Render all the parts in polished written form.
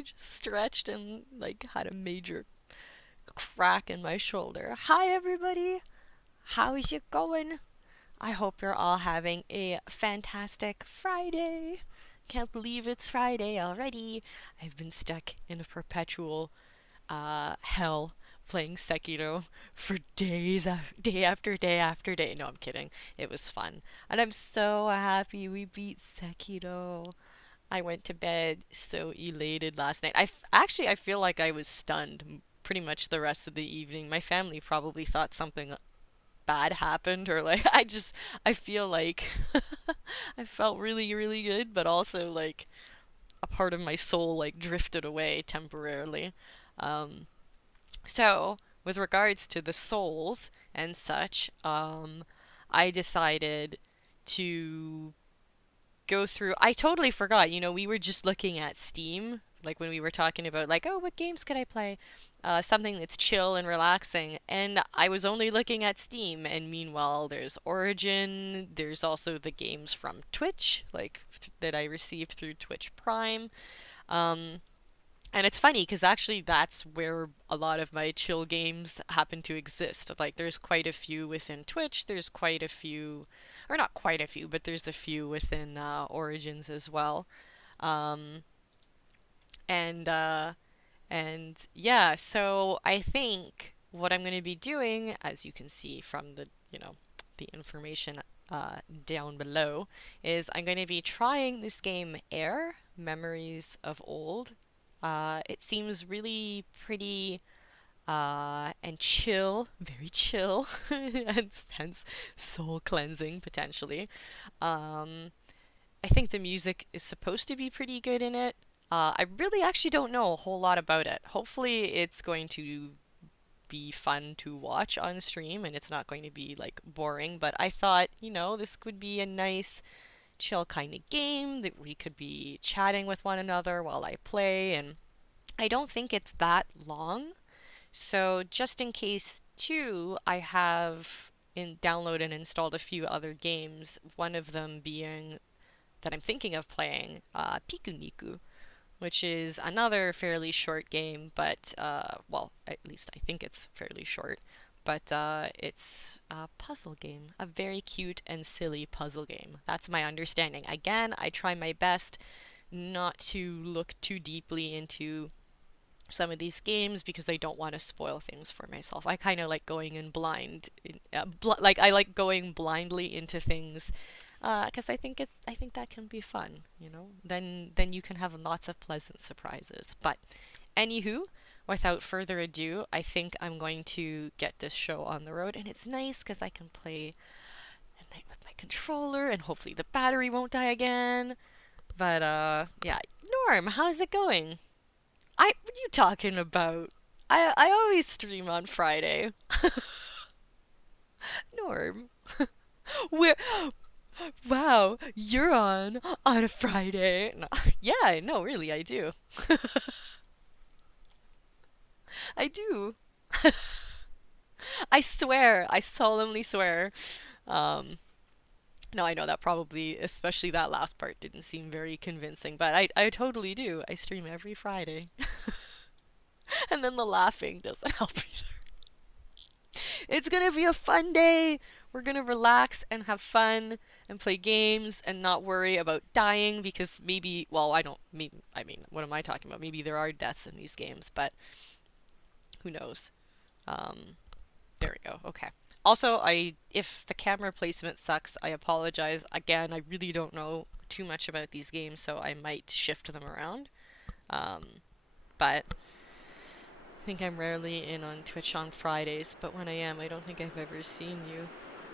I just stretched and like had a major crack in my shoulder. Hi everybody. How's it going? I hope you're all having a fantastic Friday. Can't believe it's Friday already. I've been stuck in a perpetual hell playing Sekiro for days, day after day after day. No, I'm kidding. It was fun. And I'm so happy we beat Sekiro. I went to bed so elated last night. Actually, I feel like I was stunned pretty much the rest of the evening. My family probably thought something bad happened, or like I feel like I felt really really good, but also like a part of my soul like drifted away temporarily. Um, so with regards to the souls and such, I decided to go through. I totally forgot. We were just looking at Steam, like when we were talking about like, oh, what games could I play? Something that's chill and relaxing. And I was only looking at Steam. And meanwhile, there's Origin. There's also the games from Twitch, like that I received through Twitch Prime. Um, and it's funny because actually that's where a lot of my chill games happen to exist. Like there's quite a few within Twitch, there's quite a few, or not quite a few, but there's a few within Origins as well. Um, and yeah, so I think what I'm going to be doing, as you can see from the information down below, is I'm going to be trying this game Air, Memories of Old. It seems really pretty and chill, very chill, and hence soul cleansing potentially. Um, I think the music is supposed to be pretty good in it. I really actually don't know a whole lot about it. Hopefully, it's going to be fun to watch on stream and it's not going to be like boring. But I thought, this could be a nice, chill kind of game that we could be chatting with one another while I play. And I don't think it's that long. So just in case, too, I have downloaded and installed a few other games. One of them being that I'm thinking of playing, Pikuniku, which is another fairly short game, but, well, at least I think it's fairly short. But it's a puzzle game, a very cute and silly puzzle game. That's my understanding. Again, I try my best not to look too deeply into some of these games because I don't want to spoil things for myself. I kind of like going in blind, like I like going blindly into things because I think that can be fun, Then you can have lots of pleasant surprises. But anywho, without further ado, I think I'm going to get this show on the road, and it's nice because I can play at night with my controller, and hopefully the battery won't die again. But yeah, Norm, how's it going? What are you talking about? I always stream on Friday. Norm, where? Wow, you're on a Friday. No, yeah, no, really, I do. I do. I swear, I solemnly swear. Um, no, I know that probably, especially that last part, didn't seem very convincing, but I totally do. I stream every Friday. And then the laughing doesn't help either. It's gonna be a fun day. We're gonna relax and have fun and play games and not worry about dying because maybe, well, I don't, maybe, I mean, what am I talking about? Maybe there are deaths in these games, but who knows? Um, there we go. Okay. Also, if the camera placement sucks, I apologize. Again, I really don't know too much about these games, so I might shift them around. But I think I'm rarely in on Twitch on Fridays, but when I am, I don't think I've ever seen you.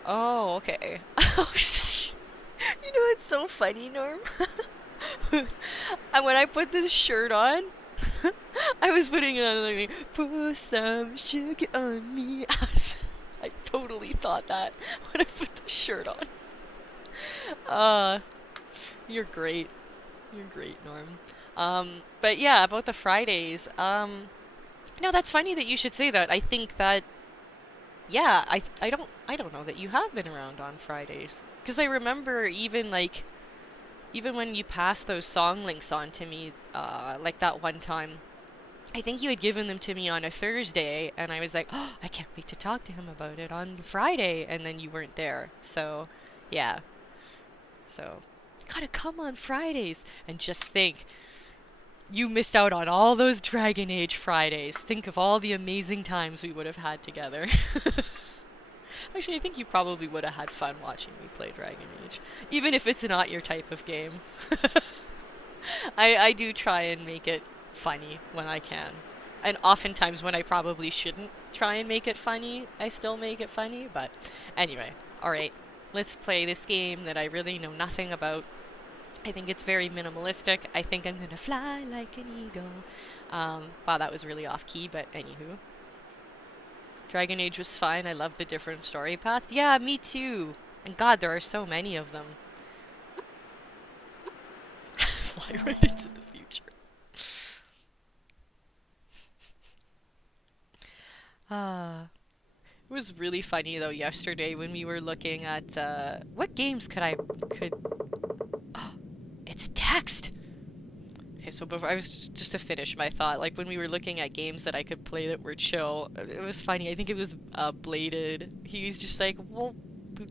Oh, okay. Oh, it's so funny, Norm. And when I put this shirt on, I was putting it on like, put some sugar on me. I totally thought that when I put the shirt on. Uh, you're great. You're great, Norm. But yeah, about the Fridays. No, that's funny that you should say that. I think that yeah, I don't know that you have been around on Fridays because I remember even like even when you passed those song links on to me, like that one time, I think you had given them to me on a Thursday, and I was like, oh, I can't wait to talk to him about it on Friday, and then you weren't there. So, yeah. So, gotta come on Fridays. And just think, you missed out on all those Dragon Age Fridays. Think of all the amazing times we would have had together. Actually, I think you probably would have had fun watching me play Dragon Age, even if it's not your type of game. I do try and make it funny when I can. And oftentimes when I probably shouldn't try and make it funny, I still make it funny. But anyway, alright, let's play this game that I really know nothing about. I think it's very minimalistic. I think I'm gonna fly like an eagle. Wow, that was really off key, but anywho. Dragon Age was fine. I love the different story paths. Yeah, me too. And God, there are so many of them. Fly right into the future. It was really funny though yesterday when we were looking at what games could it's text. Okay, so before I was just to finish my thought, like when we were looking at games that I could play that were chill, it was funny. I think it was Bladed. He's just like, well,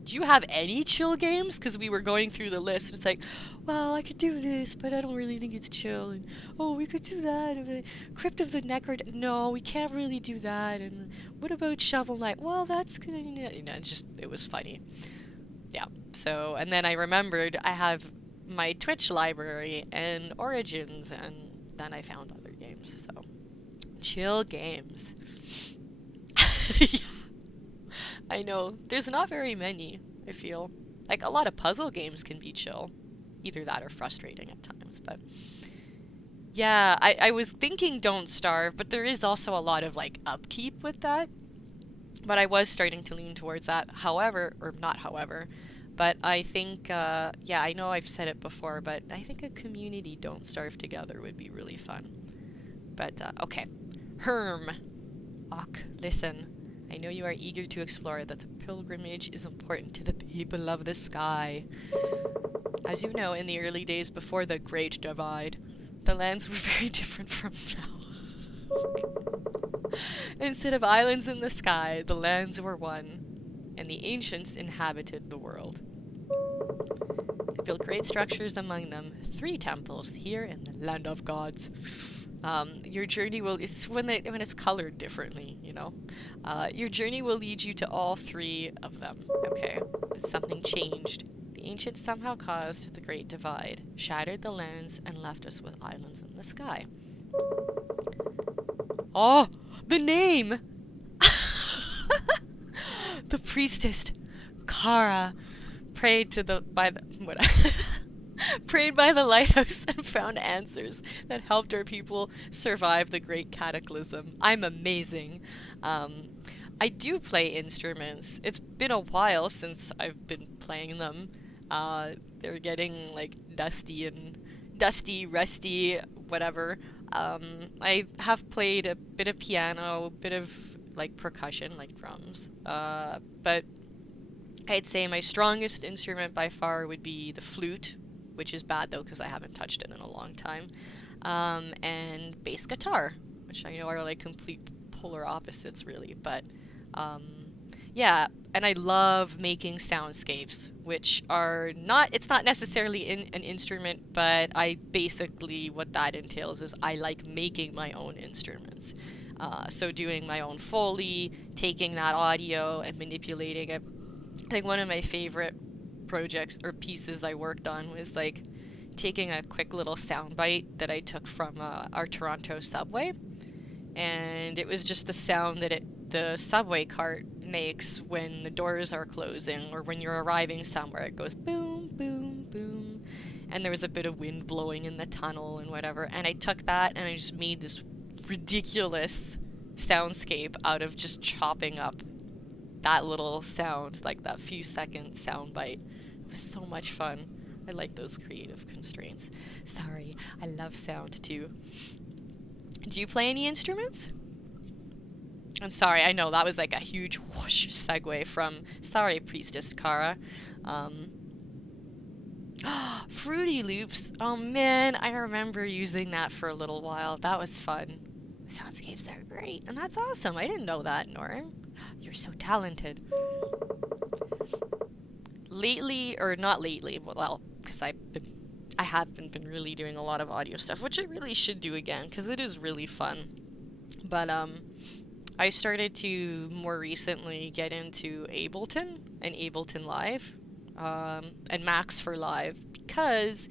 do you have any chill games? Because we were going through the list. It's like, well, I could do this, but I don't really think it's chill. And oh, we could do that. And Crypt of the Necrod. No, we can't really do that. And what about Shovel Knight? Well, that's gonna, it was funny. Yeah. So, and then I remembered I have my Twitch library and Origins, and then I found other games. So, chill games. Yeah. I know. There's not very many, I feel. Like, a lot of puzzle games can be chill. Either that or frustrating at times, but... Yeah, I was thinking Don't Starve, but there is also a lot of, like, upkeep with that. But I was starting to lean towards that. However, or not however, but I think, yeah, I know I've said it before, but I think a community Don't Starve together would be really fun. But, okay. Herm. Och, listen. I know you are eager to explore that the pilgrimage is important to the people of the sky. As you know, in the early days before the Great Divide, the lands were very different from now. Instead of islands in the sky, the lands were one, and the ancients inhabited the world. They built great structures, among them 3 temples here in the land of gods. Your journey will, it's when it's colored differently, you know. Your journey will lead you to all 3 of them. Okay, but something changed. The ancients somehow caused the Great Divide, shattered the lands, and left us with islands in the sky. Oh, the name! The priestess, Kara, prayed by the lighthouse and found answers that helped our people survive the great cataclysm. I'm amazing. I do play instruments. It's been a while since I've been playing them. They're getting like dusty, rusty, whatever. I have played a bit of piano, a bit of like percussion, like drums. But I'd say my strongest instrument by far would be the flute, which is bad though because I haven't touched it in a long time, and bass guitar, which I know are like complete polar opposites really, but yeah, and I love making soundscapes, which are it's not necessarily an instrument, but basically what that entails is I like making my own instruments. So doing my own Foley, taking that audio and manipulating it. I think one of my favorite projects or pieces I worked on was like taking a quick little soundbite that I took from our Toronto subway, and it was just the sound that the subway cart makes when the doors are closing or when you're arriving somewhere. It goes boom, boom, boom, and there was a bit of wind blowing in the tunnel and whatever, and I took that and I just made this ridiculous soundscape out of just chopping up that little sound, like that few second sound bite. It was so much fun. I like those creative constraints. Sorry, I love sound too. Do you play any instruments? I'm sorry, I know that was like a huge whoosh segue from, sorry, Priestess Kara. Fruity Loops. Oh man, I remember using that for a little while. That was fun. Soundscapes are great, and that's awesome. I didn't know that, Norm. You're so talented. Lately, or not lately, well, because I haven't been really doing a lot of audio stuff, which I really should do again, because it is really fun. But I started to more recently get into Ableton and Ableton Live, and Max for Live, because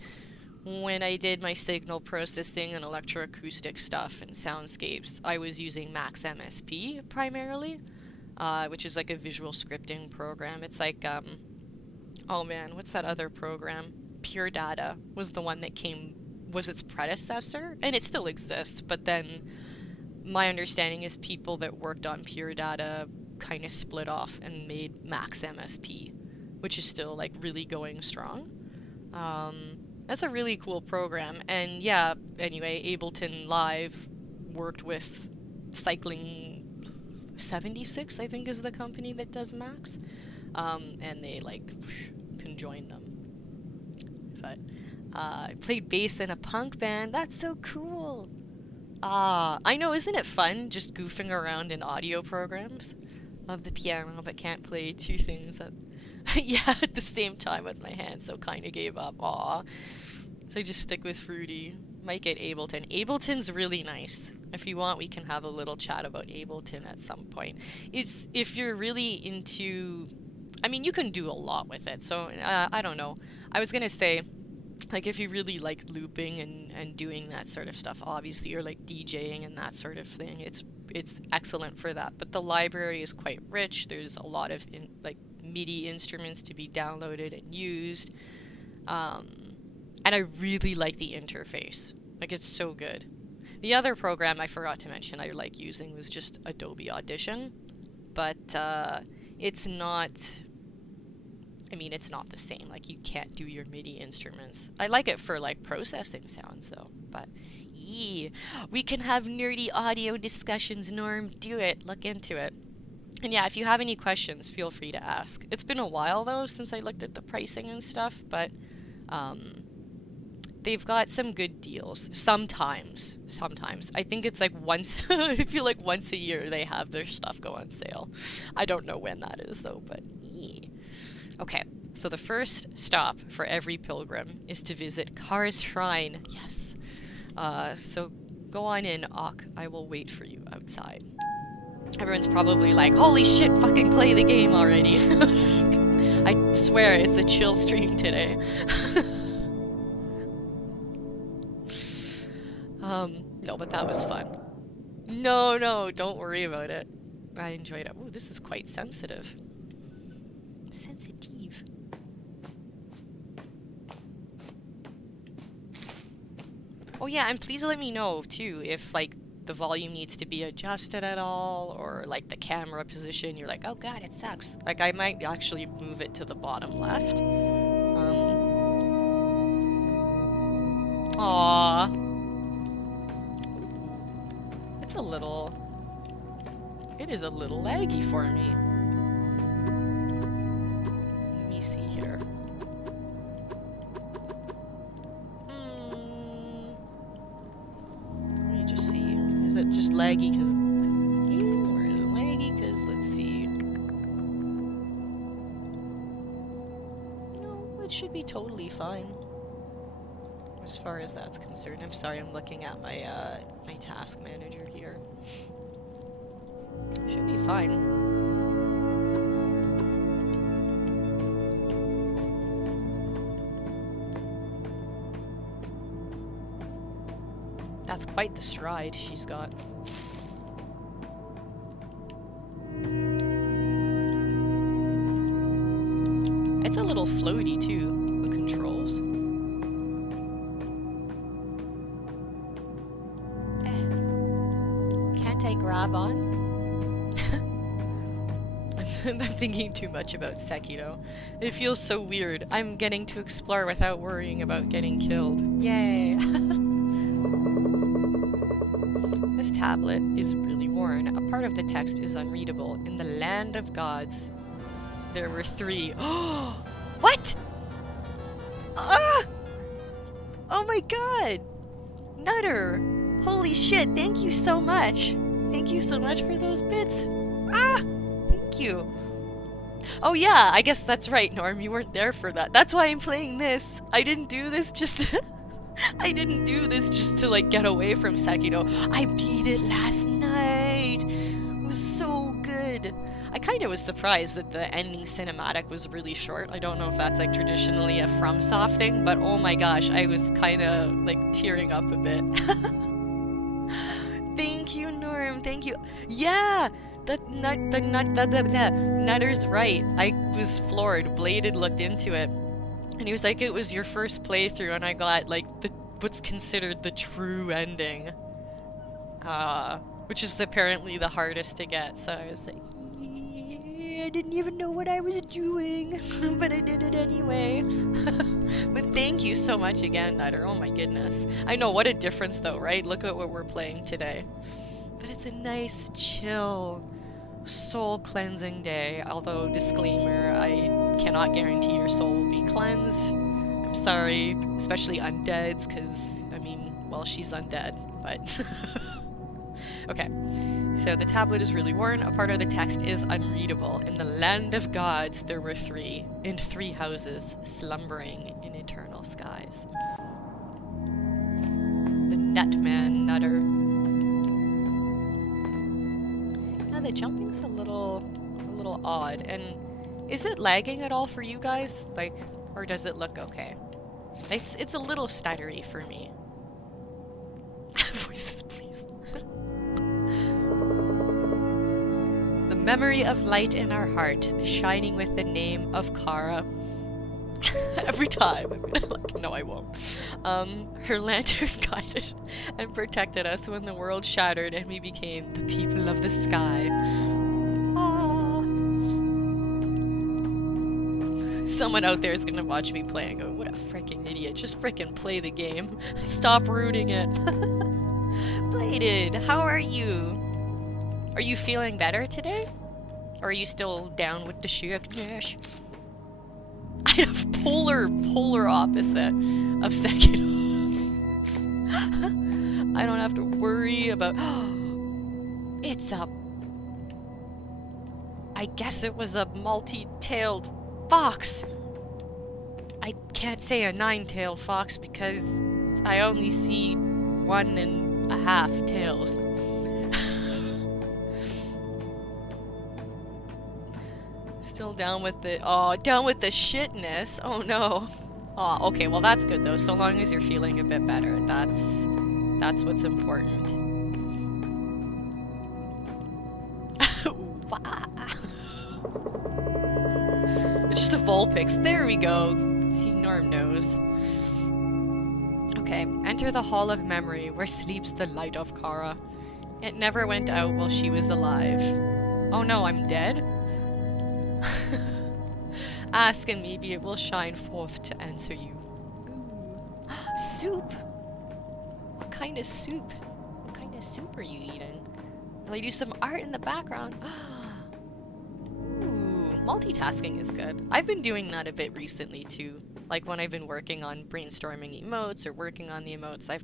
when I did my signal processing and electroacoustic stuff and soundscapes, I was using Max MSP primarily, which is like a visual scripting program. It's like, oh man, what's that other program? Pure Data was the one that was its predecessor, and it still exists, but then my understanding is people that worked on Pure Data kind of split off and made Max MSP, which is still like really going strong. That's a really cool program. And yeah, anyway, Ableton Live worked with Cycling 76, I think is the company that does Max. And they like can join them. But I played bass in a punk band. That's so cool. I know, isn't it fun just goofing around in audio programs? Love the piano, but can't play two things at yeah, at the same time with my hands, so kinda gave up. Aw. So I just stick with Fruity. Might get Ableton. Ableton's really nice. If you want, we can have a little chat about Ableton at some point. It's, if you're really into, I mean, you can do a lot with it, so I don't know. I was gonna say, like, if you really like looping and doing that sort of stuff, obviously, or like DJing and that sort of thing, it's excellent for that. But the library is quite rich. There's a lot of like MIDI instruments to be downloaded and used, and I really like the interface. Like, it's so good. The other program I forgot to mention I like using was just Adobe Audition, but it's not, I mean, it's not the same. Like, you can't do your MIDI instruments. I like it for, like, processing sounds, though. But, yeah, we can have nerdy audio discussions, Norm. Do it. Look into it. And yeah, if you have any questions, feel free to ask. It's been a while, though, since I looked at the pricing and stuff, but they've got some good deals. Sometimes. I think it's like once, I feel like once a year they have their stuff go on sale. I don't know when that is, though, but yeah. Okay, so the first stop for every pilgrim is to visit Kara's Shrine. Yes. So go on in, Ak. I will wait for you outside. Everyone's probably like, holy shit, fucking play the game already. I swear it's a chill stream today. No, but that was fun. No, don't worry about it. I enjoyed it. Ooh, this is quite sensitive. Sensitive. Oh yeah, and please let me know too if like the volume needs to be adjusted at all, or like the camera position, you're like, oh god, it sucks. Like, I might actually move it to the bottom left. Aww. It's a little... It is a little laggy for me. Let me see here. Let me just see. Is it just laggy because or is it laggy because, let's see. No, it should be totally fine as far as that's concerned. I'm sorry, I'm looking at my my task manager here. Should be fine. That's quite the stride she's got. It's a little floaty too, the controls. Can't I grab on? I'm thinking too much about Sekiro. It feels so weird. I'm getting to explore without worrying about getting killed. Yay! This tablet is really worn. A part of the text is unreadable. In the land of gods, there were 3. Oh! What? Oh my god! Nutter! Holy shit, thank you so much! Thank you so much for those bits! Ah! Thank you! Oh yeah, I guess that's right, Norm, you weren't there for that. That's why I'm playing this! I didn't do this just I didn't do this just to, like, get away from Sekiro. I beat it last night! It was so good! I kinda was surprised that the ending cinematic was really short. I don't know if that's, like, traditionally a FromSoft thing, but oh my gosh, I was kinda, like, tearing up a bit. Thank you, Norm, thank you. Yeah! Nutter's right. I was floored. Blade had looked into it, and he was like, it was your first playthrough, and I got, like, what's considered the true ending. Which is apparently the hardest to get, so I was like, I didn't even know what I was doing, but I did it anyway. But thank you so much again, Nutter. Oh my goodness. I know, what a difference though, right? Look at what we're playing today. But it's a nice, chill, soul-cleansing day. Although, disclaimer, I cannot guarantee your soul will be cleansed. I'm sorry, especially undeads, because, I mean, well, she's undead, but... Okay, so the tablet is really worn. A part of the text is unreadable. In the land of gods there were three, in 3 houses, slumbering in eternal skies. The Netman Nutter. Now the jumping's a little odd, and is it lagging at all for you guys? Like, or does it look okay? It's a little stuttery for me. Voices, please. The memory of light in our heart, shining with the name of Kara. Every time. I'm gonna, like, no, I won't. Her lantern guided and protected us when the world shattered and we became the people of the sky. Aww. Someone out there is gonna watch me play and go, what a freaking idiot. Just freaking play the game. Stop ruining it. Bladed, how are you? Are you feeling better today? Or are you still down with the sickness? I have polar opposite of Sekiro. I don't have to worry about... It's a... I guess it was a multi-tailed fox. I can't say a 9-tailed fox because I only see 1.5 tails. Still down with the shitness. Oh no. Oh, okay, well that's good though. So long as you're feeling a bit better. That's what's important. It's just a Vulpix. There we go. See, Norm knows. Okay, enter the Hall of Memory where sleeps the light of Kara. It never went out while she was alive. Oh no, I'm dead? Ask and maybe it will shine forth to answer you. Soup! What kind of soup? What kind of soup are you eating? Will I do some art in the background? Ooh, multitasking is good. I've been doing that a bit recently too. Like when I've been working on brainstorming emotes or working on the emotes, I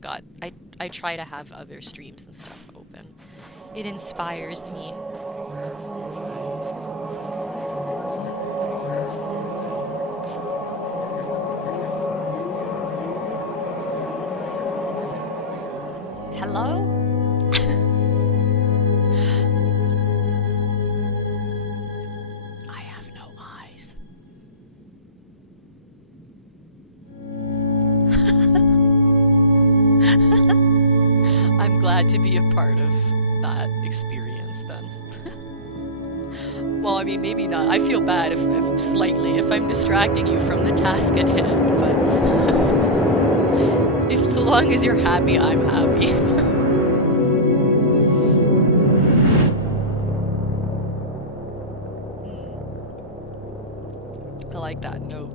try to have other streams and stuff open. It inspires me. Hello? I have no eyes. I'm glad to be a part of that experience then. Well, I mean, maybe not. I feel bad if I'm distracting you from the task at hand, but if so long as you're happy, I'm happy. I like that note.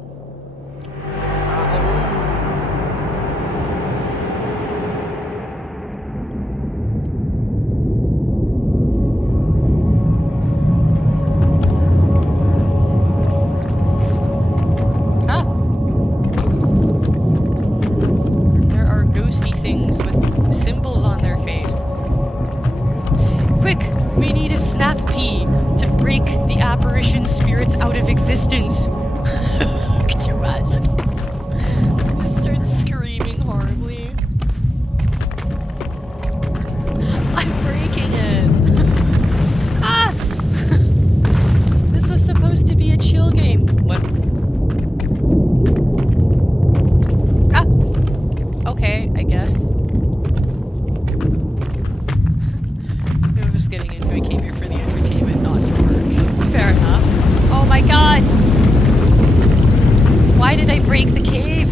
Snap P to break the apparition spirits out of existence. Could you imagine? I just start screaming horribly. I'm breaking it. Ah! This was supposed to be a chill game. What? Ah! Okay, I guess. I'm just getting into it. I came here for the entertainment, not to work. Fair enough. Oh my god! Why did I break the cave?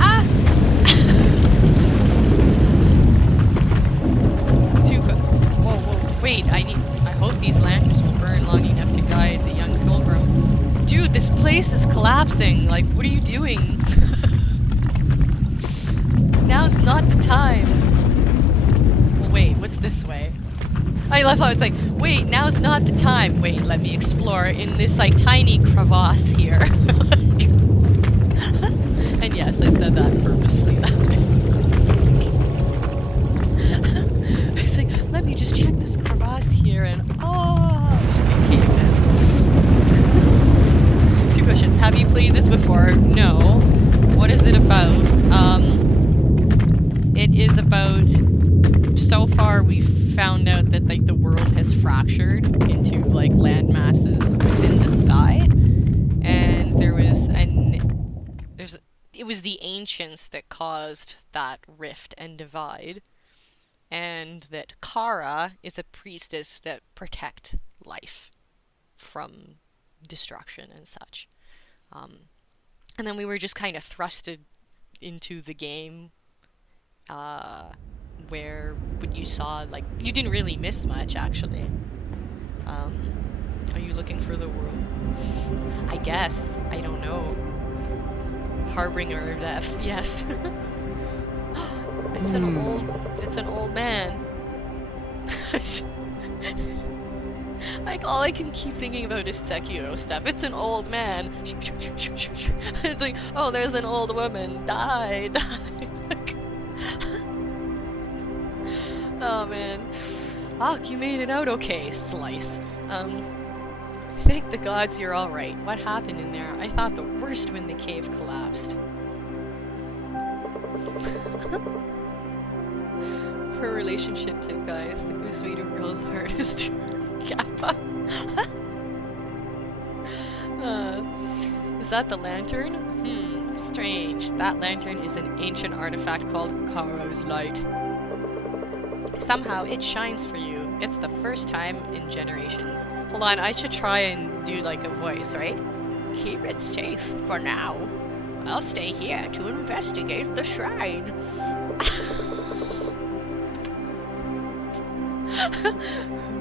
Ah! Whoa, wait, I hope these lanterns will burn long enough to guide the young pilgrim. Dude, this place is collapsing. Like, what are you doing? Now's not the time. Well, wait, what's this way? I love how it's like, wait, now's not the time. Wait, let me explore in this, like, tiny crevasse here. And yes, I said that purposefully that way. It's like, let me just check this crevasse here and, just like cave in. 2 questions. Have you played this before? No. What is it about? It is about, so far we've found out that like the world has fractured into like land masses within the sky, and it was the ancients that caused that rift and divide, and that Kara is a priestess that protect life from destruction and such. And then we were just kind of thrusted into the game, where what you saw, like, you didn't really miss much, actually. Are you looking for the world? I guess. I don't know. Harbinger of death, yes. It's an old man. Like, all I can keep thinking about is Sekiro stuff. It's an old man. It's like, oh, there's an old woman. Die. Oh, man. Ak, you made it out okay, Slice. Thank the gods you're alright. What happened in there? I thought the worst when the cave collapsed. Her relationship tip, guys. The most way to a girl's heart is to Kappa. Is that the lantern? Strange. That lantern is an ancient artifact called Kara's Light. Somehow it shines for you. It's the first time in generations. Hold on, I should try and do like a voice, right? Keep it safe for now. I'll stay here to investigate the shrine.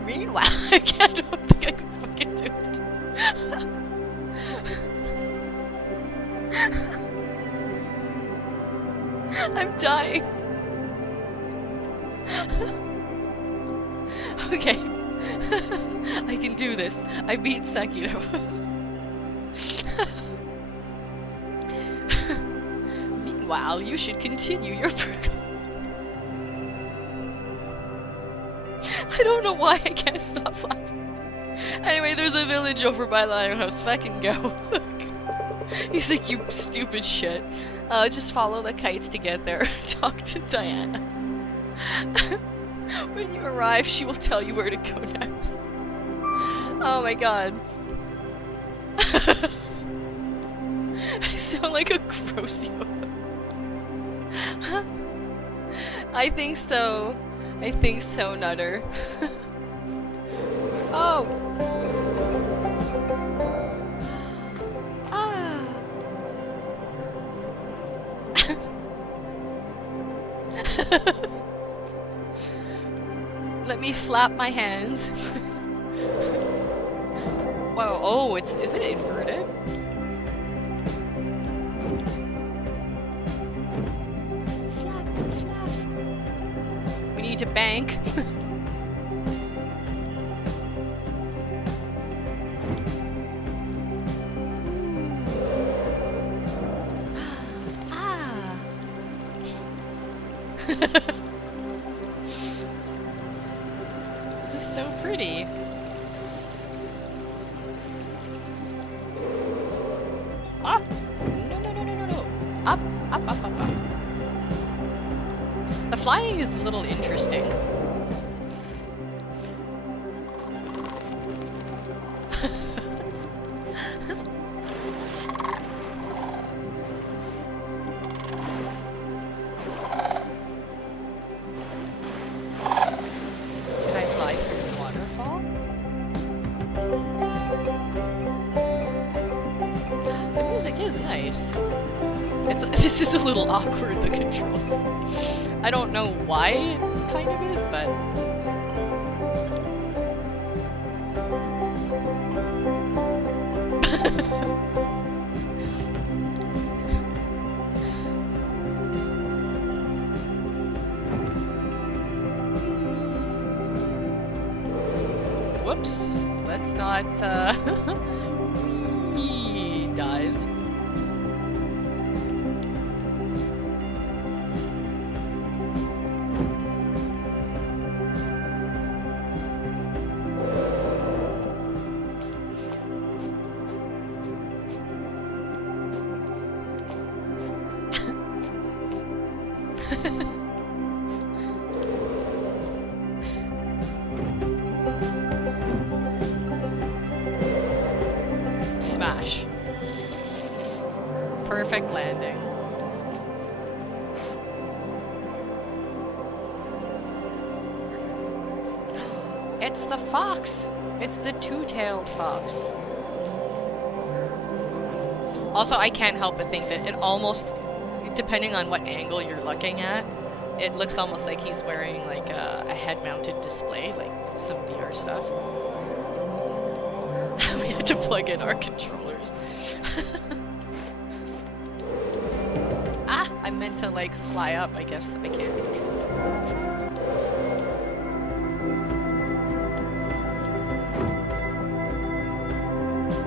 Meanwhile, I don't think I can fucking do it. I'm dying. Okay. I can do this. I beat Sekiro. Meanwhile, you should continue your program. I don't know why I can't stop laughing. Anyway, there's a village over by the lighthouse. Fucking go. He's like, you stupid shit. Just follow the kites to get there. Talk to Diana. When you arrive, she will tell you where to go next. Oh my god. I sound like a gross Yoda. I think so. I think so, Nutter. Oh! Ah! Let me flap my hands. Whoa, oh, is it inverted? Flap, flap. We need to bank. This is so pretty. Ah! No, no, no, no, no, no. Up, up, up, up, up. The flying is a little interesting. Can I fly through the waterfall? The music is nice. This is a little awkward, the controls. I don't know why it kind of is, but... Whoops. Let's not, Whee! Dies. Smash. Perfect landing. It's the fox! It's the two-tailed fox. Also, I can't help but think that it almost, depending on what angle you're looking at, it looks almost like he's wearing like a head-mounted display, like some VR stuff. We had to plug in our controllers. Ah! I meant to like fly up. I guess I can't control it.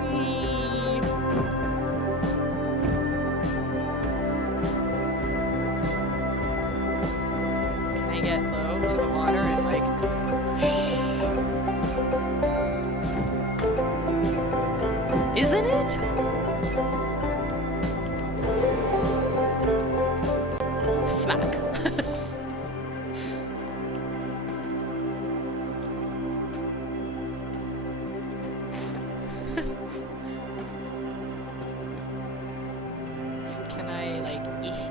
Whee! Can I get low to the water and like... Isn't it? Smack. Can I like eat?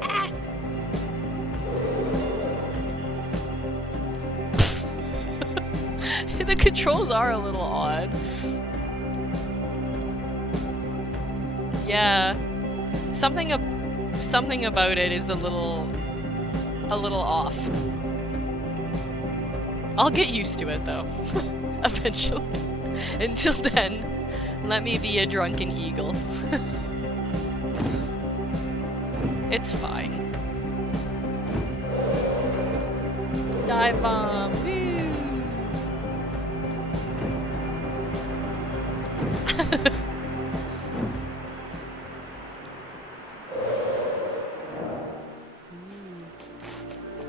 Ah! The controls are a little odd. Yeah, something about it is a little off. I'll get used to it though, eventually. Until then, let me be a drunken eagle. It's fine. Dive bomb! Woo!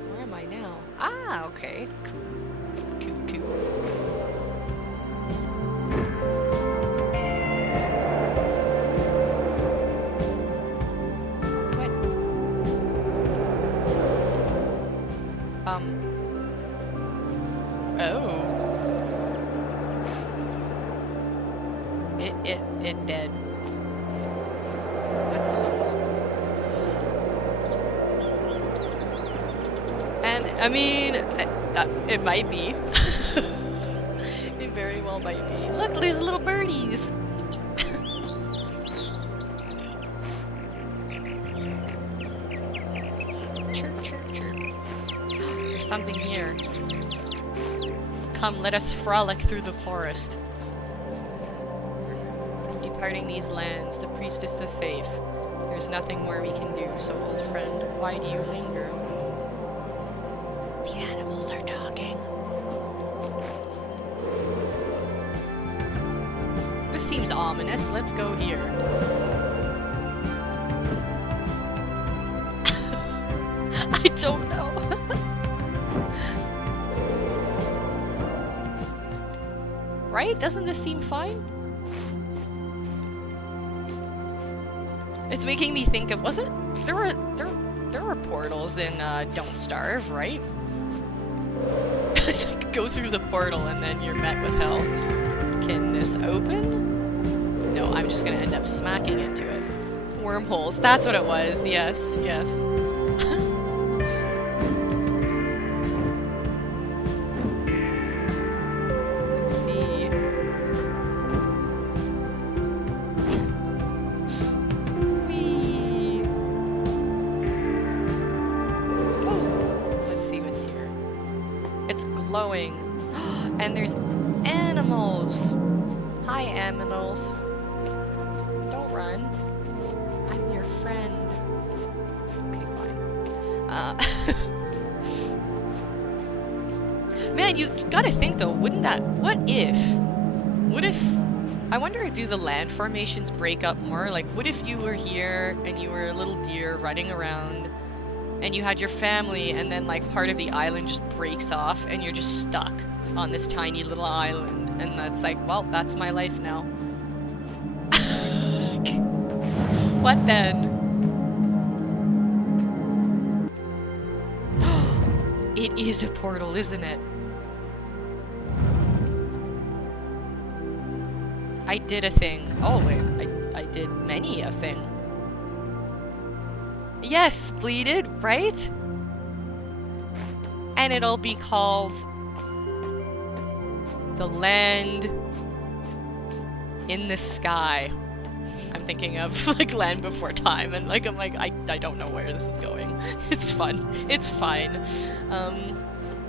Where am I now? Ah, okay. Cool. Cool. What? Oh. It dead. That's a little... And, I mean, it might be. It very well might be. Look, there's little birdies! Chirp, chirp, chirp. There's something here. Come, let us frolic through the forest. Departing these lands, the priestess is safe. There's nothing more we can do, so old friend, why do you linger? The animals are talking. This seems ominous. Let's go here. don't know. Right? Doesn't this seem fine? It's making me think of, wasn't there were portals in Don't Starve, right? It's like go through the portal and then you're met with hell. Can this open? No, I'm just gonna end up smacking into it. Wormholes, that's what it was. Yes, yes. Let's see. Whee! Oh, let's see what's here. It's glowing. And there's animals. Hi, aminals. Don't run. I'm your friend. Okay, fine. Man, you gotta think though, wouldn't that... What if... I wonder, do the land formations break up more? Like, what if you were here and you were a little deer running around and you had your family and then like part of the island just breaks off and you're just stuck on this tiny little island, and that's like, well, that's my life now. What then? It is a portal, isn't it? I did a thing. Oh wait, I did many a thing. Yes, bleeded, right? And it'll be called The Land in the Sky. I'm thinking of like Land Before Time, and like I'm like, I don't know where this is going. It's fun. It's fine.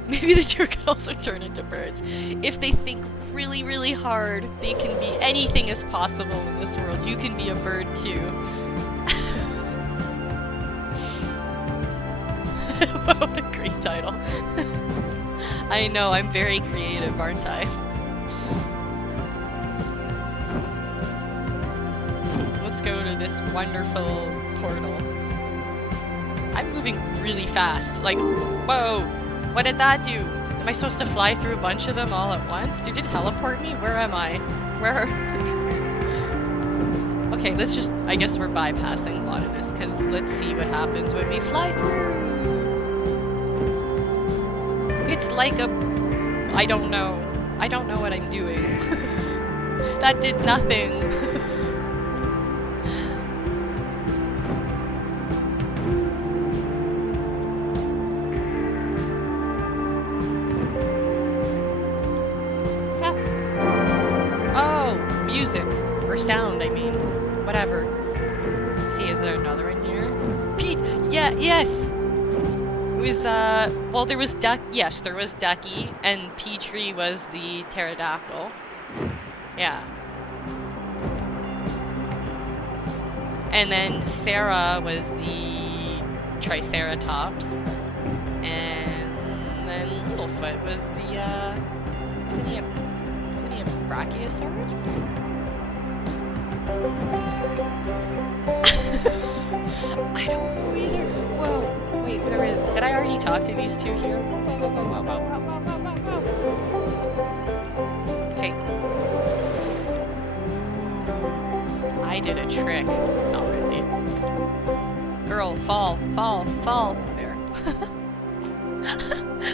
Maybe the deer can also turn into birds. If they think really, really hard, they can be anything is possible in this world. You can be a bird too. What a great title. I know, I'm very creative, aren't I? Let's go to this wonderful portal. I'm moving really fast. Like, whoa! What did that do? Am I supposed to fly through a bunch of them all at once? Did it teleport me? Where am I? Where? Okay, let's just... I guess we're bypassing a lot of this, because let's see what happens when we fly through. It's like a... I don't know. I don't know what I'm doing. That did nothing. Music. Or sound, I mean. Whatever. Let's see, is there another in here? Pete! Yeah, yes! It was, well, there was yes, there was Ducky, and Petrie was the pterodactyl. Yeah. And then Sarah was the Triceratops. And then Littlefoot was the, wasn't he a Brachiosaurus? I don't know either. Whoa, wait, did I already talk to these two here? Okay. I did a trick. Not really. Girl, fall, fall, fall. There.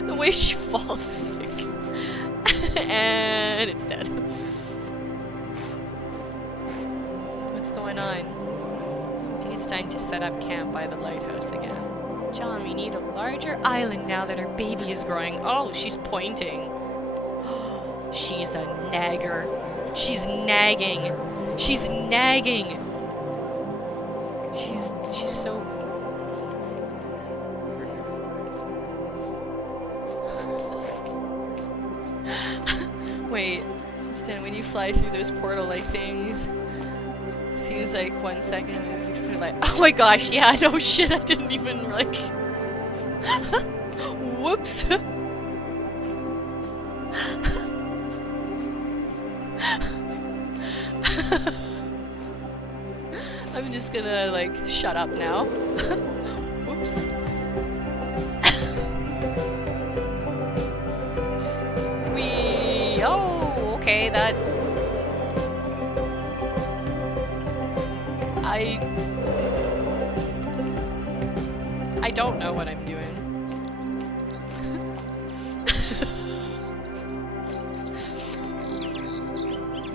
The way she falls is like... and it's dead. What's going on? I think it's time to set up camp by the lighthouse again. John, we need a larger island now that our baby is growing. Oh, she's pointing. She's a nagger. She's nagging. She's nagging. She's so... Wait, Stan, when you fly through those portal-like things, seems like 1 second, and you're like, oh my gosh, yeah, no shit, I didn't even, like... Whoops! I'm just gonna, like, shut up now. Whoops. I don't know what I'm doing.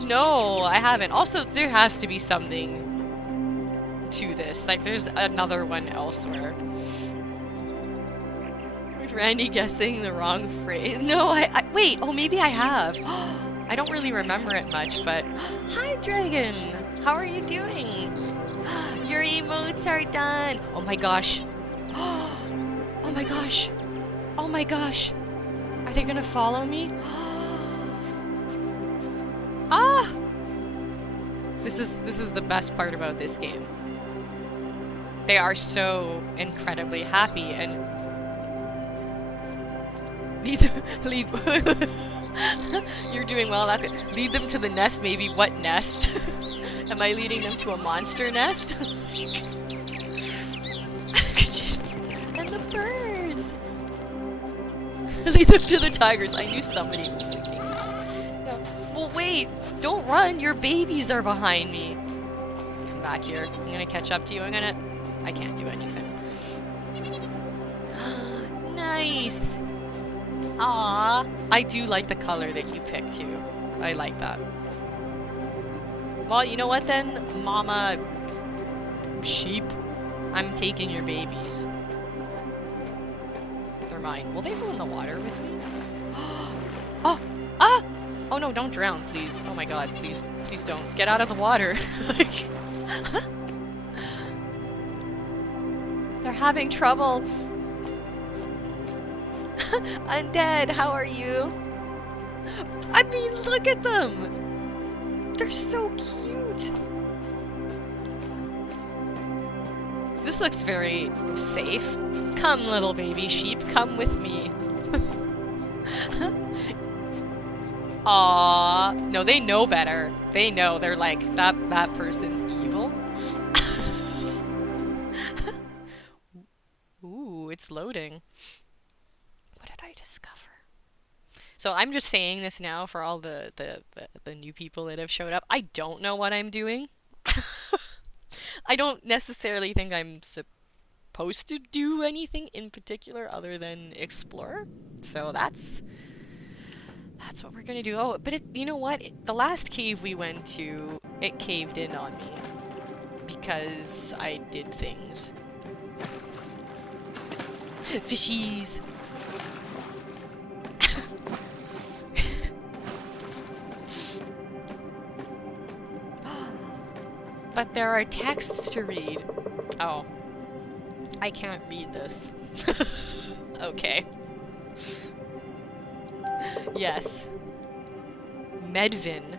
No, I haven't. Also, there has to be something to this. Like, there's another one elsewhere. With Randy guessing the wrong phrase. No, wait. Oh, maybe I have. I don't really remember it much, but... Hi, Dragon! How are you doing? Your emotes are done! Oh my gosh. Oh my gosh. Oh my gosh. Are they gonna follow me? Ah! This is the best part about this game. They are so incredibly happy and lead You're doing well, that's good. Lead them to the nest, maybe. What nest? Am I leading them to a monster nest? And the birds! Lead them to the tigers. I knew somebody was thinking. No. Well, wait! Don't run! Your babies are behind me! Come back here. I'm gonna catch up to you. I can't do anything. Nice! Aww. I do like the color that you picked too. I like that. Well, you know what then? Mama... sheep. I'm taking your babies. They're mine. Will they go in the water with me? Oh! Ah! Oh no, don't drown, please. Oh my god, please. Please don't. Get out of the water. Like... They're having trouble. Undead, how are you? I mean, look at them! They're so cute! This looks very safe. Come, little baby sheep, come with me. Aww. No, they know better. They know. They're like, that person's evil. Ooh, it's loading. What did I discover? So I'm just saying this now for all the new people that have showed up. I don't know what I'm doing. I don't necessarily think I'm supposed to do anything in particular other than explore. So that's what we're gonna do. Oh, but you know what? The last cave we went to, it caved in on me because I did things. Fishies! But there are texts to read. Oh. I can't read this. Okay. Yes. Medvin.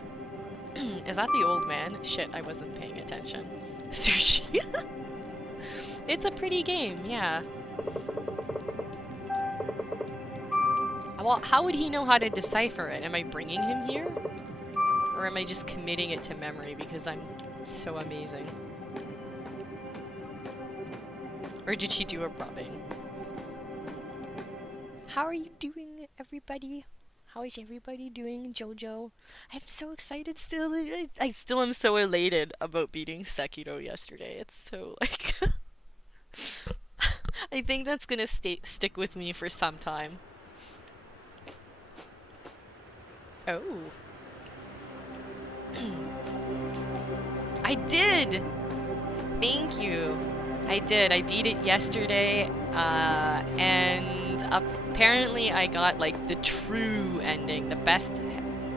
Is that the old man? Shit, I wasn't paying attention. Sushi. It's a pretty game, yeah. Well, how would he know how to decipher it? Am I bringing him here? Or am I just committing it to memory because I'm so amazing? Or did she do a rubbing? How are you doing, everybody? How is everybody doing, Jojo? I'm so excited still. I still am so elated about beating Sekiro yesterday. It's so, like... I think that's gonna stick with me for some time. Oh. I did! Thank you. I did. I beat it yesterday, and apparently I got, like, the true ending, the best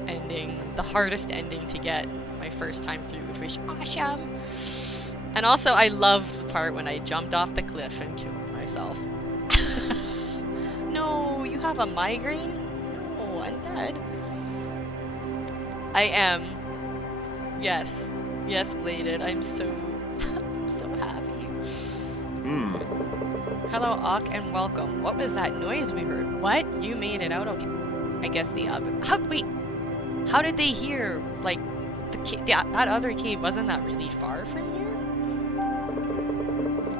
ending, the hardest ending to get my first time through, which was awesome! And also, I loved the part when I jumped off the cliff and killed myself. No, you have a migraine? No, I'm dead. I am. Yes. Yes, Bladed. I'm so... I'm so happy. Hello, Ak, and welcome. What was that noise we heard? What? You made it out okay? I guess the other... Wait! How did they hear? Like, that other cave, wasn't that really far from here?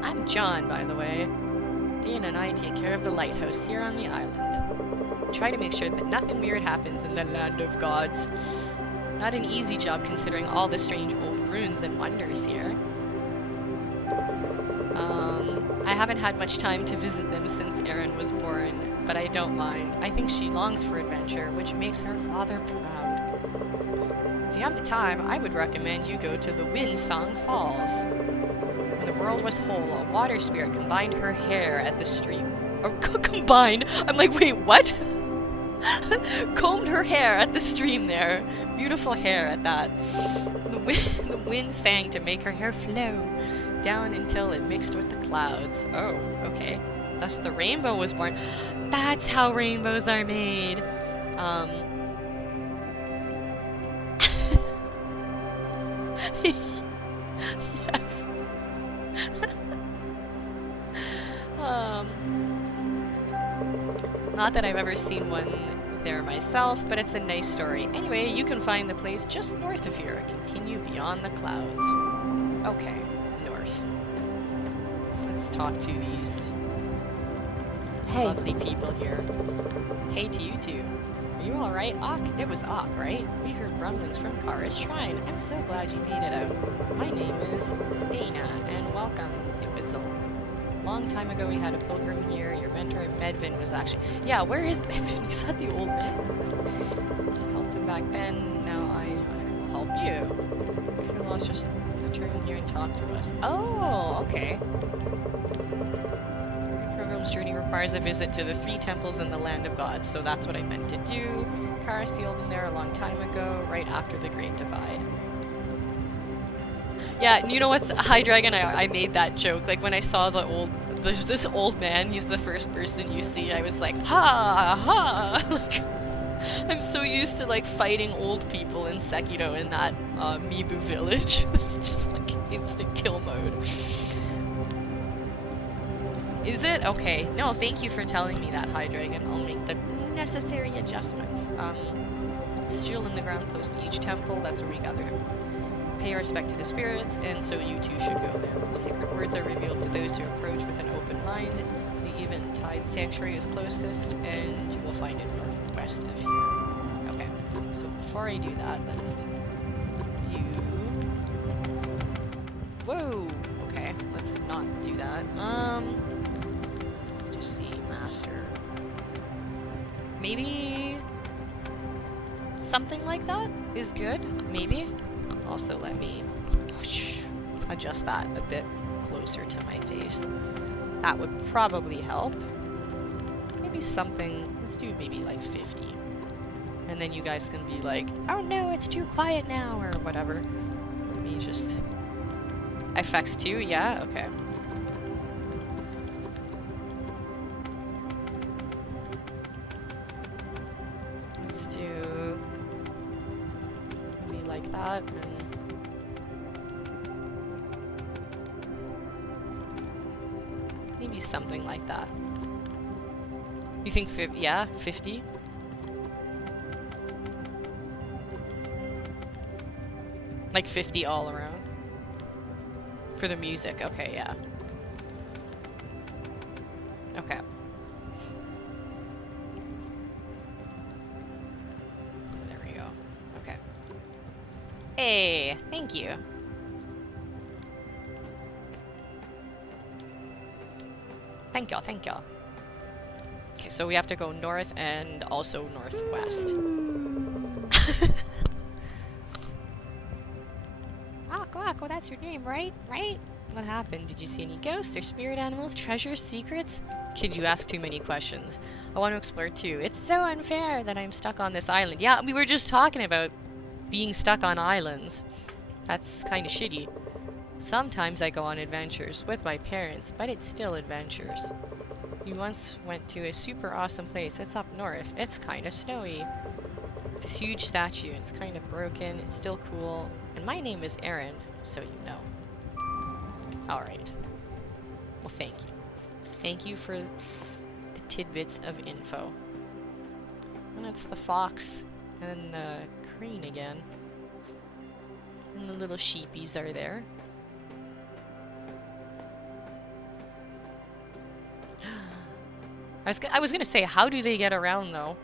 I'm John, by the way. Dan and I take care of the lighthouse here on the island. Try to make sure that nothing weird happens in the land of gods. Not an easy job considering all the strange old ruins and wonders here. haven't had much time to visit them since Erin was born, but I don't mind. I think she longs for adventure, which makes her father proud. If you have the time, I would recommend you go to the Windsong Falls. When the world was whole, a water spirit combined her hair at the stream. Or combined? I'm like, wait, what? Combed her hair at the stream there. Beautiful hair at that. The wind sang to make her hair flow down until it mixed with the clouds. Oh, okay. Thus the rainbow was born. That's how rainbows are made. Yes. Not that I've ever seen one there myself, but it's a nice story. Anyway, you can find the place just north of here. Continue beyond the clouds. Okay, north. Let's talk to these lovely people here. Hey to you two. Are you alright, Ock? It was Ock, right? We heard rumblings from Kara's shrine. I'm so glad you made it out. My name is Dana, and welcome. It was a long time ago we had a pilgrim here. Your mentor Medvin was actually... Yeah, where is Medvin? Is that the old man? Let's help him back then. Now I will help you. If you're lost, just return here and talk to us. Oh, okay. Pilgrim's journey requires a visit to the 3 temples in the Land of Gods, so that's what I meant to do. Kara sealed them there a long time ago, right after the Great Divide. Yeah, you know what's High Dragon? I made that joke. Like when I saw this old man, he's the first person you see. I was like, ha ha. Like, I'm so used to like fighting old people in Sekiro in that Mibu village. It's just like instant kill mode. Is it? Okay. No, thank you for telling me that, High Dragon. I'll make the necessary adjustments. Sigil in the ground close to each temple. That's where we gather to pay respect to the spirits, and so you too should go there. Secret words are revealed to those who approach with an open mind. The Eventide Sanctuary is closest, and you will find it northwest of here. Okay, so before I do that, let's do... Whoa! Okay, let's not do that. Just see, master. Maybe... something like that is good? Maybe? Also, let me adjust that a bit closer to my face. That would probably help. Maybe something, let's do maybe like 50. And then you guys can be like, oh no, it's too quiet now, or whatever. Let me just... FX 2, yeah? Okay. Let's do... maybe like that, and... maybe something like that. You think, yeah, 50? Like 50 all around? For the music, okay, yeah. Okay. There we go. Okay. Hey, thank you. Thank y'all, thank y'all. Okay, so we have to go north and also northwest. Akko, that's your name, right? Right? What happened? Did you see any ghosts or spirit animals, treasures, secrets? Kid, you ask too many questions. I want to explore too. It's so unfair that I'm stuck on this island. Yeah, we were just talking about being stuck on islands. That's kind of shitty. Sometimes I go on adventures with my parents, but it's still adventures. We once went to a super awesome place. It's up north. It's kind of snowy. This huge statue. It's kind of broken. It's still cool. And my name is Erin, so you know. Alright. Well, thank you. Thank you for the tidbits of info. And it's the fox and the crane again. And the little sheepies are there. I was gonna say, how do they get around though?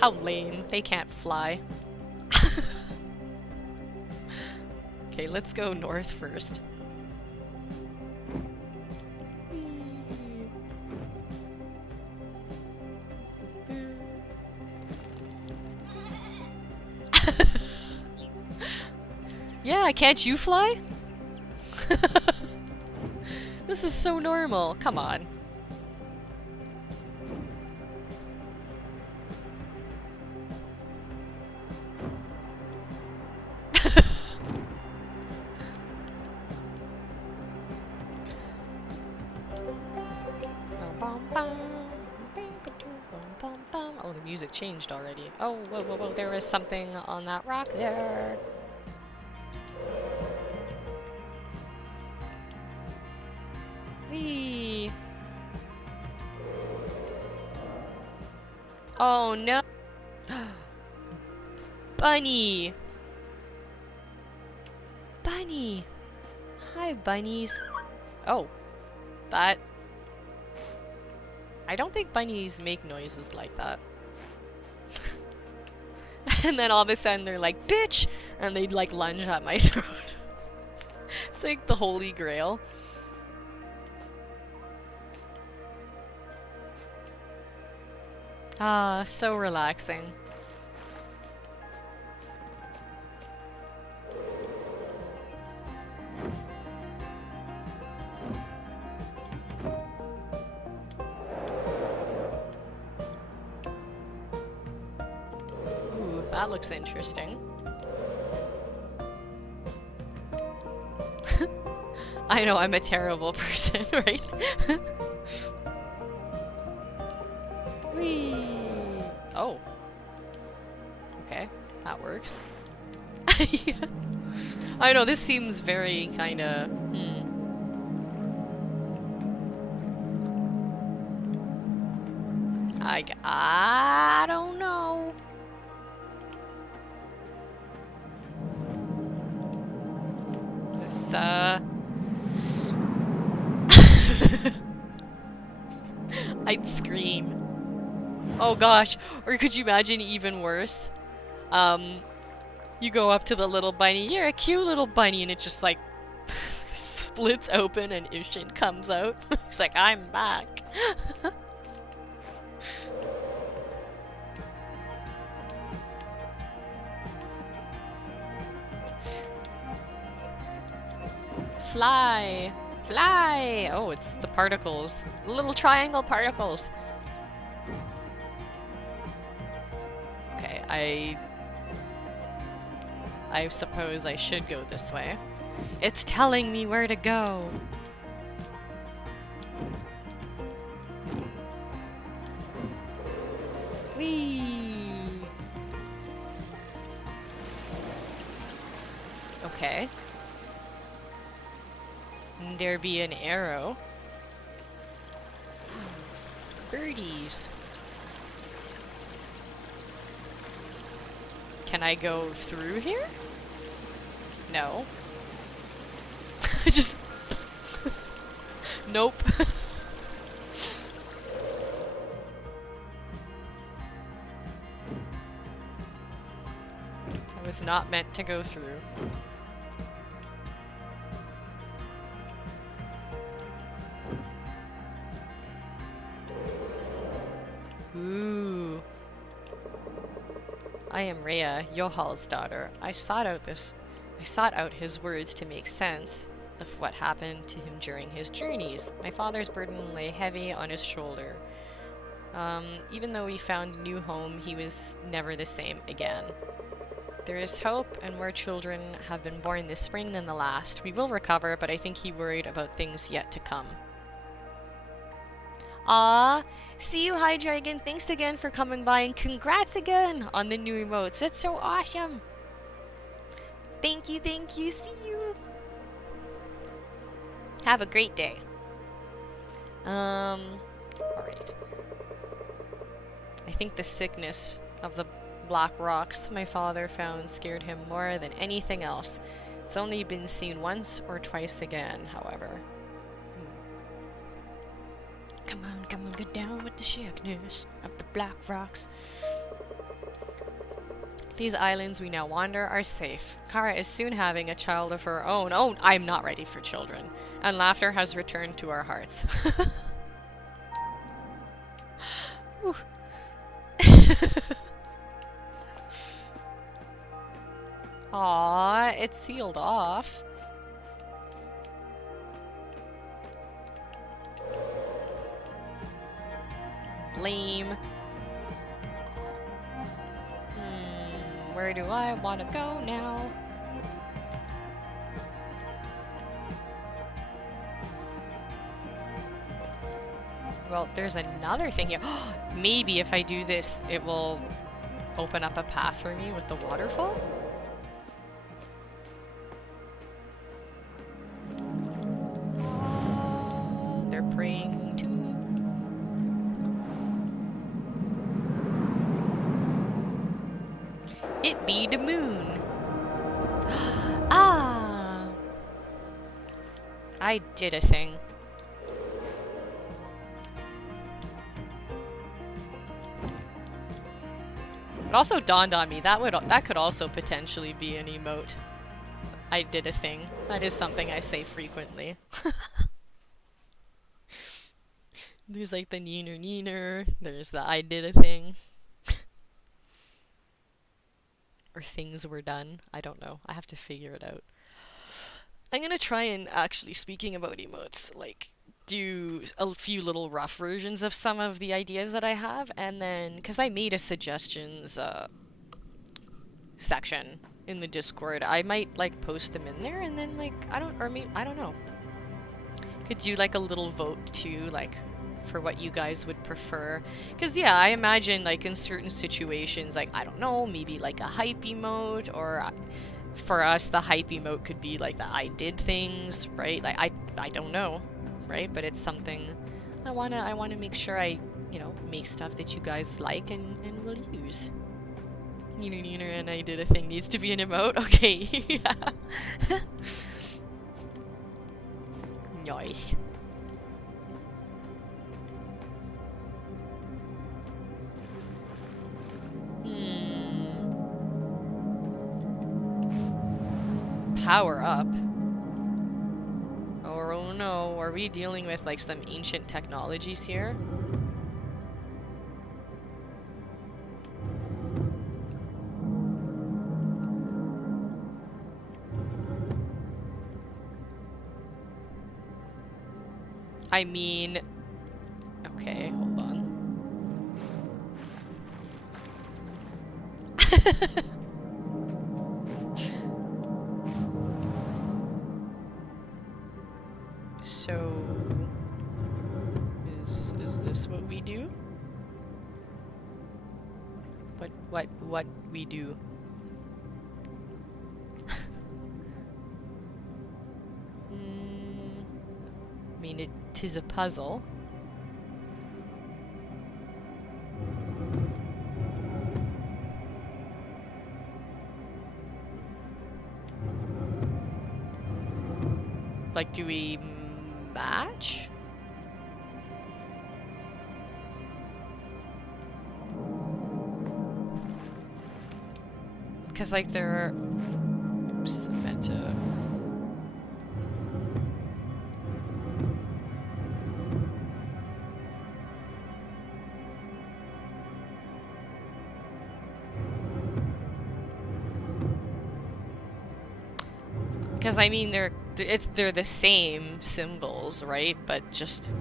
How lame. They can't fly. Okay, let's go north first. Yeah, can't you fly? This is so normal. Come on. Oh, the music changed already. Oh, whoa, whoa, whoa, there was something on that rock there. Whee! Oh no! Bunny! Bunny! Hi, bunnies. Oh. That... I don't think bunnies make noises like that. And then all of a sudden they're like, bitch! And they'd like lunge at my throat. It's like the holy grail. Ah, so relaxing. Ooh, that looks interesting. I know, I'm a terrible person, right? Whee! Oh. Okay, that works. Yeah. I know, this seems very kinda... I don't know. This, I'd scream. Oh gosh, or could you imagine even worse? You go up to the little bunny, you're a cute little bunny, and it just like splits open and Ishin comes out. He's like, I'm back. Fly! Fly! Oh, it's the particles. The little triangle particles. Okay, I suppose I should go this way. It's telling me where to go. Whee! Okay. And there be an arrow. Birdies. Can I go through here? No. Just... Nope. I was not meant to go through. Ooh. I am Rhea, Yohal's daughter. I sought out his words to make sense of what happened to him during his journeys. My father's burden lay heavy on his shoulder. Even though he found a new home, he was never the same again. There is hope, and more children have been born this spring than the last. We will recover, but I think he worried about things yet to come. Ah, see you, High Dragon. Thanks again for coming by, and congrats again on the new emotes. That's so awesome. Thank you, thank you. See you. Have a great day. Alright. I think the sickness of the black rocks my father found scared him more than anything else. It's only been seen once or twice again, however. Come on, get down with the sickness of the black rocks. These islands we now wander are safe. Kara is soon having a child of her own. Oh, I'm not ready for children. And laughter has returned to our hearts. Aw, it's sealed off. Lame. Where do I want to go now? Well, there's another thing here. Maybe if I do this, it will open up a path for me with the waterfall? They're praying too. It be the moon. Ah! I did a thing. It also dawned on me that could also potentially be an emote. I did a thing. That is something I say frequently. There's like the neener neener. There's the I did a thing. Or things were done. I don't know. I have to figure it out. I'm gonna try and actually, speaking about emotes, like do a few little rough versions of some of the ideas that I have, and then because I made a suggestions section in the Discord, I might like post them in there, and then like I don't know. Could do like a little vote too, like for what you guys would prefer. Because yeah, I imagine like in certain situations, like I don't know, maybe like a hype emote, or for us the hype emote could be like the I did things, right? Like I don't know, right? But it's something I wanna make sure I, you know, make stuff that you guys like and will use. Neener and I did a thing needs to be an emote. Okay. Yeah. Nice. Power up. Oh no, are we dealing with like some ancient technologies here? I mean, okay, hold on. So, is this what we do? What we do? I mean, it is a puzzle. Like, do we match? Because, like, they're... Oops, I meant to... Because, I mean, they're the same symbols, right? But just...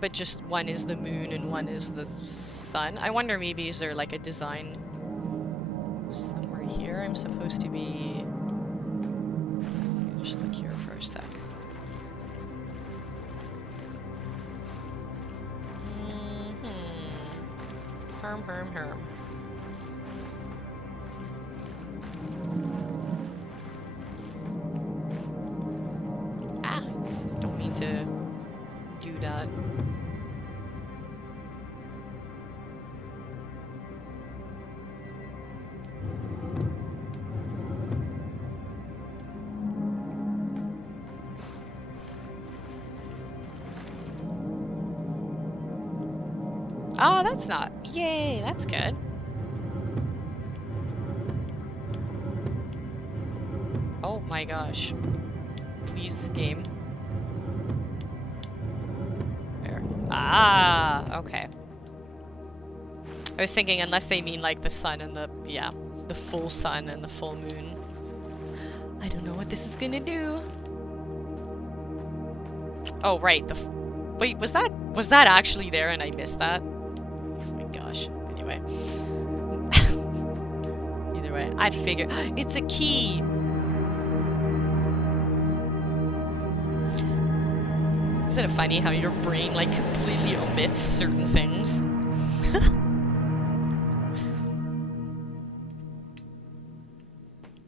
But just one is the moon and one is the sun. I wonder, maybe is there like a design somewhere here I'm supposed to be... Just look here for a sec. Herm. Ah! Don't mean to do that. Oh, that's not. Yay, that's good. Oh my gosh. Please, game. There. Ah, okay. I was thinking unless they mean like the sun and the, yeah, the full sun and the full moon. I don't know what this is gonna do. Oh, right, wait, was that actually there and I missed that? Oh my gosh. Anyway. Either way, I figured it's a key. Isn't it funny how your brain like completely omits certain things?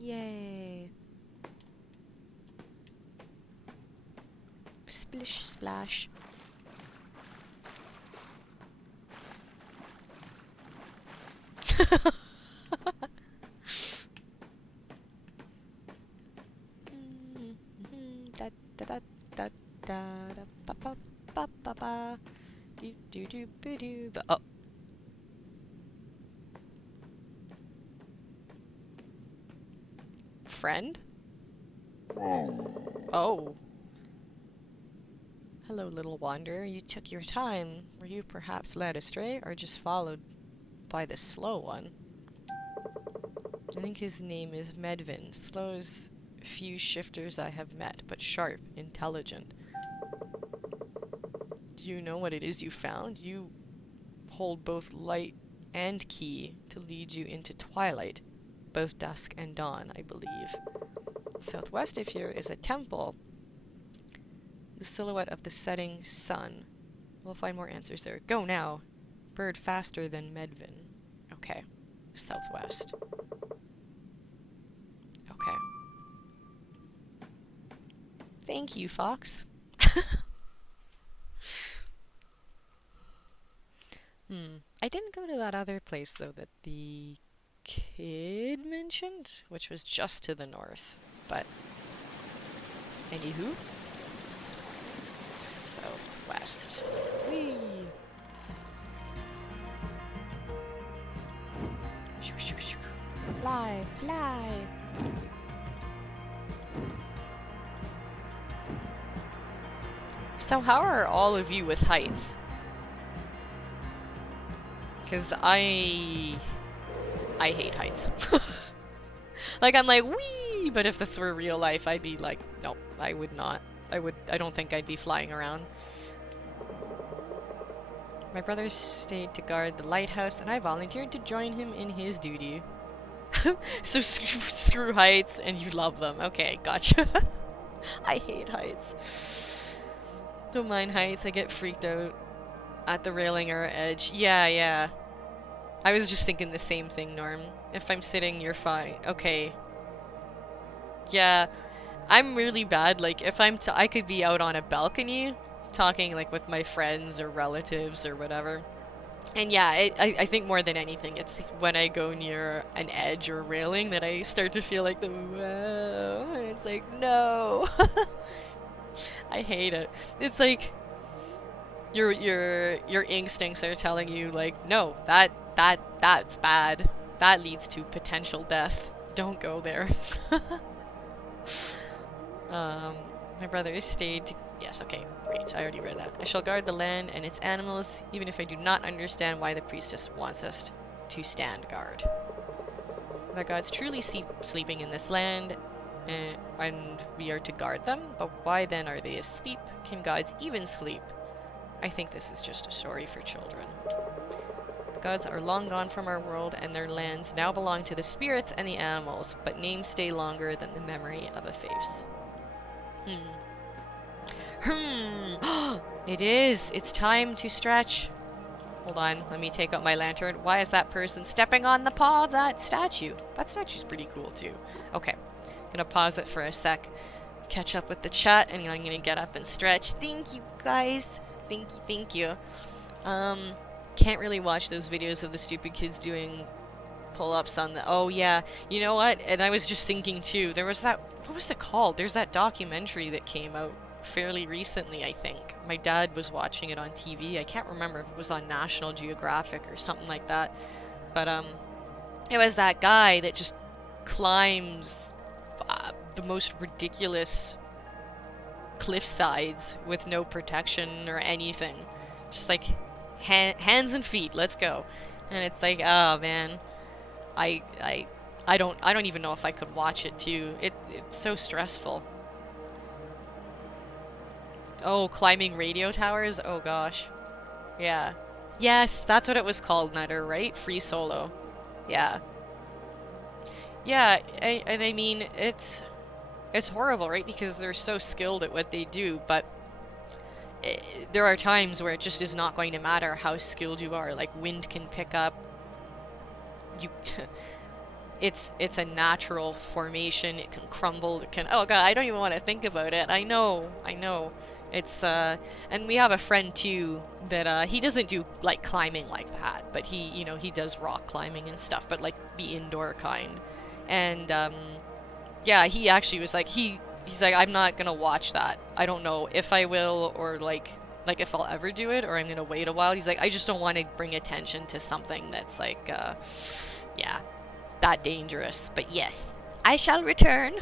Yay. Splish splash. Oh. Friend? Oh. Hello, little wanderer. You took your time. Were you perhaps led astray or just followed by the slow one? I think his name is Medvin. Slow as few shifters I have met, but sharp, intelligent. Do you know what it is you found? You hold both light and key to lead you into twilight, both dusk and dawn, I believe. Southwest of here is a temple, the silhouette of the setting sun. We'll find more answers there. Go now. Bird faster than Medvin. Okay. Southwest. Okay. Thank you, Fox. I didn't go to that other place, though, that the kid mentioned, which was just to the north. But, anywho, southwest. Whee! Fly, fly! So how are all of you with heights? Because I hate heights. Like, I'm like, wee! But if this were real life, I'd be like, no, I would not. I don't think I'd be flying around. My brother stayed to guard the lighthouse, and I volunteered to join him in his duty. So screw heights, and you love them. Okay, gotcha. I hate heights. Don't mind heights, I get freaked out at the railing or edge. Yeah. I was just thinking the same thing, Norm. If I'm sitting, you're fine. Okay. Yeah. I'm really bad. Like, if I could be out on a balcony talking, like, with my friends or relatives or whatever. And yeah, I think more than anything, it's when I go near an edge or railing that I start to feel like the whoa. And it's like, no. I hate it. It's like your instincts are telling you like, no, that's bad. That leads to potential death. Don't go there. My brother stayed to... Yes, okay, great. I already read that. I shall guard the land and its animals, even if I do not understand why the priestess wants us to stand guard. The gods truly sleeping in this land, and we are to guard them, but why then are they asleep? Can gods even sleep? I think this is just a story for children. The gods are long gone from our world, and their lands now belong to the spirits and the animals, but names stay longer than the memory of a face. It is! It's time to stretch! Hold on, let me take out my lantern. Why is that person stepping on the paw of that statue? That statue's pretty cool, too. Okay, gonna pause it for a sec, catch up with the chat, and I'm gonna get up and stretch. Thank you, guys! Thank you. Can't really watch those videos of the stupid kids doing pull-ups on the... Oh, yeah. You know what? And I was just thinking, too, there was that... What was it called? There's that documentary that came out fairly recently, I think. My dad was watching it on TV. I can't remember if it was on National Geographic or something like that. But it was that guy that just climbs the most ridiculous cliff sides with no protection or anything. Just like hands and feet, let's go. And it's like, oh man, I I I don't even know if I could watch it too. It's so stressful. Oh, climbing radio towers? Oh gosh. Yeah. Yes, that's what it was called, Nutter, right? Free solo. Yeah. Yeah, and I mean, it's horrible, right? Because they're so skilled at what they do, but there are times where it just is not going to matter how skilled you are. Like wind can pick up. You, it's a natural formation. It can crumble. It can. Oh God, I don't even want to think about it. I know. I know. It's and we have a friend too that he doesn't do like climbing like that, but he does rock climbing and stuff, but like the indoor kind. And yeah, he actually was like he's like, I'm not gonna watch that. I don't know if I will, or like if I'll ever do it, or I'm gonna wait a while. He's like, I just don't want to bring attention to something that's like yeah, that dangerous. But yes, I shall return.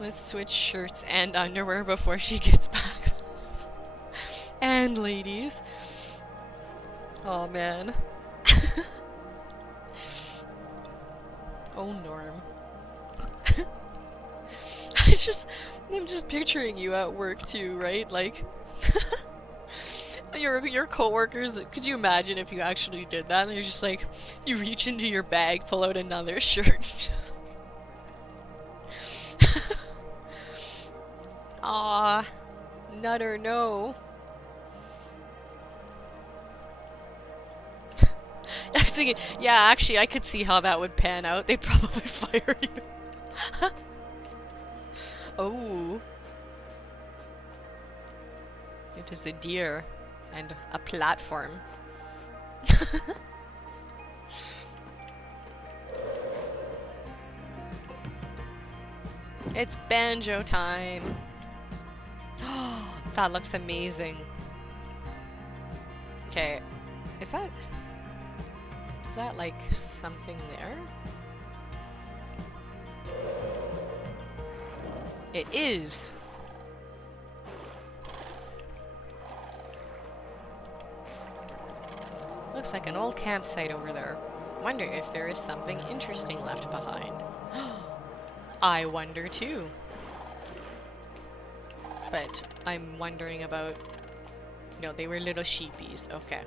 Let's switch shirts and underwear before she gets back. And ladies. Oh man. Oh Norm. I'm just picturing you at work too, right? Like your coworkers, could you imagine if you actually did that? And you're just like, you reach into your bag, pull out another shirt. Just aw, Nutter, no. I was thinking, yeah, actually, I could see how that would pan out. They'd probably fire you. Oh. It is a deer and a platform. It's banjo time. That looks amazing. Okay, is that like something there? It is. Looks like an old campsite over there. Wonder if there is something interesting left behind. I wonder too. But I'm wondering about... No, they were little sheepies. Okay.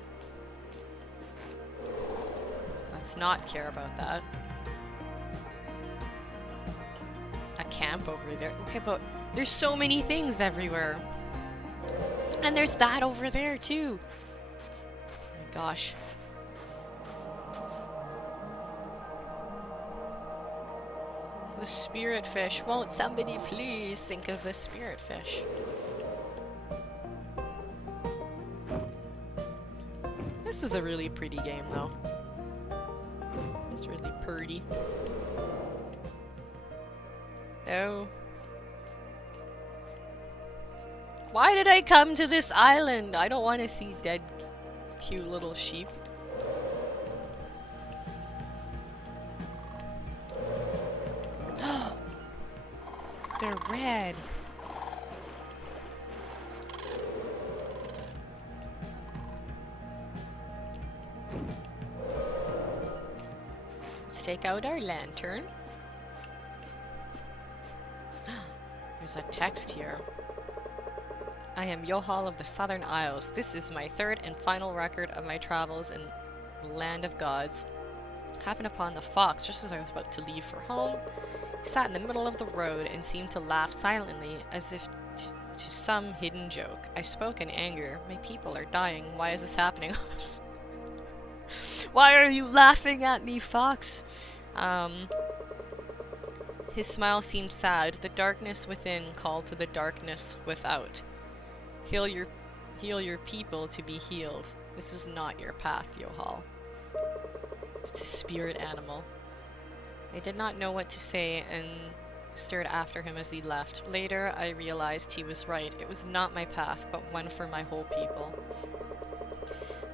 Let's not care about that. A camp over there. Okay, but there's so many things everywhere. And there's that over there too. Oh my gosh. The spirit fish. Won't somebody please think of the spirit fish? This is a really pretty game though. It's really pretty. Oh. Why did I come to this island? I don't want to see dead, cute little sheep. They're red. Let's take out our lantern. There's a text here. I am Yohal of the Southern Isles. This is my third and final record of my travels in the land of gods. Happened upon the fox just as I was about to leave for home. He sat in the middle of the road and seemed to laugh silently, as if to some hidden joke. I spoke in anger. My people are dying. Why is this happening? Why are you laughing at me, fox? His smile seemed sad. The darkness within called to the darkness without. Heal your people to be healed. This is not your path, Yohal. It's a spirit animal. I did not know what to say and stared after him as he left. Later, I realized he was right. It was not my path, but one for my whole people.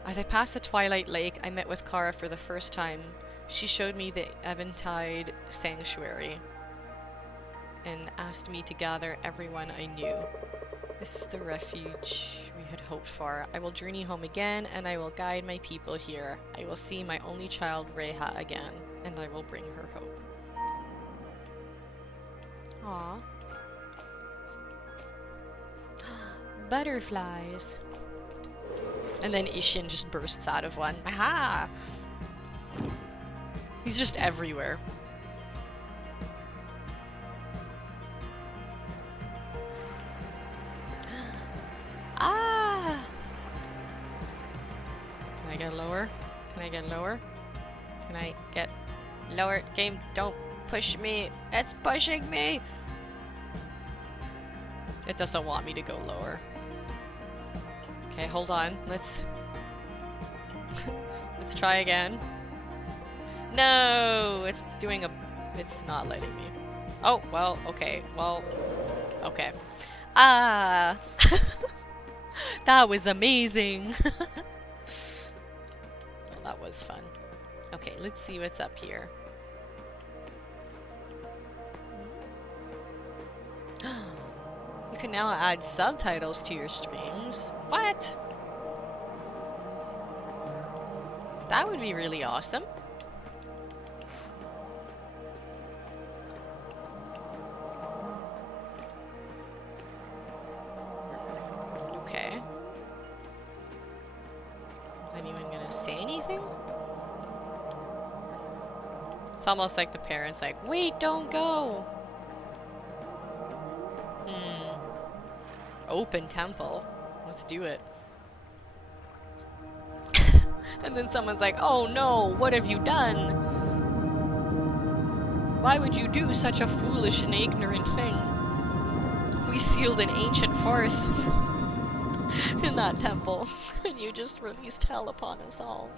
As I passed the Twilight Lake, I met with Kara for the first time. She showed me the Eventide Sanctuary and asked me to gather everyone I knew. This is the refuge we had hoped for. I will journey home again, and I will guide my people here. I will see my only child, Reha, again, and I will bring her hope. Aww. Butterflies. And then Ishin just bursts out of one. Aha! He's just everywhere. Ah! Can I get lower? Can I get lower? Can I get lower? Game, don't push me. It's pushing me. It doesn't want me to go lower. Okay, hold on. Let's let's try again. No, it's doing a... It's not letting me. Oh, well, okay. Well, okay. Ah! That was amazing! Well, that was fun. Okay, let's see what's up here. You can now add subtitles to your streams. What? That would be really awesome. Okay. Is anyone gonna say anything? It's almost like the parents like, wait, don't go. Open temple. Let's do it. And then someone's like, oh no, what have you done? Why would you do such a foolish and ignorant thing? We sealed an ancient force in that temple, and you just released hell upon us all.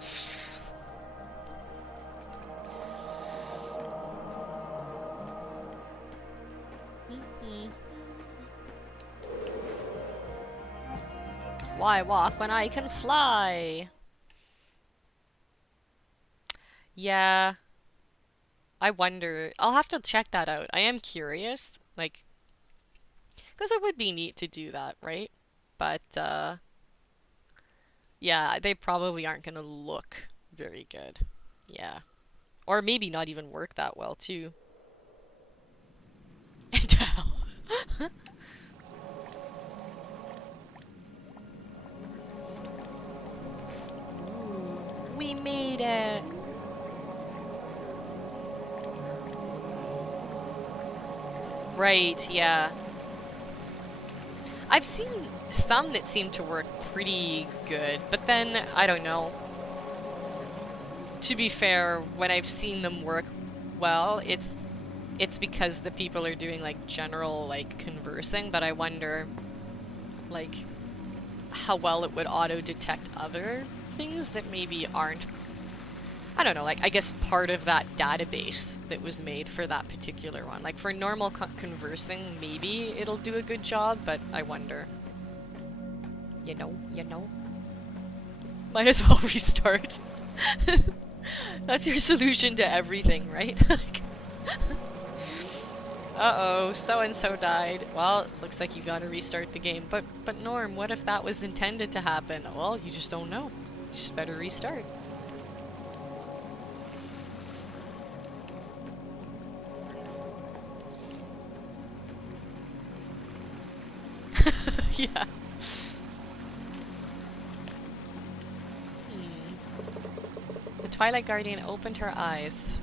Why walk when I can fly? Yeah. I wonder. I'll have to check that out. I am curious. Like, because it would be neat to do that, right? But, yeah, they probably aren't gonna look very good. Yeah. Or maybe not even work that well, too. Into hell. We made it! Right, yeah. I've seen some that seem to work pretty good, but then, I don't know. To be fair, when I've seen them work well, it's because the people are doing, like, general, like, conversing, but I wonder, like, how well it would auto-detect other things that maybe aren't, I don't know, like, I guess part of that database that was made for that particular one. Like, for normal conversing, maybe it'll do a good job, but I wonder. You know. Might as well restart. That's your solution to everything, right? Uh-oh, so-and-so died. Well, looks like you gotta restart the game. But Norm, what if that was intended to happen? Well, you just don't know. You just better restart. Yeah. The Twilight Guardian opened her eyes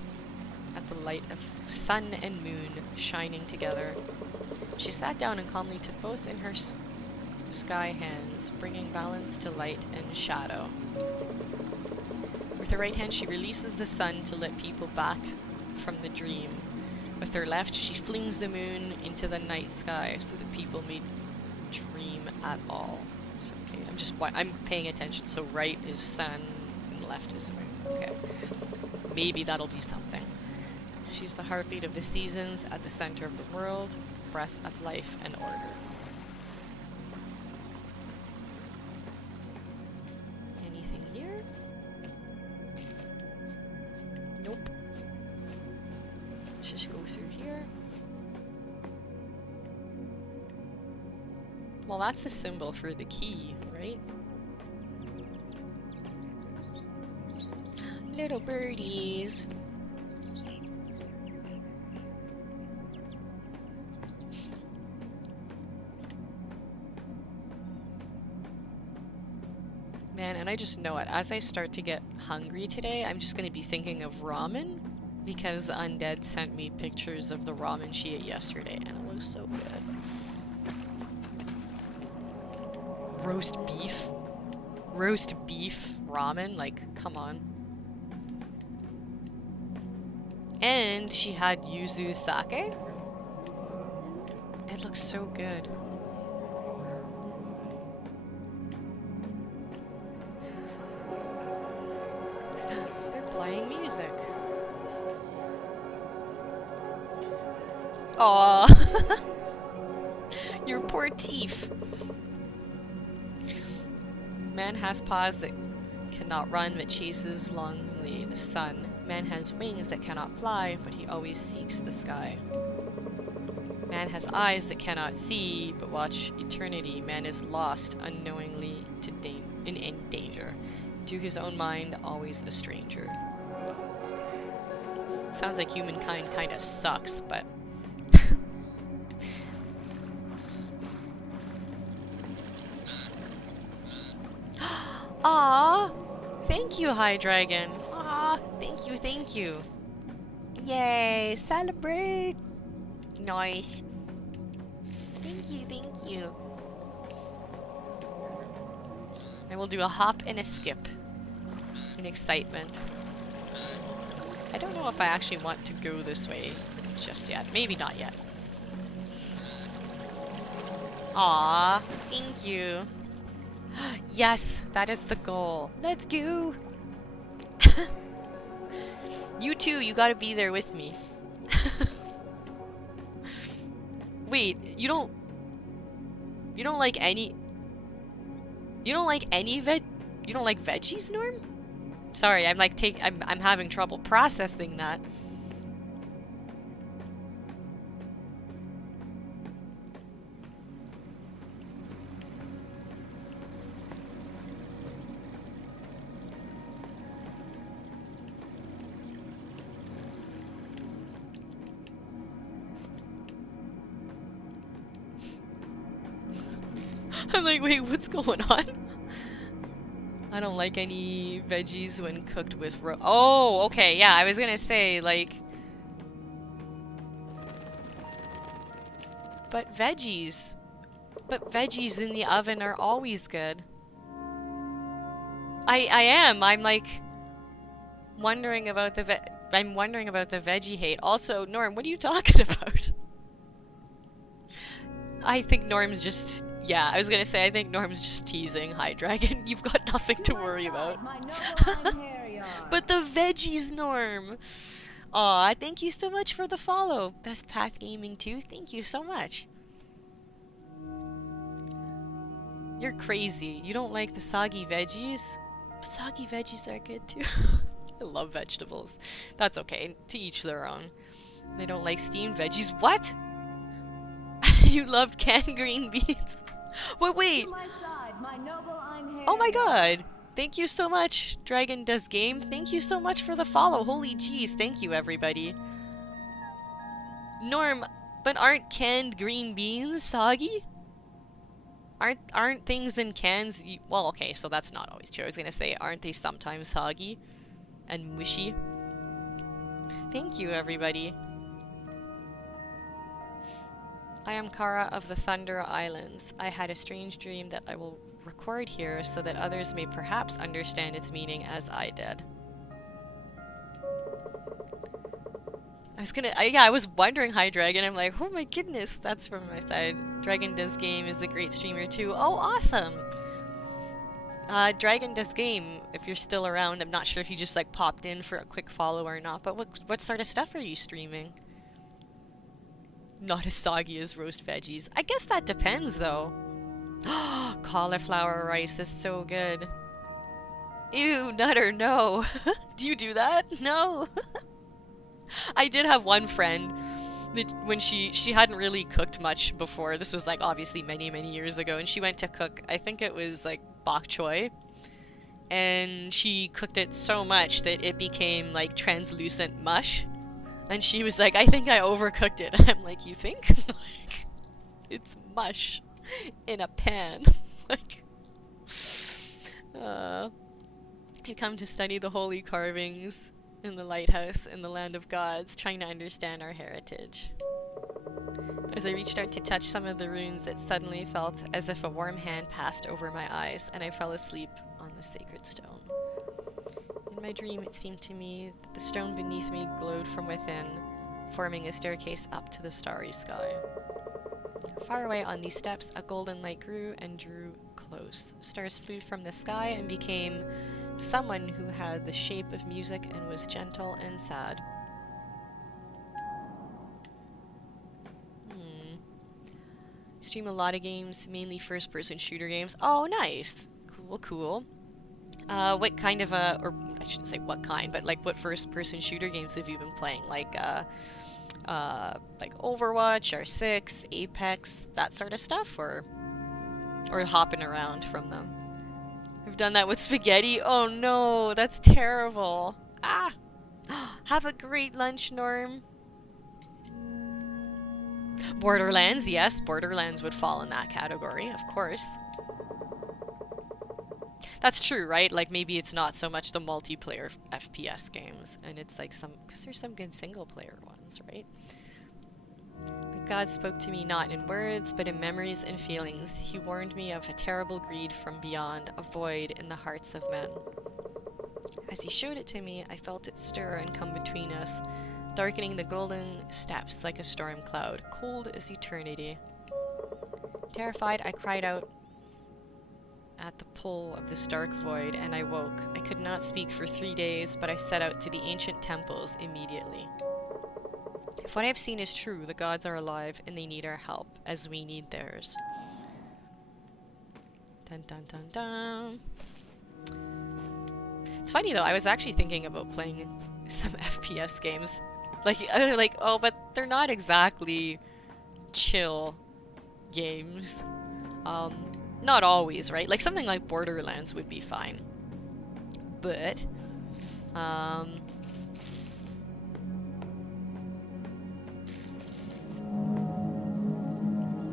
at the light of sun and moon shining together. She sat down and calmly took both in her sky hands, bringing balance to light and shadow. With her right hand, she releases the sun to let people back from the dream. With her left, she flings the moon into the night sky so that people may dream at all. So, okay, I'm paying attention. So right is sun and left is moon. Okay. Maybe that'll be something. She's the heartbeat of the seasons at the center of the world, breath of life and order. Anything here? Nope. Let's just go through here. Well, that's the symbol for the key, right? Little birdies. Man, and I just know it. As I start to get hungry today, I'm just gonna be thinking of ramen, because Undead sent me pictures of the ramen she ate yesterday, and it looks so good. Roast beef? Roast beef ramen? Like, come on. And she had yuzu sake? It looks so good. They're playing music. Aww. Your poor teeth. Man has paws that cannot run but chases longingly the sun. Man has wings that cannot fly, but he always seeks the sky. Man has eyes that cannot see, but watch eternity. Man is lost unknowingly in danger. To his own mind, always a stranger. Sounds like humankind kind of sucks, but... Aww! Thank you, High Dragon! Aww! Thank you, thank you! Yay! Celebrate! Nice! Thank you, thank you! I will do a hop and a skip in excitement. I don't know if I actually want to go this way just yet. Maybe not yet. Aww, thank you. Yes, that is the goal. Let's go! You too, you gotta be there with me. Wait, you don't like any... You don't like veggies, Norm? Sorry, I'm having trouble processing that. I'm like, wait, what's going on? I don't like any veggies when cooked with oh, okay, yeah, I was gonna say, like... But veggies in the oven are always good. I'm like... wondering about the veggie hate. Also, Norm, what are you talking about? I think Norm's just... Yeah, I was gonna say, I think Norm's just teasing High Dragon. You've got nothing to worry about. But the veggies, Norm! Aw, thank you so much for the follow. Best Path Gaming 2, thank you so much. You're crazy. You don't like the soggy veggies? Soggy veggies are good too. I love vegetables. That's okay, to each their own. And I don't like steamed veggies. What? You loved canned green beans? Wait! Oh my god! Thank you so much, Dragon Does Game. Thank you so much for the follow. Holy jeez, thank you everybody. Norm, but aren't canned green beans soggy? Aren't things in cans... Well, okay, so that's not always true. I was gonna say, aren't they sometimes soggy and mushy? Thank you, everybody. I am Kara of the Thunder Islands. I had a strange dream that I will record here so that others may perhaps understand its meaning as I did. I was wondering, High Dragon. I'm like, oh my goodness, that's from my side. Dragon Does Game is the great streamer too. Oh, awesome! Dragon Does Game, if you're still around, I'm not sure if you just like popped in for a quick follow or not, but what sort of stuff are you streaming? Not as soggy as roast veggies. I guess that depends though. Cauliflower rice is so good. Ew, Nutter, no. Do you do that? No. I did have one friend that when she hadn't really cooked much before. This was like obviously many years ago, and she went to cook, I think it was like bok choy, and she cooked it so much that it became like translucent mush, and she was like, I think I overcooked it. And I'm like, you think? Like, it's mush in a pan. Like, I come to study the holy carvings in the lighthouse in the land of gods, trying to understand our heritage. As I reached out to touch some of the runes, it suddenly felt as if a warm hand passed over my eyes, and I fell asleep on the sacred stone. In my dream, it seemed to me that the stone beneath me glowed from within, forming a staircase up to the starry sky. Far away on these steps, a golden light grew and drew close. Stars flew from the sky and became someone who had the shape of music and was gentle and sad. Stream a lot of games, mainly first-person shooter games. Oh, nice! Cool. What kind of or I shouldn't say what kind, but like what first-person shooter games have you been playing? Like, Like Overwatch, R6, Apex, that sort of stuff, or hopping around from them? I've done that with spaghetti. Oh no, that's terrible. Ah! Have a great lunch, Norm. Borderlands, yes, Borderlands would fall in that category, of course. That's true, right? Like, maybe it's not so much the multiplayer FPS games, and it's like because there's some good single-player ones, right? But God spoke to me not in words, but in memories and feelings. He warned me of a terrible greed from beyond, a void in the hearts of men. As he showed it to me, I felt it stir and come between us, darkening the golden steps like a storm cloud, cold as eternity. Terrified, I cried out at the pull of this dark void, and I woke. I could not speak for 3 days, but I set out to the ancient temples immediately. If what I have seen is true, the gods are alive, and they need our help, as we need theirs. Dun dun dun dun. It's funny though, I was actually thinking about playing some FPS games. Like, oh, but they're not exactly chill games. Not always, right? Like, something like Borderlands would be fine. But,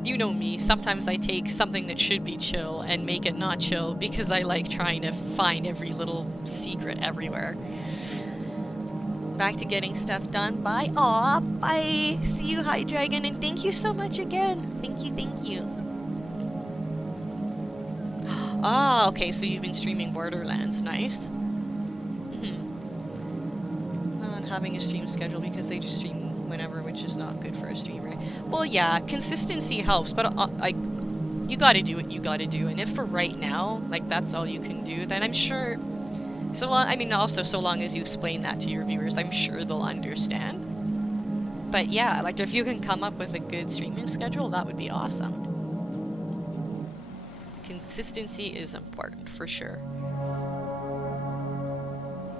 you know me, sometimes I take something that should be chill and make it not chill because I like trying to find every little secret everywhere. Back to getting stuff done. Bye. Aw, bye. See you, High Dragon, and thank you so much again. Thank you, thank you. Ah, okay, so you've been streaming Borderlands. Nice. Not having a stream schedule because they just stream whenever, which is not good for a streamer. Well, yeah, consistency helps, but like, you gotta do what you gotta do, and if for right now, like, that's all you can do, then I'm sure, so long, I mean, also, so long as you explain that to your viewers, I'm sure they'll understand. But yeah, like, if you can come up with a good streaming schedule, that would be awesome. Consistency is important, for sure.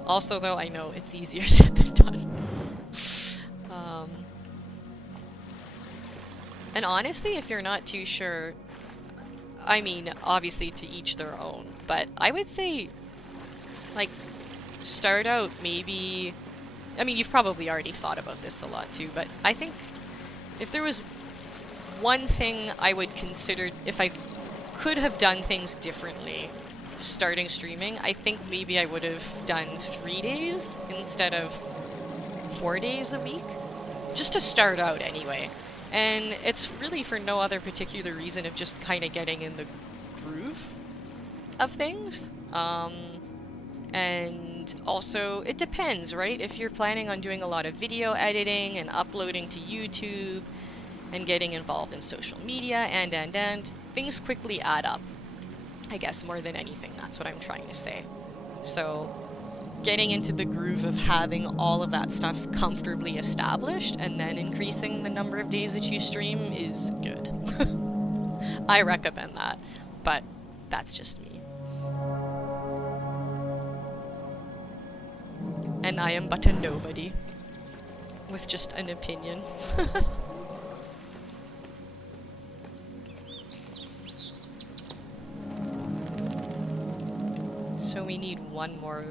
Also, though, I know it's easier said than done. And honestly, if you're not too sure, I mean, obviously to each their own, but I would say, like, start out maybe, I mean, you've probably already thought about this a lot too, but I think if there was one thing I would consider, if I could have done things differently starting streaming, I think maybe I would have done 3 days instead of 4 days a week, just to start out anyway. And it's really for no other particular reason of just kind of getting in the groove of things. And also, it depends, right? If you're planning on doing a lot of video editing and uploading to YouTube and getting involved in social media and things quickly add up. I guess more than anything, that's what I'm trying to say. So, getting into the groove of having all of that stuff comfortably established and then increasing the number of days that you stream is good. I recommend that, but that's just me. And I am but a nobody with just an opinion. So we need one more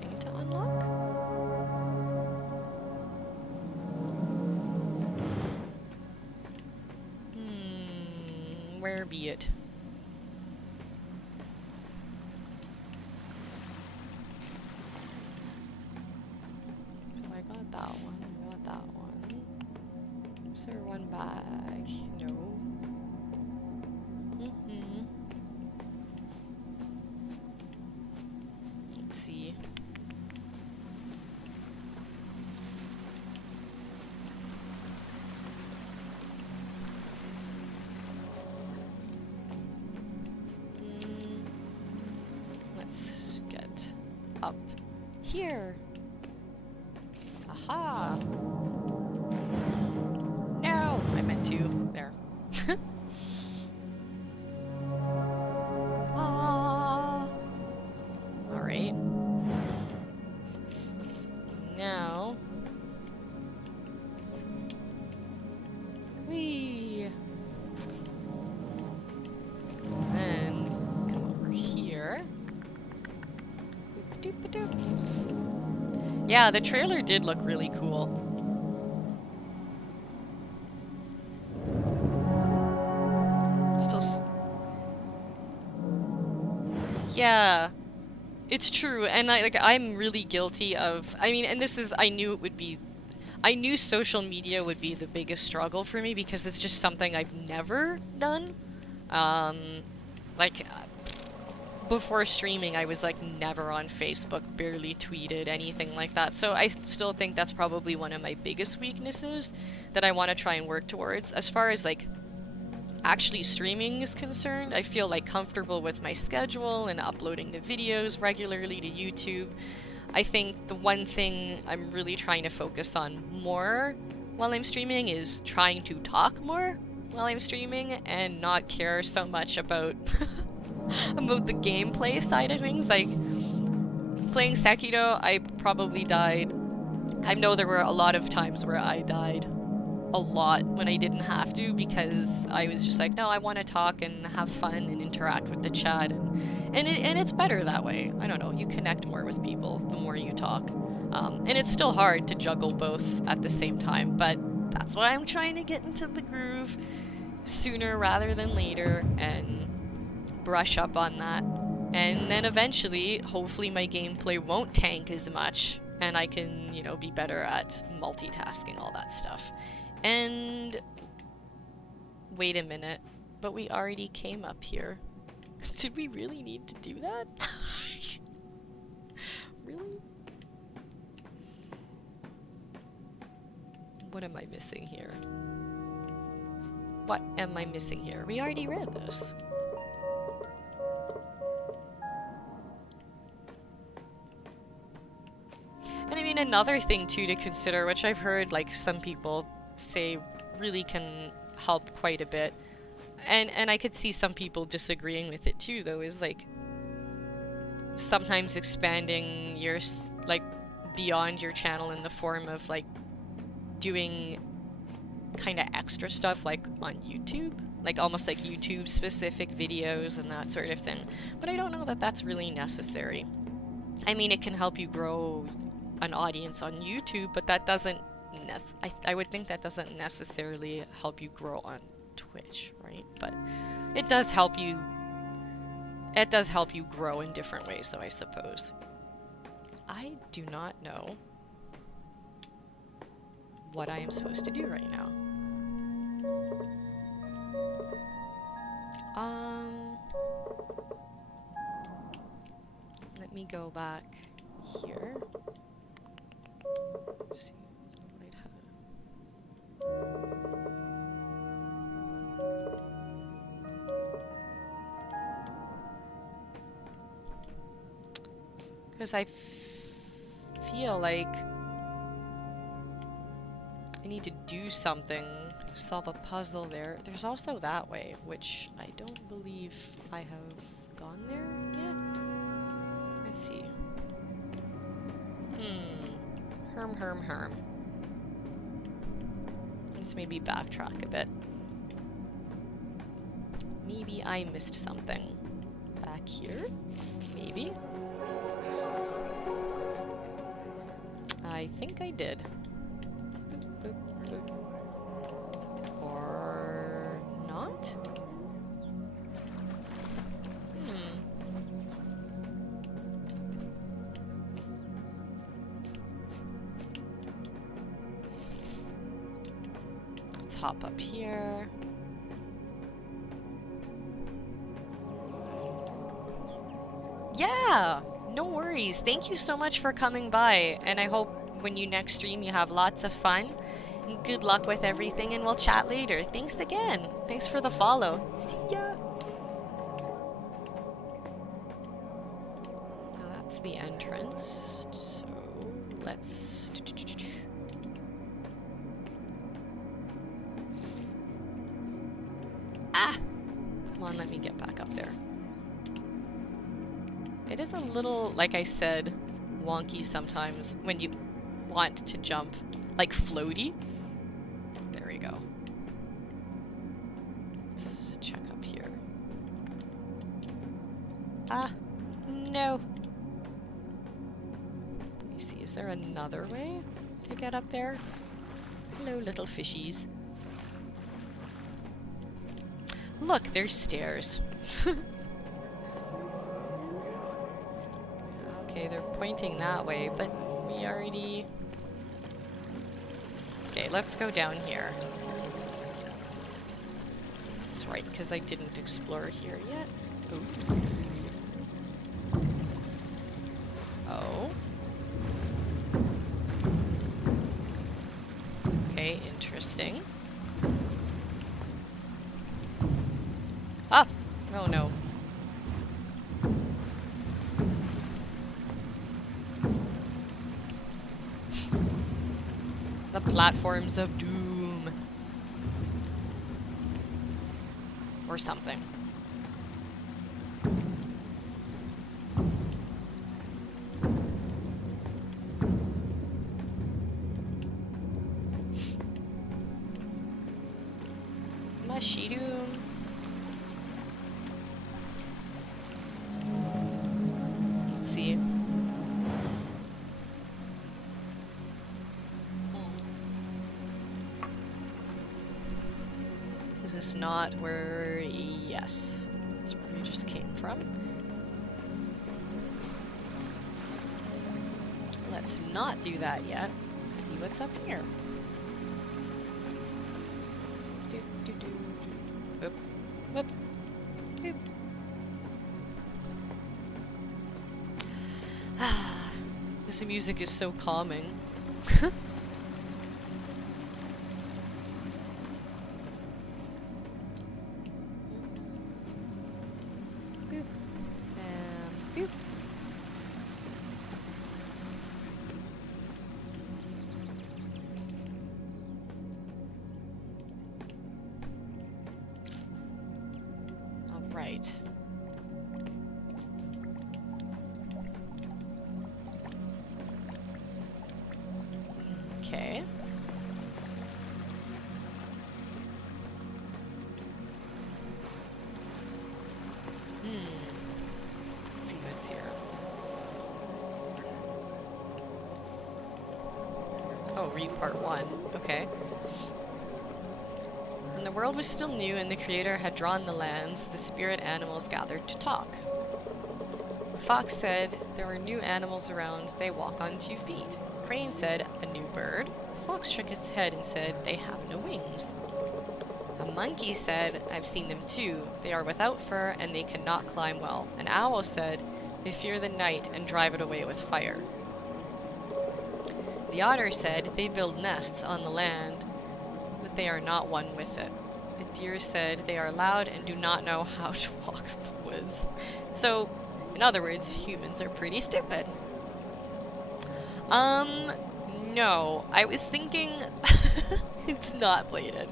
thing to unlock? Where be it? So I got that one, I got that one. Is there one back? No. Let's see. Let's get up here. Aha! No! I meant to. There. Alright. Now, Yeah, the trailer did look really cool. Still yeah, it's true. And I'm really guilty of, I mean, and this is, I knew social media would be the biggest struggle for me because it's just something I've never done. Um, like before streaming, I was like never on Facebook, barely tweeted, anything like that. So I still think that's probably one of my biggest weaknesses that I want to try and work towards. As far as like actually streaming is concerned, I feel like comfortable with my schedule and uploading the videos regularly to YouTube. I think the one thing I'm really trying to focus on more while I'm streaming is trying to talk more while I'm streaming and not care so much about about the gameplay side of things. Like playing Sekiro, I probably died. I know there were a lot of times where I died a lot when I didn't have to because I was just like, no, I want to talk and have fun and interact with the chat, and it's better that way. I don't know, you connect more with people the more you talk. And it's still hard to juggle both at the same time, but that's why I'm trying to get into the groove sooner rather than later and brush up on that. And then eventually, hopefully my gameplay won't tank as much and I can, you know, be better at multitasking, all that stuff. And wait a minute, but we already came up here. Did we really need to do that? Really? What am I missing here? What am I missing here? We already read this. And I mean, another thing too to consider, which I've heard like some people say really can help quite a bit, and I could see some people disagreeing with it too, though, is like sometimes expanding your like beyond your channel in the form of like doing kind of extra stuff like on YouTube, like almost like YouTube specific videos and that sort of thing. But I don't know that that's really necessary. I mean, it can help you grow an audience on YouTube, but that doesn't I would think that doesn't necessarily help you grow on Twitch, right? But it does help you grow in different ways, though, I suppose. I do not know what I am supposed to do right now. Let me go back here. See. Because I feel like I need to do something, solve a puzzle there. There's also that way, which I don't believe I have gone there yet. Let's see. Herm. Let's maybe backtrack a bit. Maybe I missed something. Back here? Maybe? I think I did. Boop, boop, boop. Or not? Let's hop up here. Yeah! No worries. Thank you so much for coming by, and I hope when you next stream you have lots of fun. And good luck with everything, and we'll chat later. Thanks again. Thanks for the follow. See ya! Now that's the entrance, so let's... Ah! Come on, let me get back up there. It is a little, like I said, wonky sometimes when you want to jump, like floaty. There we go. Let's check up here. Ah, no. Let me see, is there another way to get up there? Hello, little fishies. Look, there's stairs. Okay, they're pointing that way, but we already... Okay, let's go down here. That's right, because I didn't explore here yet. Ooh. Oh. Okay, interesting. Ah! Oh no. The platforms of doom. Or something. Mashidoom. Let's see. Is this not where... Yes. That's where we just came from. Let's not do that yet. Let's see what's up here. Do, do, do. Whoop. Whoop. Doop. Ah, this music is so calming. Boop. And boop. All right. Okay. Let's see what's here. Oh, read part 1. Okay. When the world was still new and the Creator had drawn the lands, the spirit animals gathered to talk. The fox said, "There are new animals around, they walk on 2 feet." Crane said, "A new bird." The fox shook its head and said, "They have no wings." A monkey said, "I've seen them too. They are without fur and they cannot climb well." An owl said, "They fear the night and drive it away with fire." The otter said, "They build nests on the land, but they are not one with it." The deer said, "They are loud and do not know how to walk the woods." So, in other words, humans are pretty stupid. No. I was thinking... It's not bladed.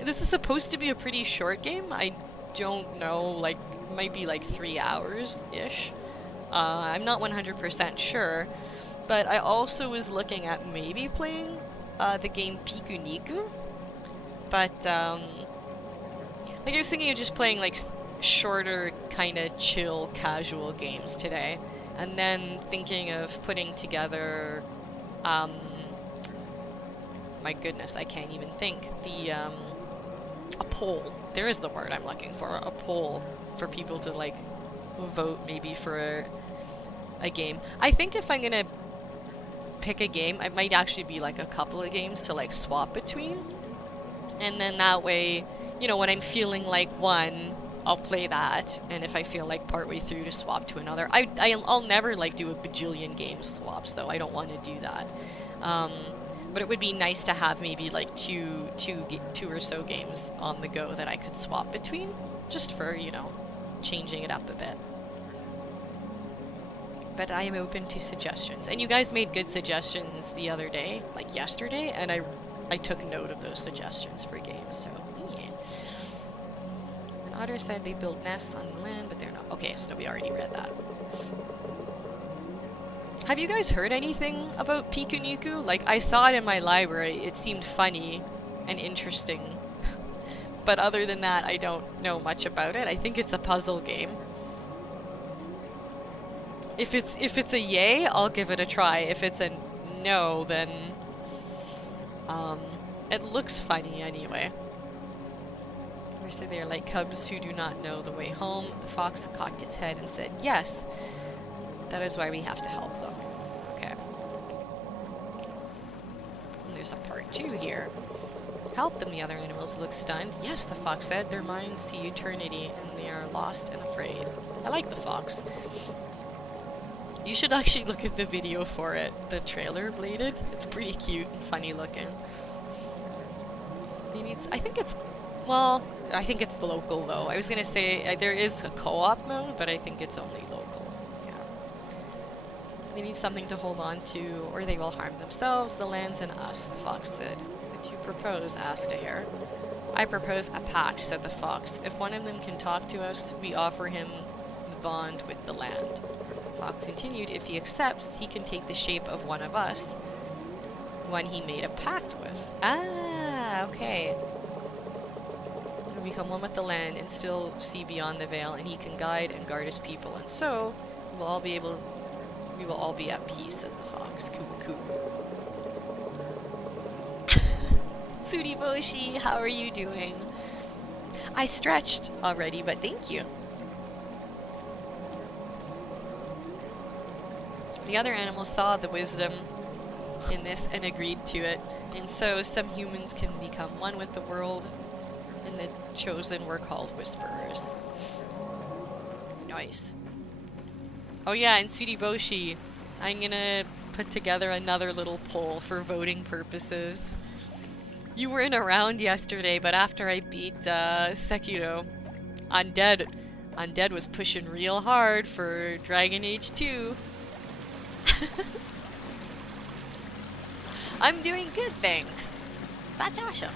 This is supposed to be a pretty short game. I don't know, like, might be like 3 hours-ish. I'm not 100% sure. But I also was looking at maybe playing the game Pikuniku. But, like, I was thinking of just playing, like, shorter, kind of chill, casual games today. And then thinking of putting together, my goodness, I can't even think. A poll. There is the word I'm looking for. A poll for people to, like, vote maybe for a game. I think if I'm gonna pick a game, it might actually be, like, a couple of games to, like, swap between. And then that way, you know, when I'm feeling like one, I'll play that, and if I feel like partway through to swap to another. I'll never, like, do a bajillion game swaps, though. I don't want to do that. But it would be nice to have maybe, like, two or so games on the go that I could swap between, just for, you know, changing it up a bit. But I am open to suggestions. And you guys made good suggestions the other day, like yesterday, and I took note of those suggestions for games, so... Otter said they build nests on the land, but they're not. Okay, so we already read that. Have you guys heard anything about Pikuniku? Like, I saw it in my library. It seemed funny and interesting. But other than that, I don't know much about it. I think it's a puzzle game. If it's a yay, I'll give it a try. If it's a know, then it looks funny anyway. We say they are like cubs who do not know the way home. The fox cocked its head and said, "Yes, that is why we have to help them." Okay. And there's a part 2 here. Help them, the other animals looked stunned. "Yes," the fox said, "their minds see eternity and they are lost and afraid." I like the fox. You should actually look at the video for it, the trailer Bladed. It's pretty cute and funny looking. He needs, I think it's, well, I think it's local though. I was gonna say there is a co-op mode, but I think it's only local. Yeah. They need something to hold on to, or they will harm themselves, the lands, and us, the fox said. "What do you propose?" asked a hare. "I propose a pact," said the fox. "If one of them can talk to us, we offer him the bond with the land." The fox continued, "If he accepts, he can take the shape of one of us, one he made a pact with." Ah, okay. He'll become one with the land and still see beyond the veil, and he can guide and guard his people, and so we will all be at peace, said the fox. Coo coo. Suriboshi, how are you doing? I stretched already, but thank you. The other animals saw the wisdom in this and agreed to it, and so some humans can become one with the world, and the chosen were called whisperers. Nice. Oh yeah, and Suriboshi, I'm gonna put together another little poll for voting purposes. You weren't around yesterday, but after I beat Sekiro, Undead was pushing real hard for Dragon Age 2. I'm doing good, thanks. That's awesome.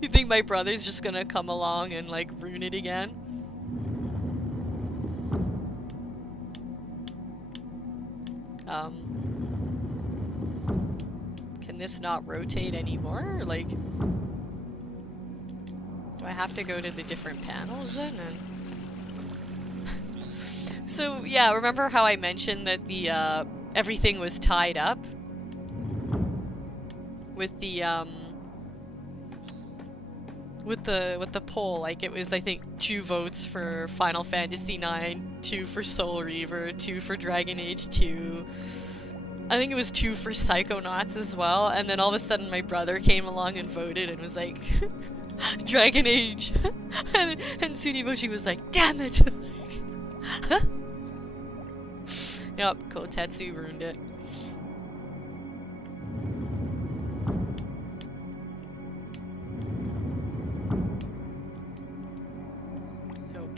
You think my brother's just gonna come along and like ruin it again? Can this not rotate anymore? Like, do I have to go to the different panels then? So yeah, remember how I mentioned that the everything was tied up with the with the poll? Like, it was, I think, 2 votes for Final Fantasy IX, 2 for Soul Reaver, 2 for Dragon Age 2. I think it was 2 for Psychonauts as well, and then all of a sudden my brother came along and voted and was like, Dragon Age. and Suriboshi was like, damn it! Yep, Kotetsu ruined it.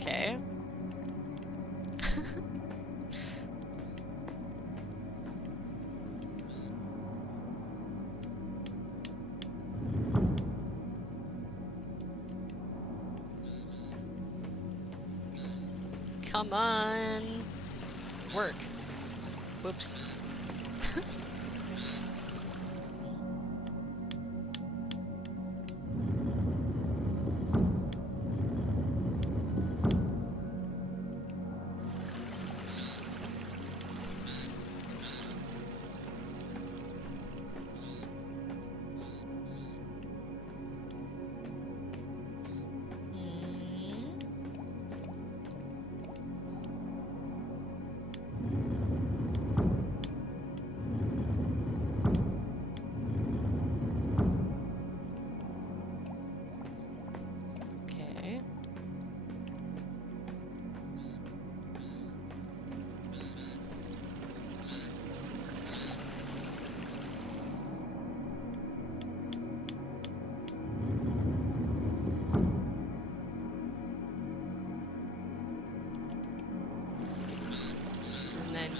Okay. Come on. Work. Whoops.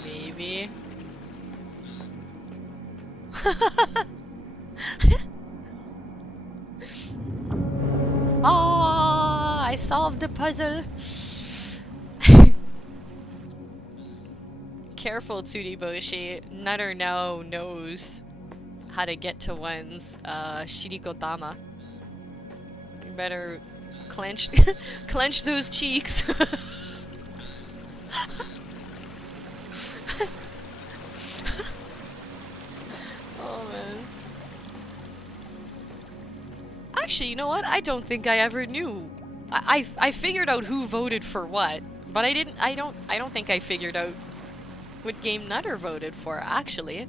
Maybe. Ah, I solved the puzzle. Careful, Tsuruboshi. Nutter now knows how to get to one's Shiriko-dama. You better clench clench those cheeks. Oh man. Actually, you know what? I don't think I ever knew. I figured out who voted for what, but I don't think I figured out what game Nutter voted for, actually.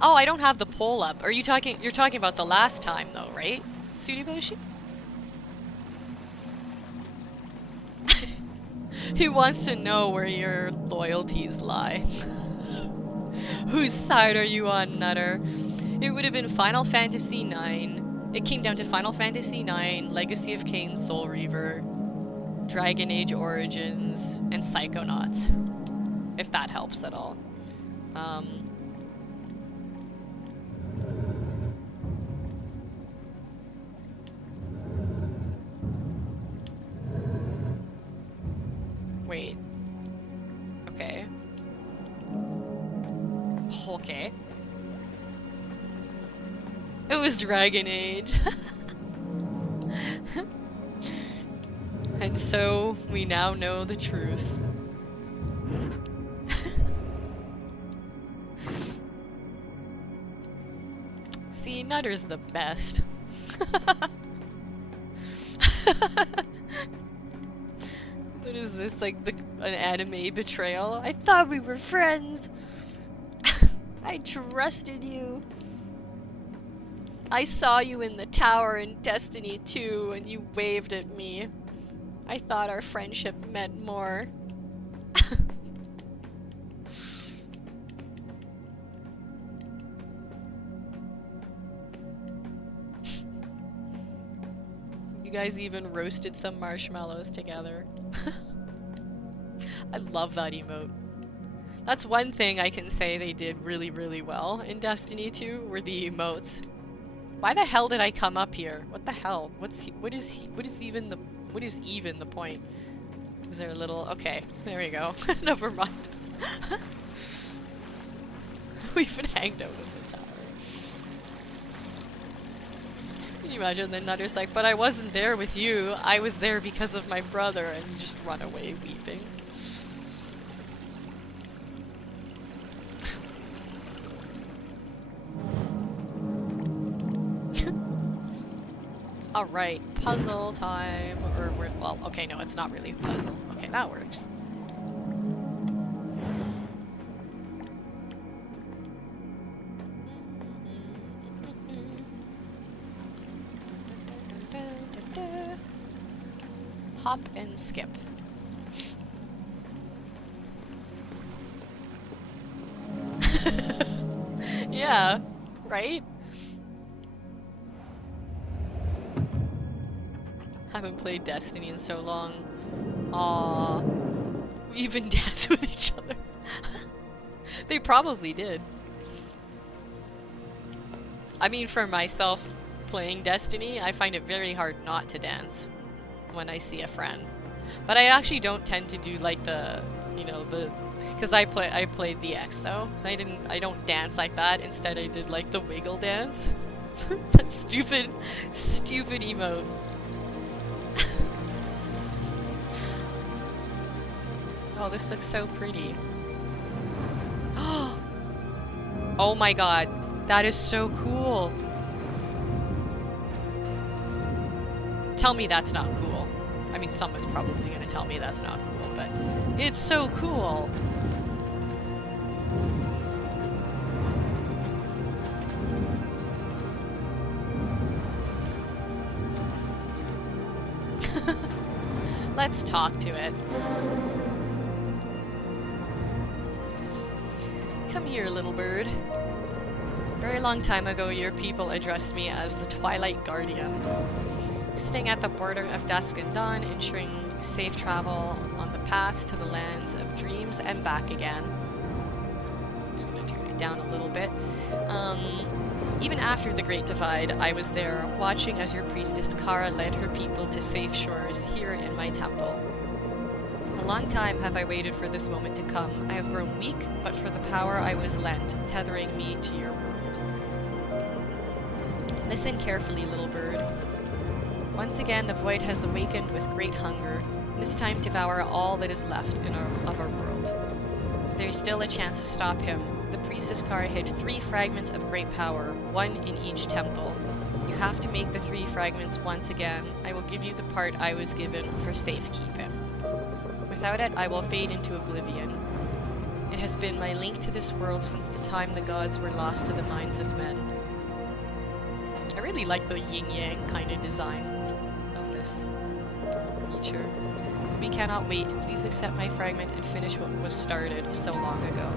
Oh, I don't have the poll up. Are you talking? You're talking about the last time, though, right, Tsuruboshi? He wants to know where your loyalties lie. Whose side are you on, Nutter? It would have been Final Fantasy IX. It came down to Final Fantasy IX, Legacy of Kain, Soul Reaver, Dragon Age Origins, and Psychonauts. If that helps at all. Wait. Okay. Okay. It was Dragon Age. And so, we now know the truth. See, Nutter's the best. What is this, like an anime betrayal? I thought we were friends. I trusted you. I saw you in the tower in Destiny 2 and you waved at me. I thought our friendship meant more. You guys even roasted some marshmallows together. I love that emote. That's one thing I can say they did really, really well in Destiny 2 were the emotes. Why the hell did I come up here? What the hell? What is even the point? Is there a little... Okay, there we go. Never mind. We've been hanged out in the tower. Can you imagine the Nutter's like, but I wasn't there with you. I was there because of my brother, and you just run away weeping. Alright, puzzle time. Or, well, okay, no, it's not really a puzzle. Okay, that works. Hop and skip. Yeah, right? Haven't played Destiny in so long. Aww. We even dance with each other. They probably did. I mean, for myself playing Destiny, I find it very hard not to dance when I see a friend. But I actually don't tend to do like the, you know, the, because I played the EXO, so I don't dance like that. Instead I did like the wiggle dance. That stupid emote. Oh, this looks so pretty. Oh my god, that is so cool. Tell me that's not cool. I mean, someone's probably gonna tell me that's not cool, but it's so cool. Let's talk to it. Come here, little bird. A very long time ago, your people addressed me as the Twilight Guardian. Staying at the border of dusk and dawn, ensuring safe travel on the paths to the lands of dreams and back again. Just gonna turn it down a little bit. Even after the Great Divide, I was there, watching as your priestess Kara led her people to safe shores here in my temple. A long time have I waited for this moment to come. I have grown weak, but for the power I was lent, tethering me to your world. Listen carefully, little bird. Once again, the void has awakened with great hunger, this time devour all that is left of our world. There is still a chance to stop him. The priestess Kara hid 3 fragments of great power, 1 in each temple. You have to make the 3 fragments once again. I will give you the part I was given for safekeeping. Without it, I will fade into oblivion. It has been my link to this world since the time the gods were lost to the minds of men. I really like the yin-yang kind of design of this creature. We cannot wait. Please accept my fragment and finish what was started so long ago.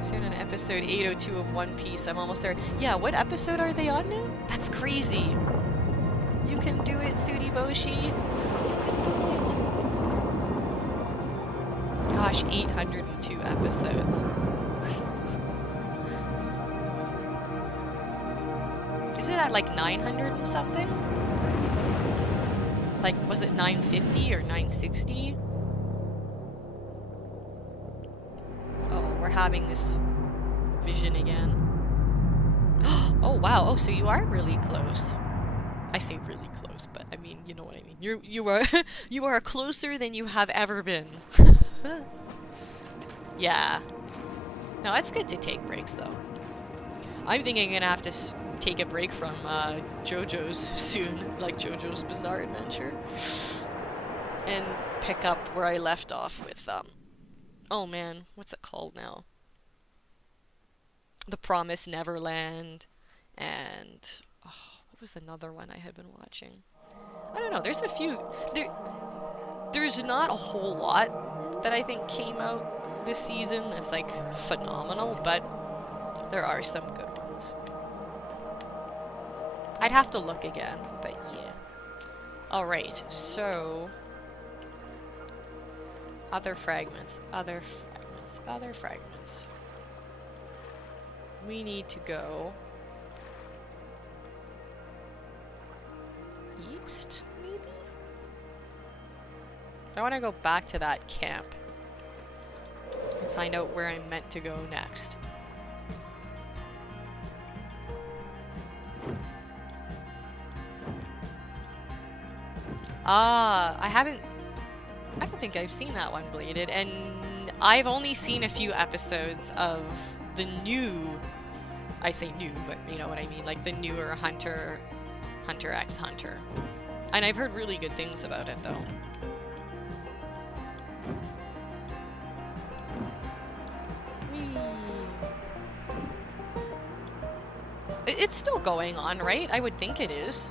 Soon in episode 802 of One Piece. I'm almost there. Yeah, what episode are they on now? That's crazy. You can do it, Suriboshi. You can do it. Gosh, 802 episodes. Is it at like 900 and something? Like, was it 950 or 960? Oh, we're having this vision again. Oh, wow. Oh, so you are really close. I say really close, but I mean, you know what I mean. You are you are closer than you have ever been. Yeah. No, it's good to take breaks though. I'm thinking I'm gonna have to take a break from JoJo's soon, like JoJo's Bizarre Adventure, and pick up where I left off with oh man, what's it called now? The Promised Neverland, and oh, what was another one I had been watching? I don't know. There's a few. There's not a whole lot that I think came out this season. It's like phenomenal, but there are some good ones. I'd have to look again, but yeah. Alright, so... Other fragments. We need to go... east, maybe? I want to go back to that camp. And find out where I'm meant to go next. I don't think I've seen that one, Bladed, and I've only seen a few episodes of the new, I say new, but you know what I mean, like the newer Hunter x Hunter. And I've heard really good things about it, though. It's still going on, right? I would think it is.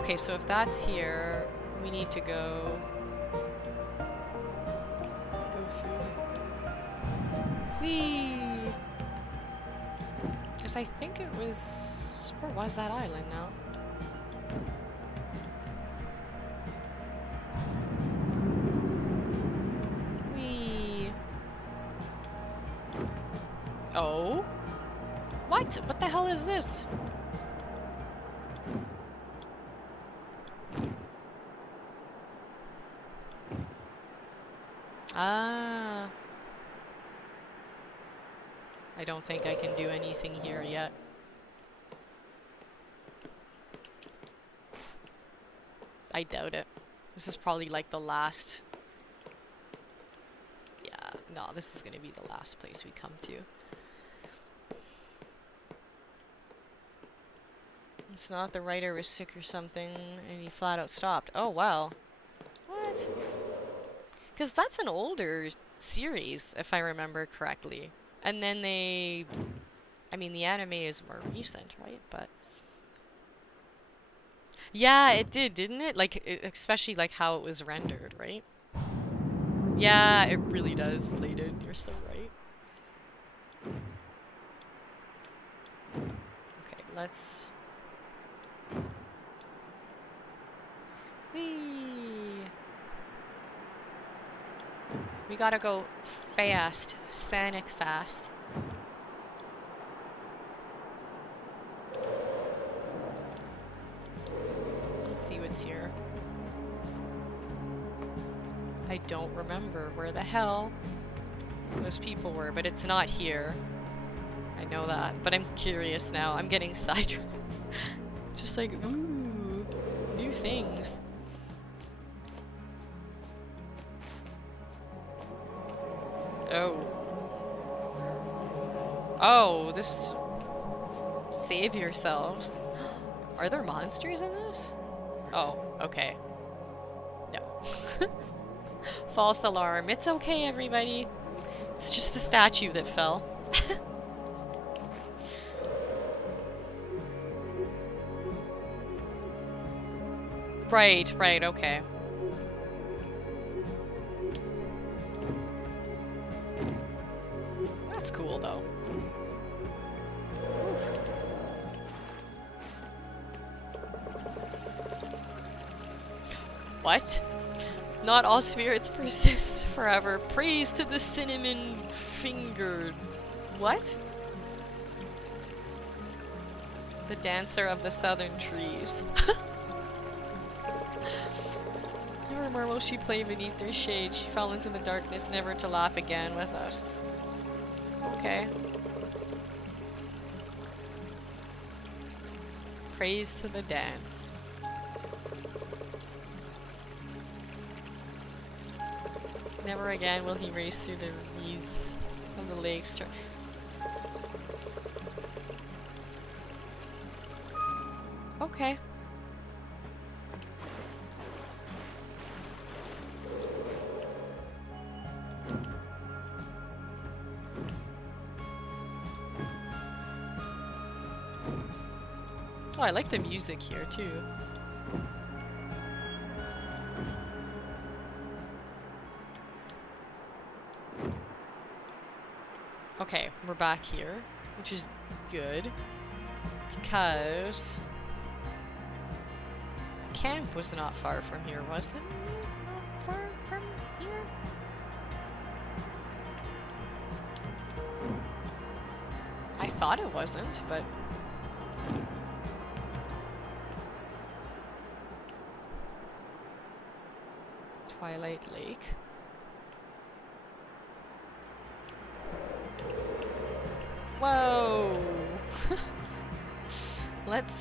Okay, so if that's here, we need to go through. Whee! Because I think it was... Where was that island now? Whee! Oh? What? What the hell is this? Ah. I don't think I can do anything here yet. I doubt it. This is probably like the last... Yeah, no, this is gonna be the last place we come to. It's not the writer was sick or something, and he flat out stopped. Oh, wow. What? Because that's an older series, if I remember correctly. And then they... I mean, the anime is more recent, right? But... Yeah, it did, didn't it? Like, especially like how it was rendered, right? Yeah, it really does, Bladed. You're so right. Okay, let's... Whee! We gotta go fast. Sonic fast. Let's see what's here. I don't remember where the hell those people were, but it's not here. I know that, but I'm curious now. I'm getting sidetracked. Just like, ooh, new things. Oh. Oh, this... Save yourselves. Are there monsters in this? Oh, okay. No. False alarm. It's okay, everybody. It's just a statue that fell. Right, right, okay. That's cool, though. Oof. What? Not all spirits persist forever. Praise to the cinnamon-fingered... What? The dancer of the southern trees. Nevermore will she play beneath their shade. She fell into the darkness, never to laugh again with us. Okay. Praise to the dance. Never again will he race through the reeds of the lakes. Okay. Oh, I like the music here too. Okay, we're back here, which is good because the camp was not far from here, was it? Not far from here? I thought it wasn't, but... Twilight Lake. Whoa! Let's,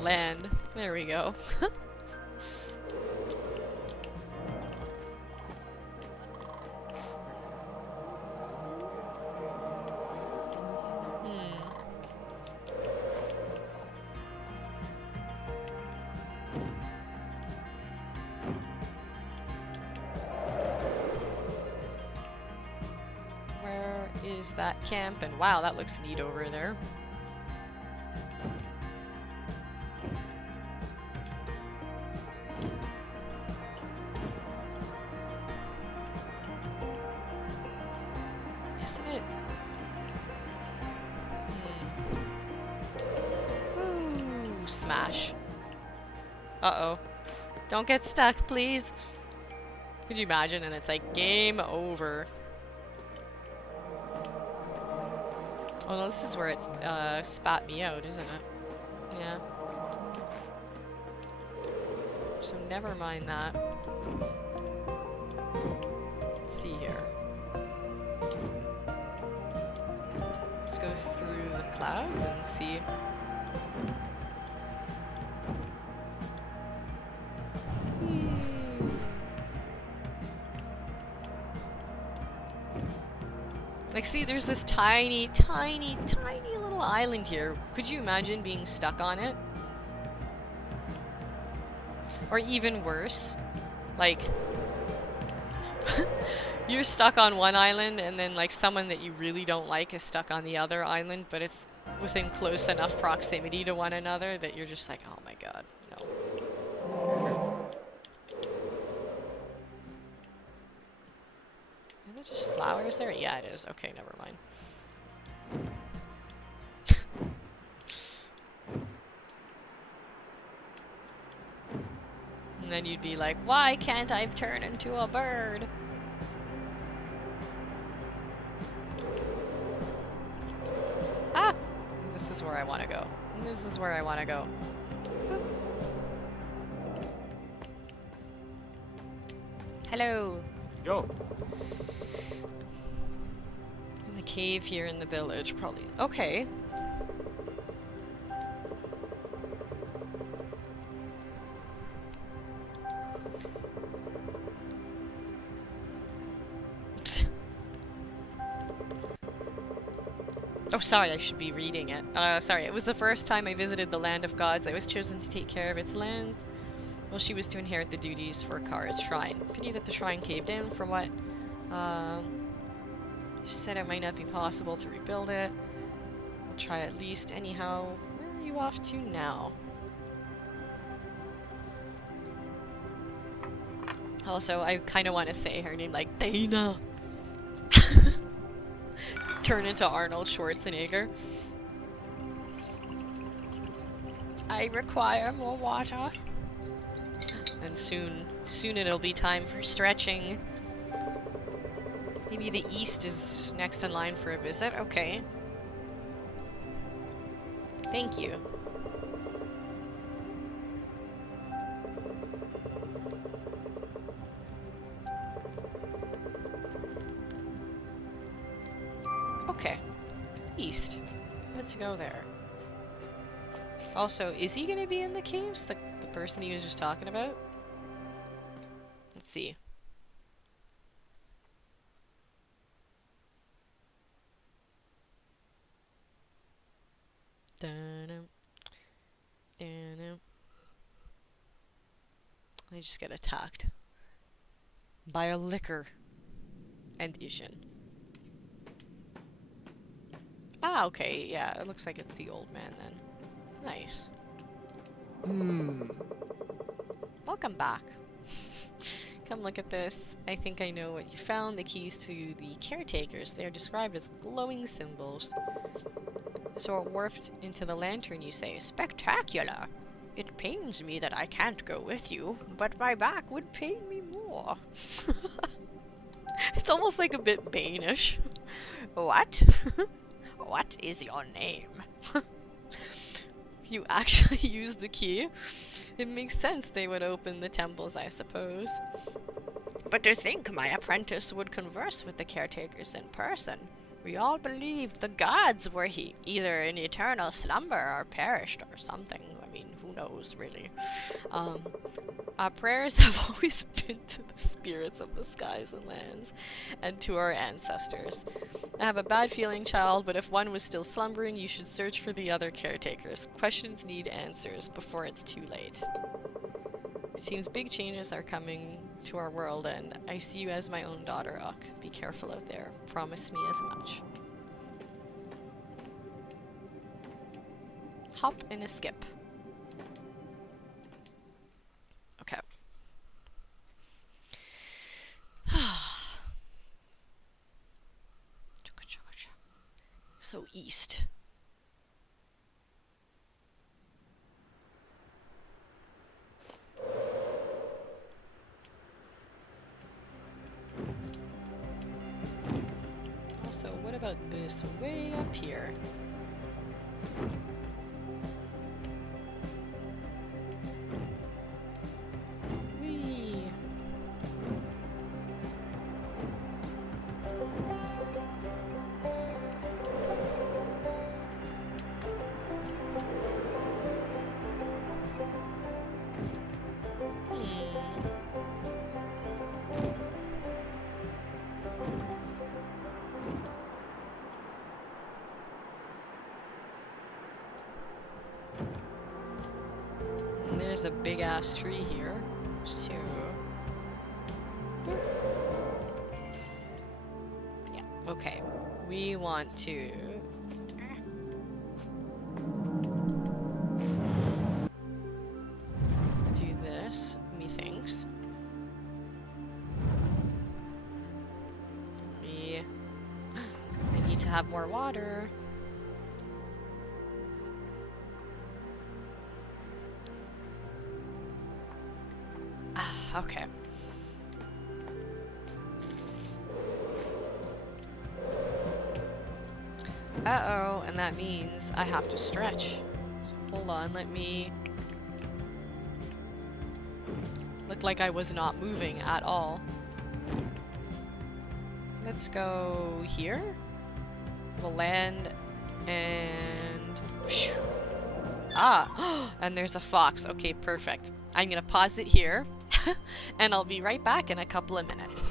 land. There we go. Is that camp? And wow, that looks neat over there. Isn't it? Ooh, smash. Uh-oh. Don't get stuck, please. Could you imagine? And it's like game over. Oh no, this is where it's spat me out, isn't it? Yeah. So never mind that. Let's see here. Let's go through the clouds and see. Like, see, there's this tiny, tiny, tiny little island here. Could you imagine being stuck on it? Or even worse, like, you're stuck on one island and then, like, someone that you really don't like is stuck on the other island, but it's within close enough proximity to one another that you're just like, oh my god, no. Are there just flowers there? Yeah, it is. Okay, never mind. And then you'd be like, why can't I turn into a bird? This is where I want to go. This is where I want to go. Hello. Yo. In the cave here in the village, probably. Okay. Oh, sorry, I should be reading it. Sorry, it was the first time I visited the Land of Gods. I was chosen to take care of its land. Well, she was to inherit the duties for Kara's shrine. Pity that the shrine caved in from what, she said it might not be possible to rebuild it. I'll try at least. Anyhow, where are you off to now? Also, I kind of want to say her name like Dana. Turn into Arnold Schwarzenegger. I require more water. And soon it'll be time for stretching. Maybe the east is next in line for a visit. Okay. Thank you. Okay. East. Let's go there. Also, is he gonna be in the caves? The person he was just talking about? Let's see. I just get attacked by a liquor and Ishin. Ah, okay, yeah, it looks like it's the old man then. Nice. Welcome back. Come look at this. I think I know what you found. The keys to the caretakers. They are described as glowing symbols. So it warped into the lantern, you say. Spectacular! It pains me that I can't go with you, but my back would pain me more. It's almost like a bit Banish. What? What is your name? You actually use the key? It makes sense they would open the temples, I suppose. But to think my apprentice would converse with the caretakers in person. We all believed the gods were either in eternal slumber or perished or something. I mean, who knows, really. Our prayers have always been to the spirits of the skies and lands, and to our ancestors. I have a bad feeling, child, but if one was still slumbering, you should search for the other caretakers. Questions need answers before it's too late. It seems big changes are coming to our world, and I see you as my own daughter, Uck. Be careful out there. Promise me as much. Hop and a skip. Okay. So east. Also, what about this way up here? Whee! And there's a big ass tree here. So yeah, okay. We want to do this, methinks. I need to have more water. Okay. Uh-oh, and that means I have to stretch. So hold on, let me... Looked like I was not moving at all. Let's go here. We'll land and... Ah! And there's a fox. Okay, perfect. I'm gonna pause it here, and I'll be right back in a couple of minutes.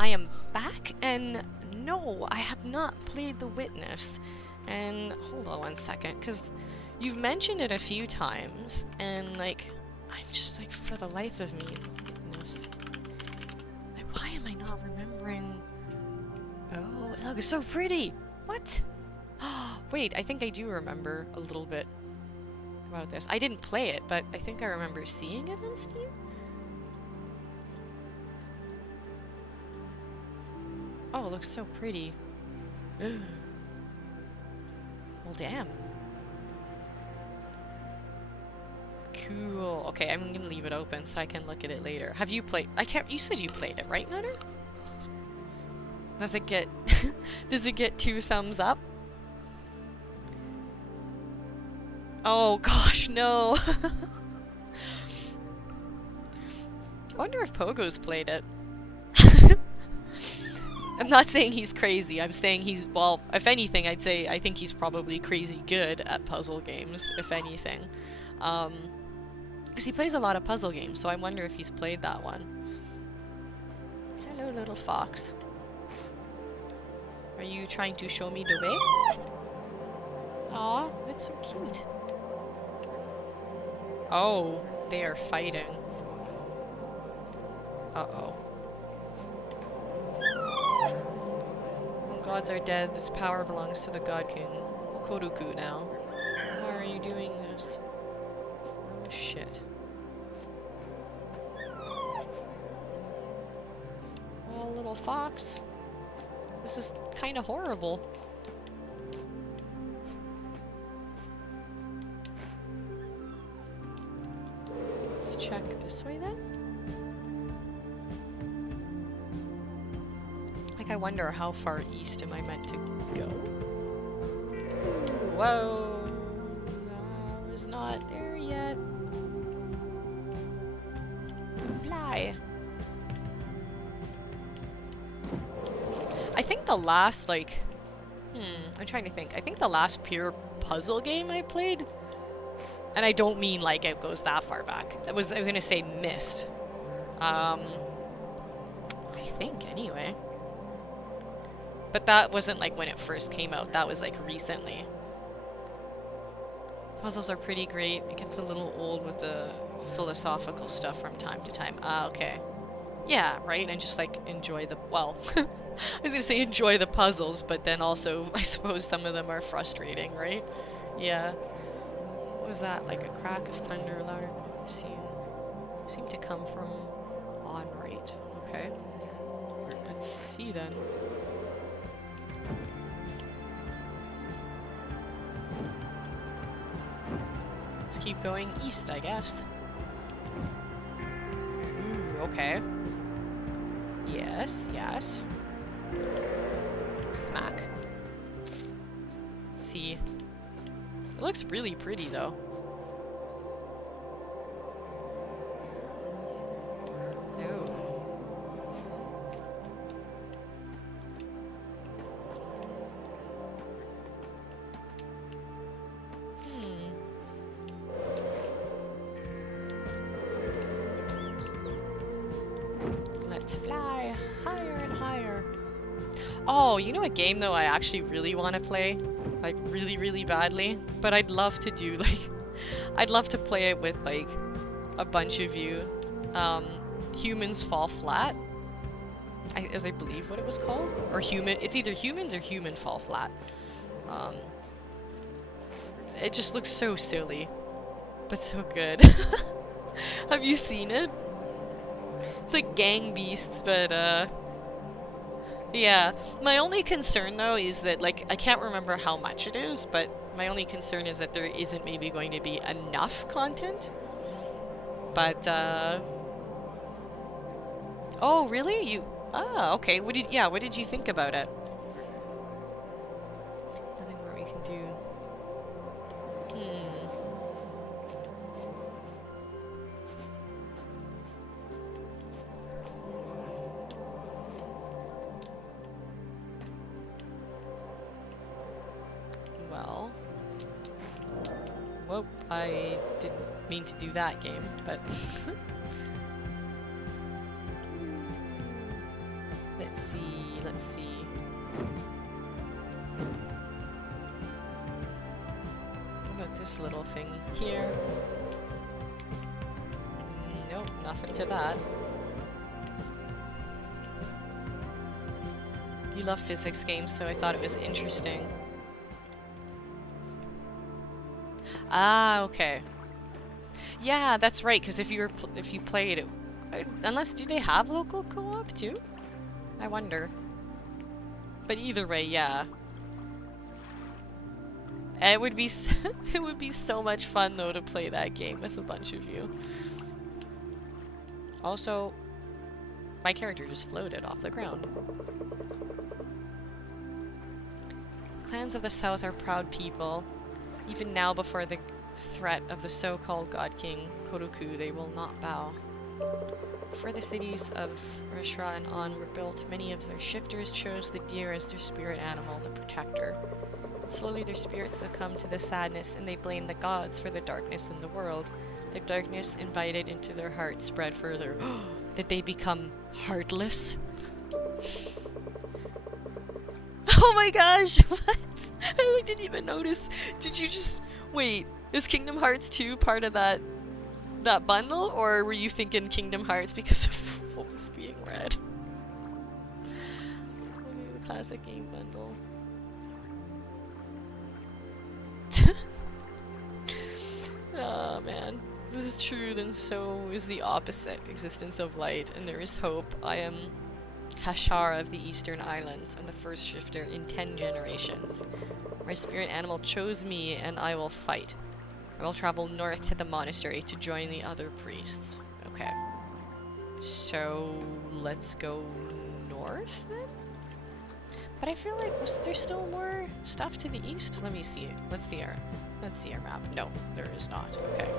I am back, and no, I have not played The Witness. And hold on one second, because you've mentioned it a few times, and like, I'm just like, for the life of me, Witness. Like, why am I not remembering? Oh, it looks so pretty! What? Wait, I think I do remember a little bit about this. I didn't play it, but I think I remember seeing it on Steam? Oh, it looks so pretty. Well, damn. Cool. Okay, I'm gonna leave it open so I can look at it later. Have you played? I can't. You said you played it, right, Nutter? Does it get? Does it get 2 thumbs up? Oh gosh, no. I wonder if Pogo's played it. I'm not saying he's crazy. I'm saying he's, well, if anything, I'd say I think he's probably crazy good at puzzle games, if anything. Because he plays a lot of puzzle games, so I wonder if he's played that one. Hello, little fox. Are you trying to show me the way? Aw, it's so cute. Oh, they are fighting. Uh-oh. When gods are dead, this power belongs to the God King, Koruku now. Why are you doing this? Oh, shit. Oh, little fox. This is kind of horrible. Let's check this way then. Like, I wonder how far east am I meant to go? Whoa! I was not there yet. Fly! I think the last, like... I'm trying to think. I think the last pure puzzle game I played, and I don't mean like it goes that far back. I was gonna say Myst. I think anyway. But that wasn't like when it first came out. That was like recently. Puzzles are pretty great. It gets a little old with the philosophical stuff from time to time. Ah, okay. Yeah, right? And just like enjoy the, well, I was gonna say enjoy the puzzles, but then also I suppose some of them are frustrating, right? Yeah. What was that? Like a crack of thunder alarm? Seem to come from on right. Okay. Let's see then. Let's keep going east, I guess. Ooh, okay. Yes, yes. Smack. Let's see. It looks really pretty, though. Oh. Let's fly higher and higher. Oh, you know a game though I actually really want to play? Like really, really badly? But I'd love to do like... I'd love to play it with like a bunch of you. Humans Fall Flat. As I believe what it was called? Or it's either Humans or Human Fall Flat. It just looks so silly. But so good. Have you seen it? It's like Gang Beasts, but yeah. My only concern though is that, like, I can't remember how much it is, but my only concern is that there isn't maybe going to be enough content. But oh, really? Okay. What did you think about it? Nothing more we can do. Well, whoop, I didn't mean to do that game, but let's see. What about this little thing here? Nope, nothing to that. You love physics games, so I thought it was interesting. Ah, okay. Yeah, that's right, because if you played it... Unless, do they have local co-op too? I wonder. But either way, yeah. It would be it would be so much fun though to play that game with a bunch of you. Also, my character just floated off the ground. Clans of the South are proud people. Even now, before the threat of the so-called God King Koroku, they will not bow. Before the cities of Rishra and On were built, many of their shifters chose the deer as their spirit animal, the protector. Slowly their spirits succumbed to the sadness, and they blamed the gods for the darkness in the world. The darkness invited into their hearts spread further. Did they become heartless? Oh my gosh! What? I didn't even notice. Did you just... Wait, is Kingdom Hearts 2 part of that bundle? Or were you thinking Kingdom Hearts because of what was being read? The classic game bundle. Oh man. This is true, then so is the opposite existence of light, and there is hope. I am Kashar of the Eastern Islands, and the first shifter in 10 generations. My spirit animal chose me, and I will fight. I will travel north to the monastery to join the other priests. Okay. So, let's go north, then? But I feel like, was there still more stuff to the east? Let me see. Let's see our map. No, there is not. Okay.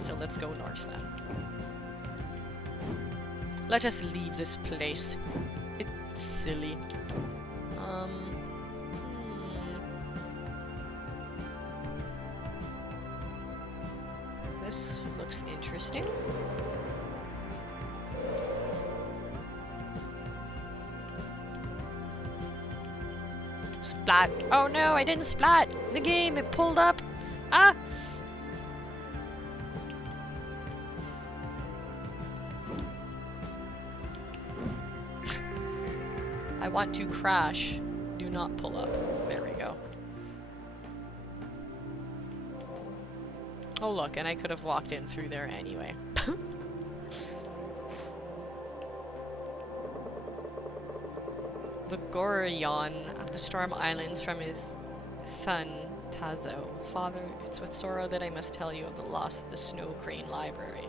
So let's go north, then. Let us leave this place. It's silly. This looks interesting. Splat. Oh no, I didn't splat! The game, it pulled up! Ah! I want to crash. Do not pull up. There we go. Oh look, and I could have walked in through there anyway. The Gorion of the Storm Islands from his son, Tazo. Father, it's with sorrow that I must tell you of the loss of the Snow Crane Library.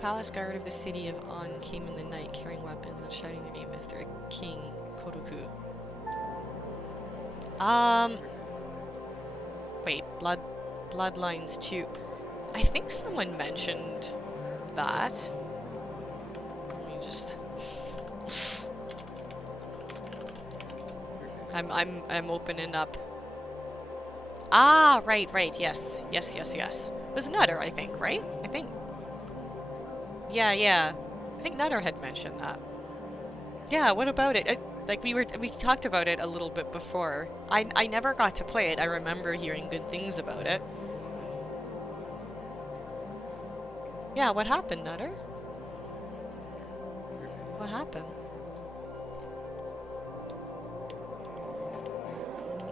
Palace guard of the city of On came in the night carrying weapons and shouting the name of their king, Koroku. Wait, Bloodlines 2. I think someone mentioned that. Let me just... I'm opening up. Ah, right, yes. Yes. It was Nutter, I think, right? I think. Yeah. I think Nutter had mentioned that. Yeah, what about it? Like, we talked about it a little bit before. I never got to play it. I remember hearing good things about it. Yeah, what happened, Nutter? What happened?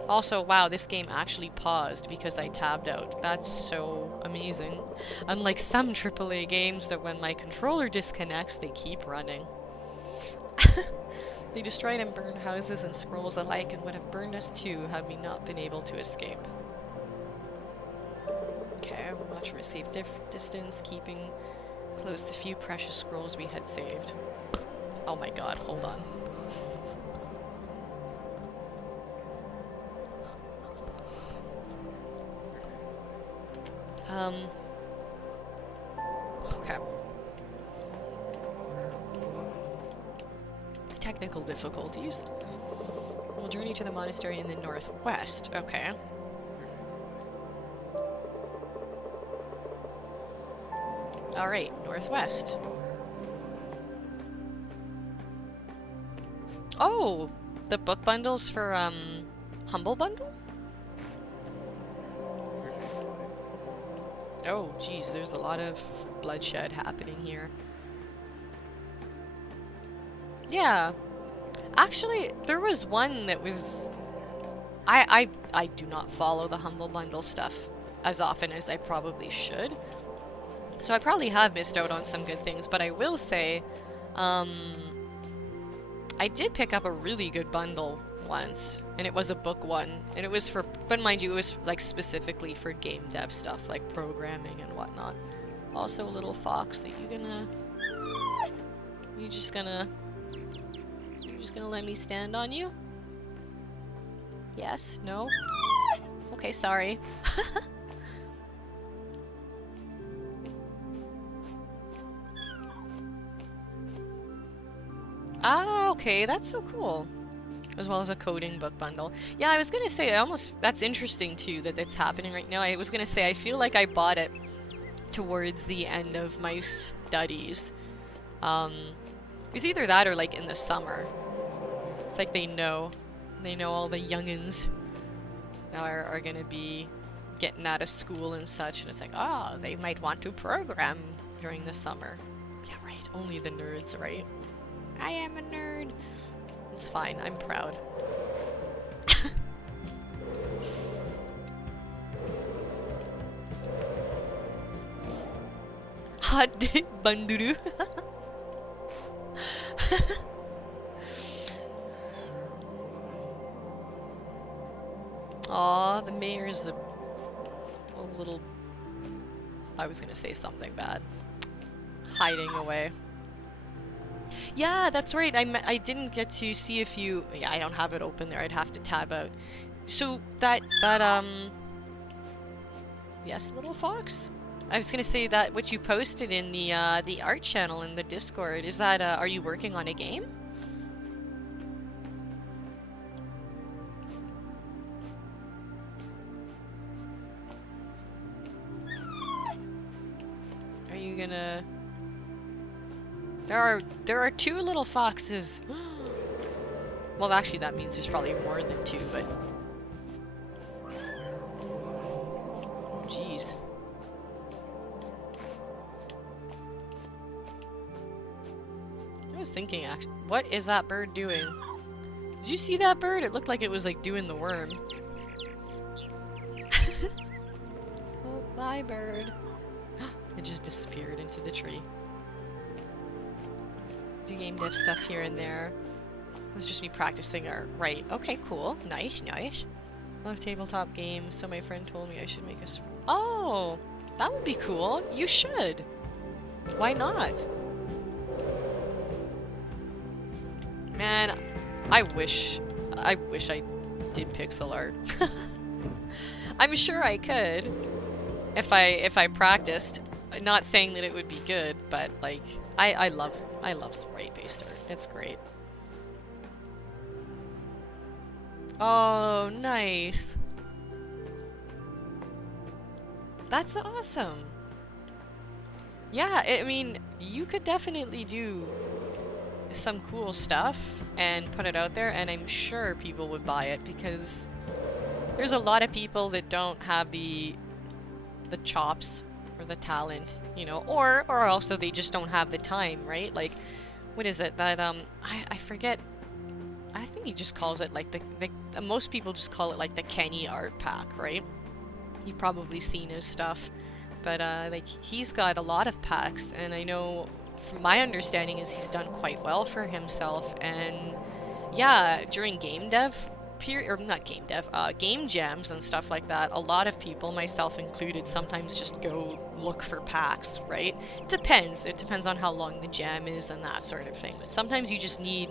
Also, wow, this game actually paused because I tabbed out. That's so amazing. Unlike some AAA games that when my controller disconnects, they keep running. They destroyed and burned houses and scrolls alike and would have burned us too had we not been able to escape. Okay, we'll watch from a safe distance, keeping close the few precious scrolls we had saved. Oh my god, hold on. Okay. Technical difficulties. We'll journey to the monastery in the northwest. Okay. Alright, northwest. Oh! The book bundles for, Humble Bundle? Oh, geez, there's a lot of bloodshed happening here. Yeah. Actually, there was one that was... I do not follow the Humble Bundle stuff as often as I probably should. So I probably have missed out on some good things, but I will say, I did pick up a really good bundle once, and it was a book one, and it was for, but mind you, it was like specifically for game dev stuff, like programming and whatnot. Also, little fox, are you just gonna let me stand on you? Yes? No? Okay, sorry. Ah, okay, that's so cool. As well as a coding book bundle. Yeah, I was gonna say, that's interesting too that it's happening right now. I was gonna say, I feel like I bought it towards the end of my studies. It was either that or like in the summer. It's like they know all the youngins are gonna be getting out of school and such, and it's like, oh, they might want to program during the summer. Yeah, right, only the nerds, right? I am a nerd. It's fine, I'm proud. Hot banduru. Aw, the mayor's a little... I was gonna say something bad. Hiding away. Yeah, that's right. I didn't get to see if you... Yeah, I don't have it open there. I'd have to tab out. So, yes, little fox? I was gonna say that what you posted in the art channel in the Discord, is that, are you working on a game? Are you gonna... There are two little foxes. Well, actually, that means there's probably more than two, but... Jeez. I was thinking, actually, what is that bird doing? Did you see that bird? It looked like it was, like, doing the worm. Oh, bye, bird. It just disappeared into the tree. Do game dev stuff here and there. It was just me practicing our... Right, okay, cool. Nice, nice. I love tabletop games, so my friend told me I should make a... Oh! That would be cool. You should. Why not? Man, I wish I did pixel art. I'm sure I could if I practiced. Not saying that it would be good, but like I love sprite-based art. It's great. Oh, nice. That's awesome. Yeah, I mean, you could definitely do some cool stuff and put it out there, and I'm sure people would buy it because there's a lot of people that don't have the chops or the talent, you know, or also they just don't have the time, right? Like, what is it that I forget. I think he just calls it like the most people just call it like the Kenny art pack, right? You've probably seen his stuff, but like he's got a lot of packs, and I know from my understanding is he's done quite well for himself. And yeah, during game dev or not game dev, game jams and stuff like that, a lot of people, myself included, sometimes just go look for packs, right? It depends on how long the jam is and that sort of thing, but sometimes you just need,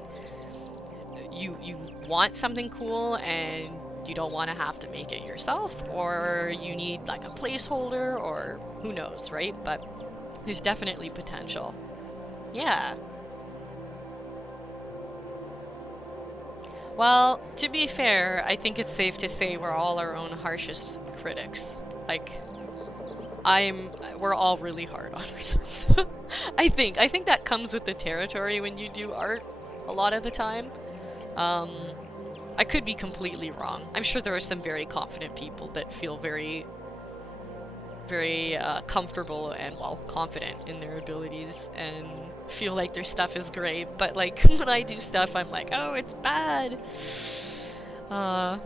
you want something cool and you don't want to have to make it yourself, or you need like a placeholder, or who knows, right? But there's definitely potential. Yeah. Well, to be fair, I think it's safe to say we're all our own harshest critics. Like, we're all really hard on ourselves. I think that comes with the territory when you do art a lot of the time. I could be completely wrong. I'm sure there are some very confident people that feel very, very comfortable and, well, confident in their abilities and feel like their stuff is great, but like when I do stuff I'm like, oh, it's bad. By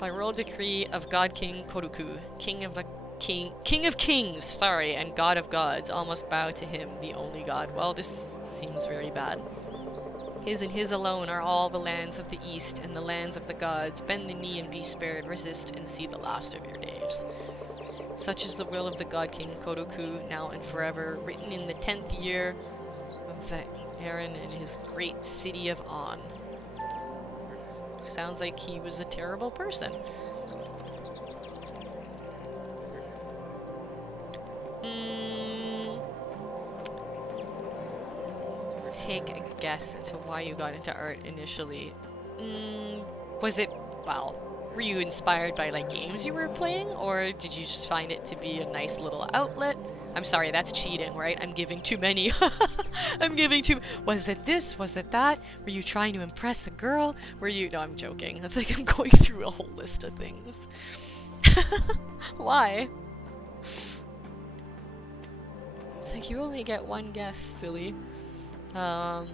royal decree of God King Koruku, king of the King of kings, sorry, and God of gods, almost bow to him, the only God. Well, this seems very bad. His and his alone are all the lands of the east and the lands of the gods. Bend the knee and be spared, resist and see the last of your days. Such is the will of the God King Kodoku, now and forever, written in the 10th year of the Eren in his great city of On. Sounds like he was a terrible person. Take a guess into why you got into art initially. Was it, well, were you inspired by like games you were playing, or did you just find it to be a nice little outlet? I'm sorry, that's cheating, right? I'm giving too many. I'm giving too. Was it this? Was it that? Were you trying to impress a girl? Were you? No, I'm joking. It's like I'm going through a whole list of things. Why? It's like you only get one guess, silly. Do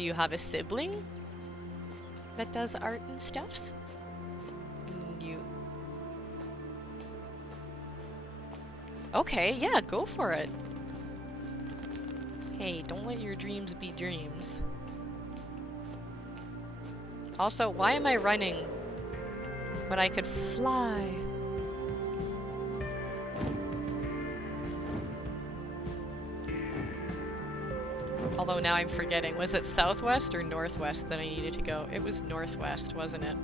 you have a sibling that does art and stuffs? Okay, yeah, go for it. Hey, don't let your dreams be dreams. Also, why am I running when I could fly? Although now I'm forgetting, was it southwest or northwest that I needed to go? It was northwest, wasn't it?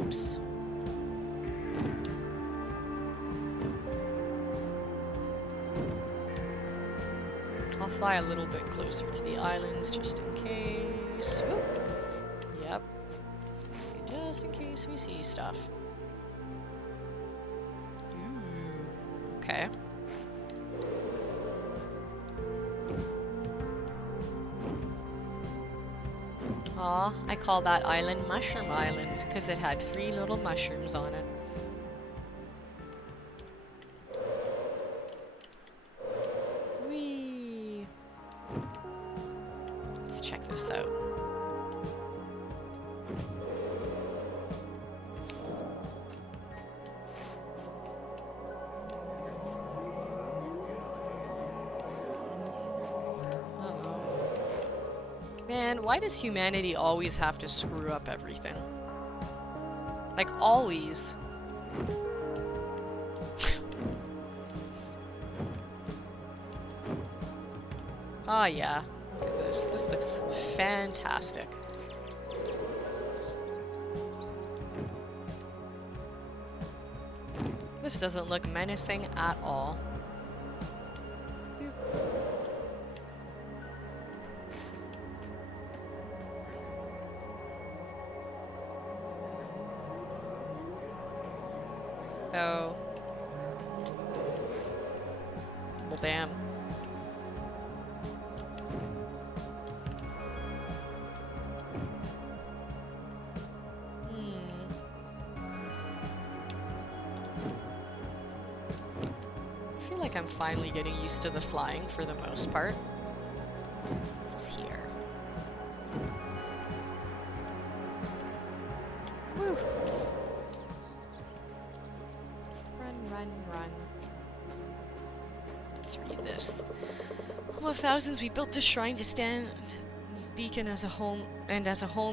Oops. I'll fly a little bit closer to the islands just in case. Ooh. Yep. Just in case we see stuff. Ooh. Okay. Aw, I call that island Mushroom Island because it had 3 little mushrooms on it. Whee! Let's check this out. Man, why does humanity always have to screw up everything? Like, always. Oh yeah, look at this. This looks fantastic. This doesn't look menacing at all. Oh. Well, damn. I feel like I'm finally getting used to the flying for the most part. It's here. Woo. Run. Let's read this. Home of thousands, we built this shrine to stand beacon as a home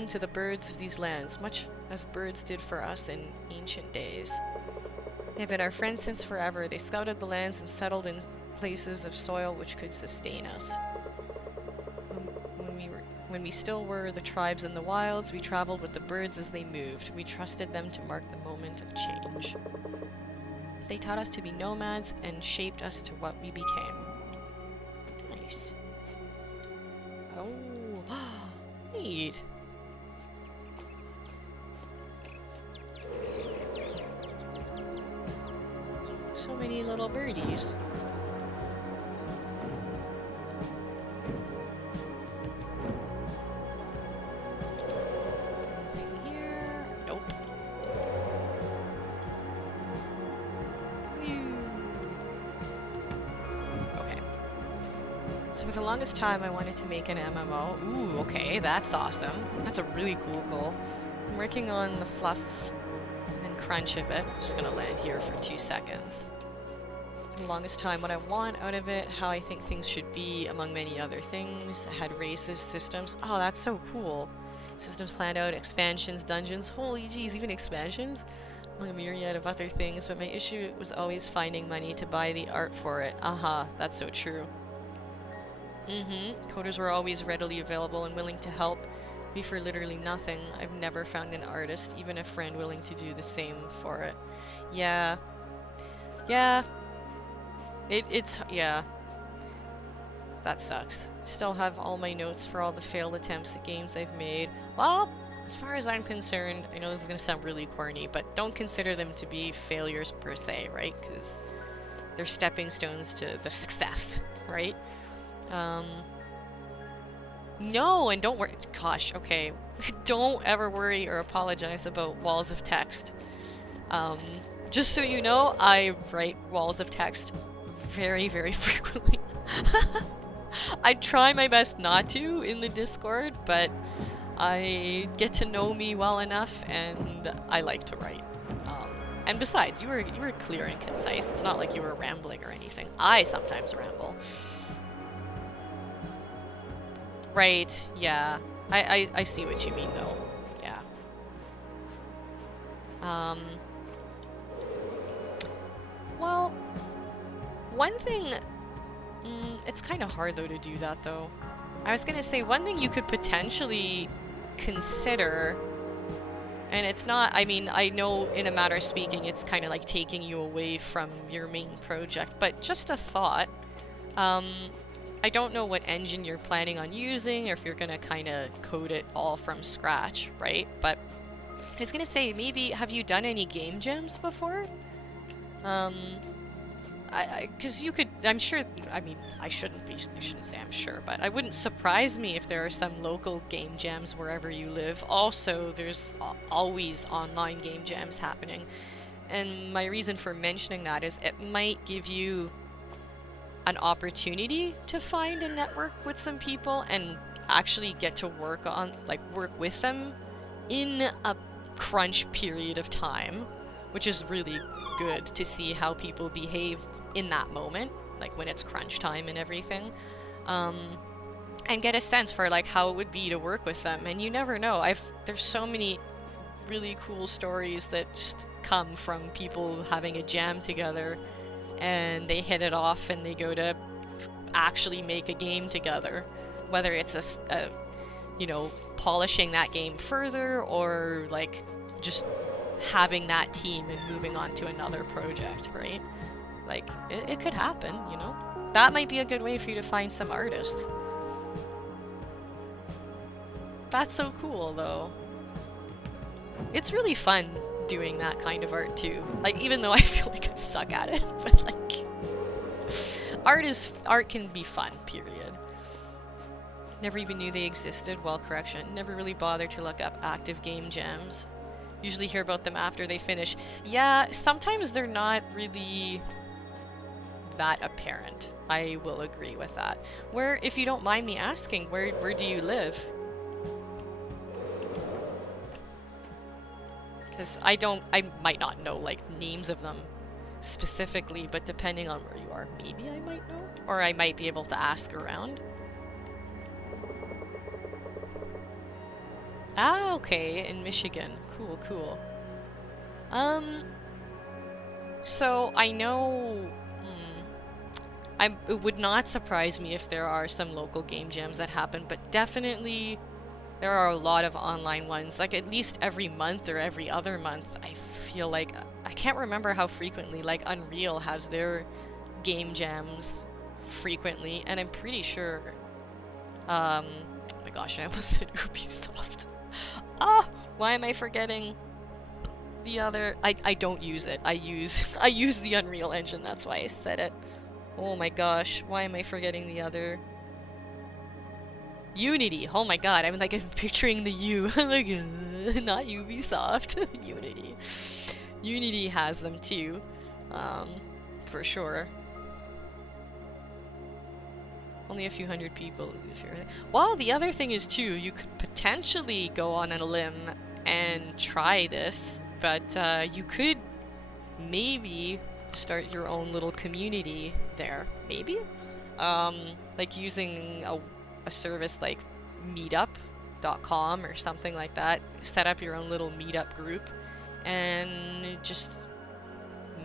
to the birds of these lands, much as birds did for us in ancient days. They've been our friends since forever. They scouted the lands and settled in places of soil which could sustain us. When we still were the tribes in the wilds, we traveled with the birds as they moved. We trusted them to mark the moment of change. They taught us to be nomads and shaped us to what we became. Nice. Oh, neat. So many little birdies. Anything here? Nope. For the longest time, I wanted to make an MMO. Ooh, okay, that's awesome. That's a really cool goal. I'm working on the fluff and crunch of it. I'm just gonna land here for 2 seconds. For the longest time, what I want out of it, how I think things should be, among many other things. I had races, systems. Oh, that's so cool. Systems planned out, expansions, dungeons. Holy jeez, even expansions? Among a myriad of other things, but my issue was always finding money to buy the art for it. That's so true. Coders were always readily available and willing to help me for literally nothing. I've never found an artist, even a friend, willing to do the same for it. Yeah. Yeah. Yeah. That sucks. Still have all my notes for all the failed attempts at games I've made. Well, as far as I'm concerned, I know this is gonna sound really corny, but don't consider them to be failures per se, right? Because they're stepping stones to the success, right? No, and don't worry. Gosh, okay. Don't ever worry or apologize about walls of text. Just so you know, I write walls of text very, very frequently. I try my best not to in the Discord, but I get to know me well enough, and I like to write. And besides, you were clear and concise. It's not like you were rambling or anything. I sometimes ramble. Right, yeah. I see what you mean, though. Yeah. Well, one thing... it's kind of hard, though, to do that, though. I was gonna say, one thing you could potentially consider... And it's not, I mean, I know in a matter of speaking, it's kind of like taking you away from your main project, but just a thought. I don't know what engine you're planning on using, or if you're gonna kind of code it all from scratch, right? But I was gonna say, maybe, have you done any game jams before? Because you could, I'm sure, I mean, I shouldn't say I'm sure, but it wouldn't surprise me if there are some local game jams wherever you live. Also, there's always online game jams happening. And my reason for mentioning that is it might give you an opportunity to find a network with some people and actually get to work with them in a crunch period of time, which is really good to see how people behave in that moment, like when it's crunch time and everything, and get a sense for like how it would be to work with them. And you never know, there's so many really cool stories that just come from people having a jam together and they hit it off and they go to actually make a game together, whether it's polishing that game further or like just having that team and moving on to another project, right? Like, it could happen, you know? That might be a good way for you to find some artists. That's so cool, though. It's really fun doing that kind of art, too. Like, even though I feel like I suck at it, but, like... art can be fun, period. Never even knew they existed. Well, correction. Never really bothered to look up active game jams. Usually hear about them after they finish. Yeah, sometimes they're not really that apparent. I will agree with that. Where, if you don't mind me asking, where do you live? Because I might not know, like, names of them specifically, but depending on where you are, maybe I might know? Or I might be able to ask around. Ah, okay, in Michigan. Cool, cool. So I know... it would not surprise me if there are some local game jams that happen, but definitely there are a lot of online ones, like at least every month or every other month. I feel like, I can't remember how frequently, like Unreal has their game jams frequently, and I'm pretty sure, oh my gosh, I almost said Ubisoft. Why am I forgetting the other? I don't use it. I use the Unreal Engine, that's why I said it. Oh my gosh, why am I forgetting the other? Unity. Oh my god, I'm picturing the U. I'm like, not Ubisoft. Unity. Unity has them too, for sure. Only a few hundred people. Well, the other thing is too, you could potentially go on a limb and try this, but you could maybe start your own little community there. Maybe? Like using a service like meetup.com or something like that. Set up your own little meetup group and just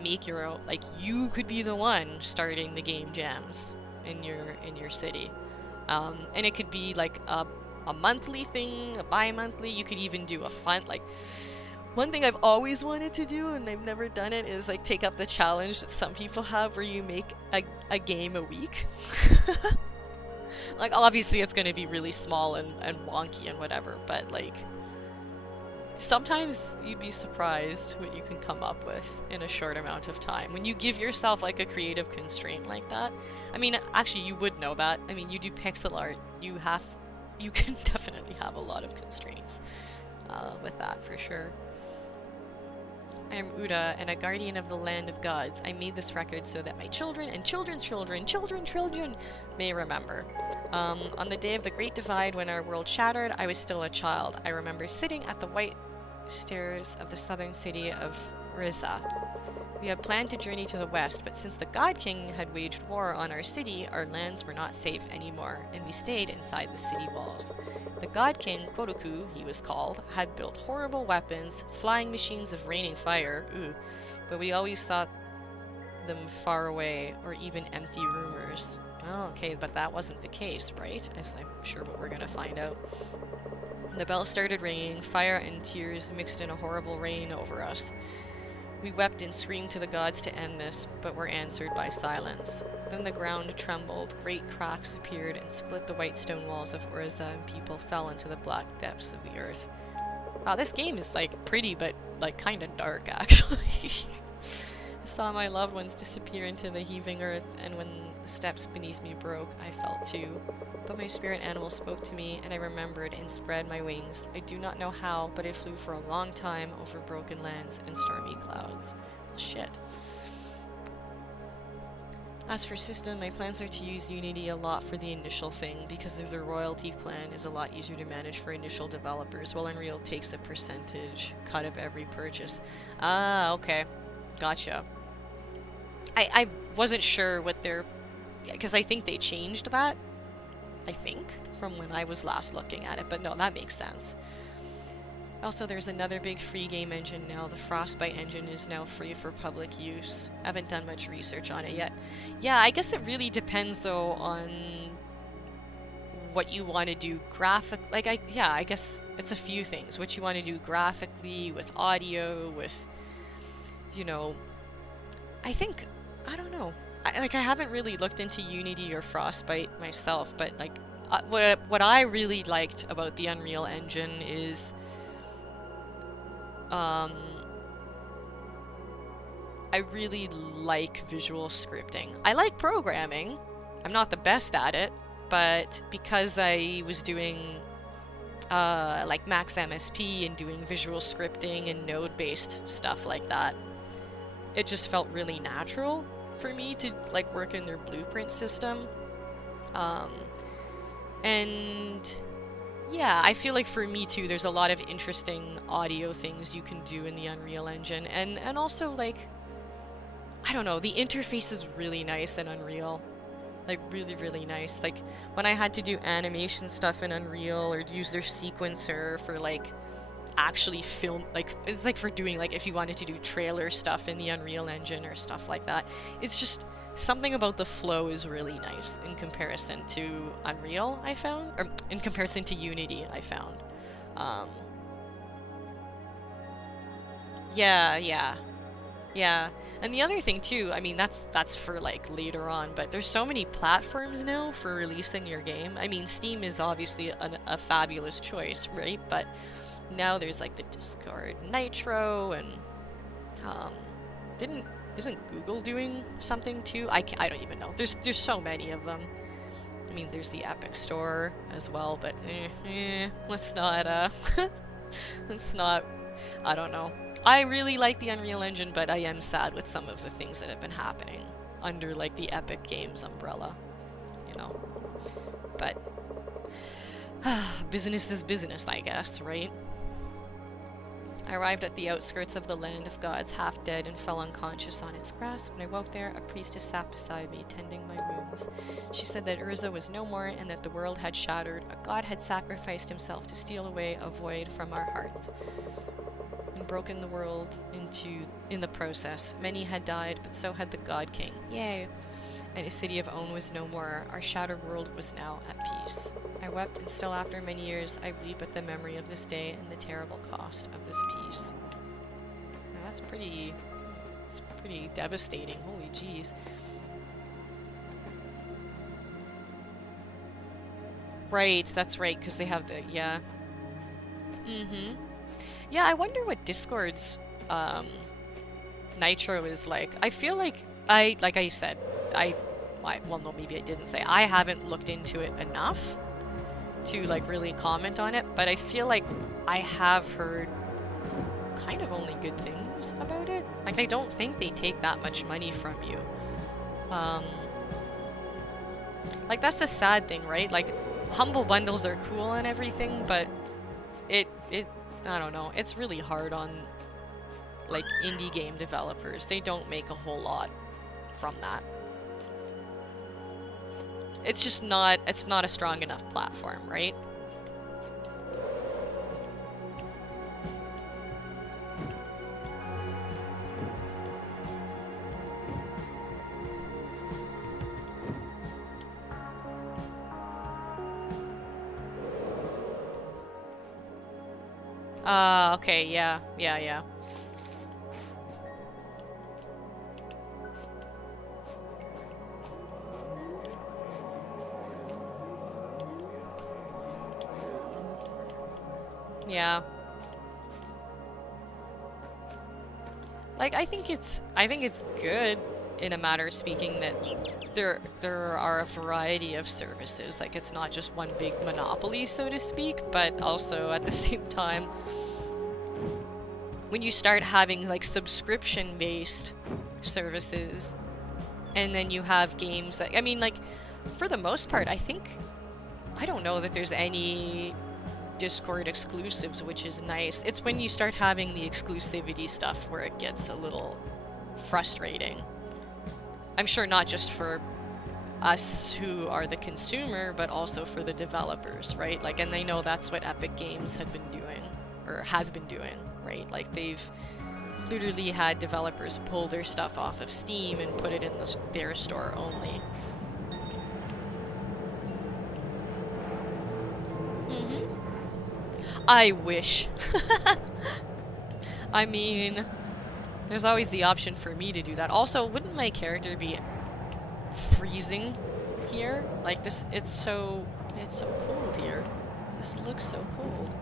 make your own, like, you could be the one starting the game jams in your city. And it could be like a monthly thing, a bi-monthly. You could even do a fun, like, one thing I've always wanted to do and I've never done it is like take up the challenge that some people have where you make a game a week. Like, obviously it's going to be really small and wonky and whatever, but like sometimes you'd be surprised what you can come up with in a short amount of time when you give yourself like a creative constraint like that. I mean, actually you would know that. I mean, you do pixel art, you can definitely have a lot of constraints with that for sure. I am Uda, and a guardian of the land of gods. I made this record so that my children and children's children may remember. On the day of the Great Divide, when our world shattered, I was still a child. I remember sitting at the white stairs of the southern city of Riza. We had planned to journey to the west, but since the God King had waged war on our city, our lands were not safe anymore, and we stayed inside the city walls. The God King, Koroku, he was called, had built horrible weapons, flying machines of raining fire, but we always thought them far away, or even empty rumors. Oh, okay, but that wasn't the case, right? As I'm sure what we're gonna find out. The bell started ringing, fire and tears mixed in a horrible rain over us. We wept and screamed to the gods to end this, but were answered by silence. Then the ground trembled, great cracks appeared and split the white stone walls of Urza, and people fell into the black depths of the earth. Wow, this game is like pretty, but like kind of dark actually. I saw my loved ones disappear into the heaving earth, and when the steps beneath me broke, I fell too. But my spirit animal spoke to me, and I remembered and spread my wings. I do not know how, but I flew for a long time over broken lands and stormy clouds. Shit. As for system, my plans are to use Unity a lot for the initial thing, because of the royalty plan is a lot easier to manage for initial developers, while Unreal takes a percentage cut of every purchase. Ah, okay. Gotcha. I wasn't sure what their... because I think they changed that. I think, from when I was last looking at it, but no, that makes sense. Also, there's another big free game engine now. The Frostbite engine is now free for public use. I haven't done much research on it yet. Yeah, I guess it really depends, though, on what you want to do I guess it's a few things. What you want to do graphically, with audio, with, you know... I don't know. I haven't really looked into Unity or Frostbite myself, but like what I really liked about the Unreal Engine is I really like visual scripting. I like programming. I'm not the best at it, but because I was doing like Max MSP and doing visual scripting and node-based stuff like that, it just felt really natural for me to like work in their blueprint system. And yeah, I feel like for me too, there's a lot of interesting audio things you can do in the Unreal Engine, and also like, I don't know, the interface is really nice in Unreal. Like really, really nice. Like when I had to do animation stuff in Unreal or use their sequencer for like actually film, like it's like for doing like if you wanted to do trailer stuff in the Unreal Engine or stuff like that, it's just something about the flow is really nice in comparison to Unreal, I found, or in comparison to Unity, I found. Yeah. And the other thing too, I mean that's for like later on, but there's so many platforms now for releasing your game. I mean, Steam is obviously a fabulous choice, right? But now there's like the Discord Nitro, and isn't Google doing something too? I don't even know. There's so many of them. I mean, there's the Epic Store as well, but let's not I don't know. I really like the Unreal Engine, but I am sad with some of the things that have been happening under like the Epic Games umbrella, you know. But business is business, I guess, right? I arrived at the outskirts of the land of gods, half dead, and fell unconscious on its grass. When I woke there, a priestess sat beside me, tending my wounds. She said that Urza was no more, and that the world had shattered. A god had sacrificed himself to steal away a void from our hearts, and broken the world in the process. Many had died, but so had the God King. Yay! And his city of On was no more. Our shattered world was now at peace. I wept, and still after many years, I weep at the memory of this day and the terrible cost of this peace. Now that's pretty devastating. Holy jeez. Right, that's right, because they have the, yeah. Yeah, I wonder what Discord's, Nitro is like. I feel like like I said, well, no, maybe I didn't say. I haven't looked into it enough to, like, really comment on it, but I feel like I have heard kind of only good things about it. Like, I don't think they take that much money from you. Like, that's the sad thing, right? Like, humble bundles are cool and everything, but it I don't know, it's really hard on, like, indie game developers. They don't make a whole lot from that. It's just not, it's not a strong enough platform, right? Okay, yeah. Yeah. Like, I think it's good, in a matter of speaking, that there are a variety of services. Like, it's not just one big monopoly, so to speak, but also at the same time, when you start having, like, subscription-based services, and then you have games that, I mean, like, for the most part, I don't know that there's any Discord exclusives, which is nice. It's when you start having the exclusivity stuff where it gets a little frustrating. I'm sure not just for us who are the consumer, but also for the developers, right? Like, and they know that's what Epic Games had been doing, or has been doing, right? Like, they've literally had developers pull their stuff off of Steam and put it in their store only. I wish. I mean, there's always the option for me to do that. Also, wouldn't my character be freezing here? Like, this, it's so cold here. This looks so cold.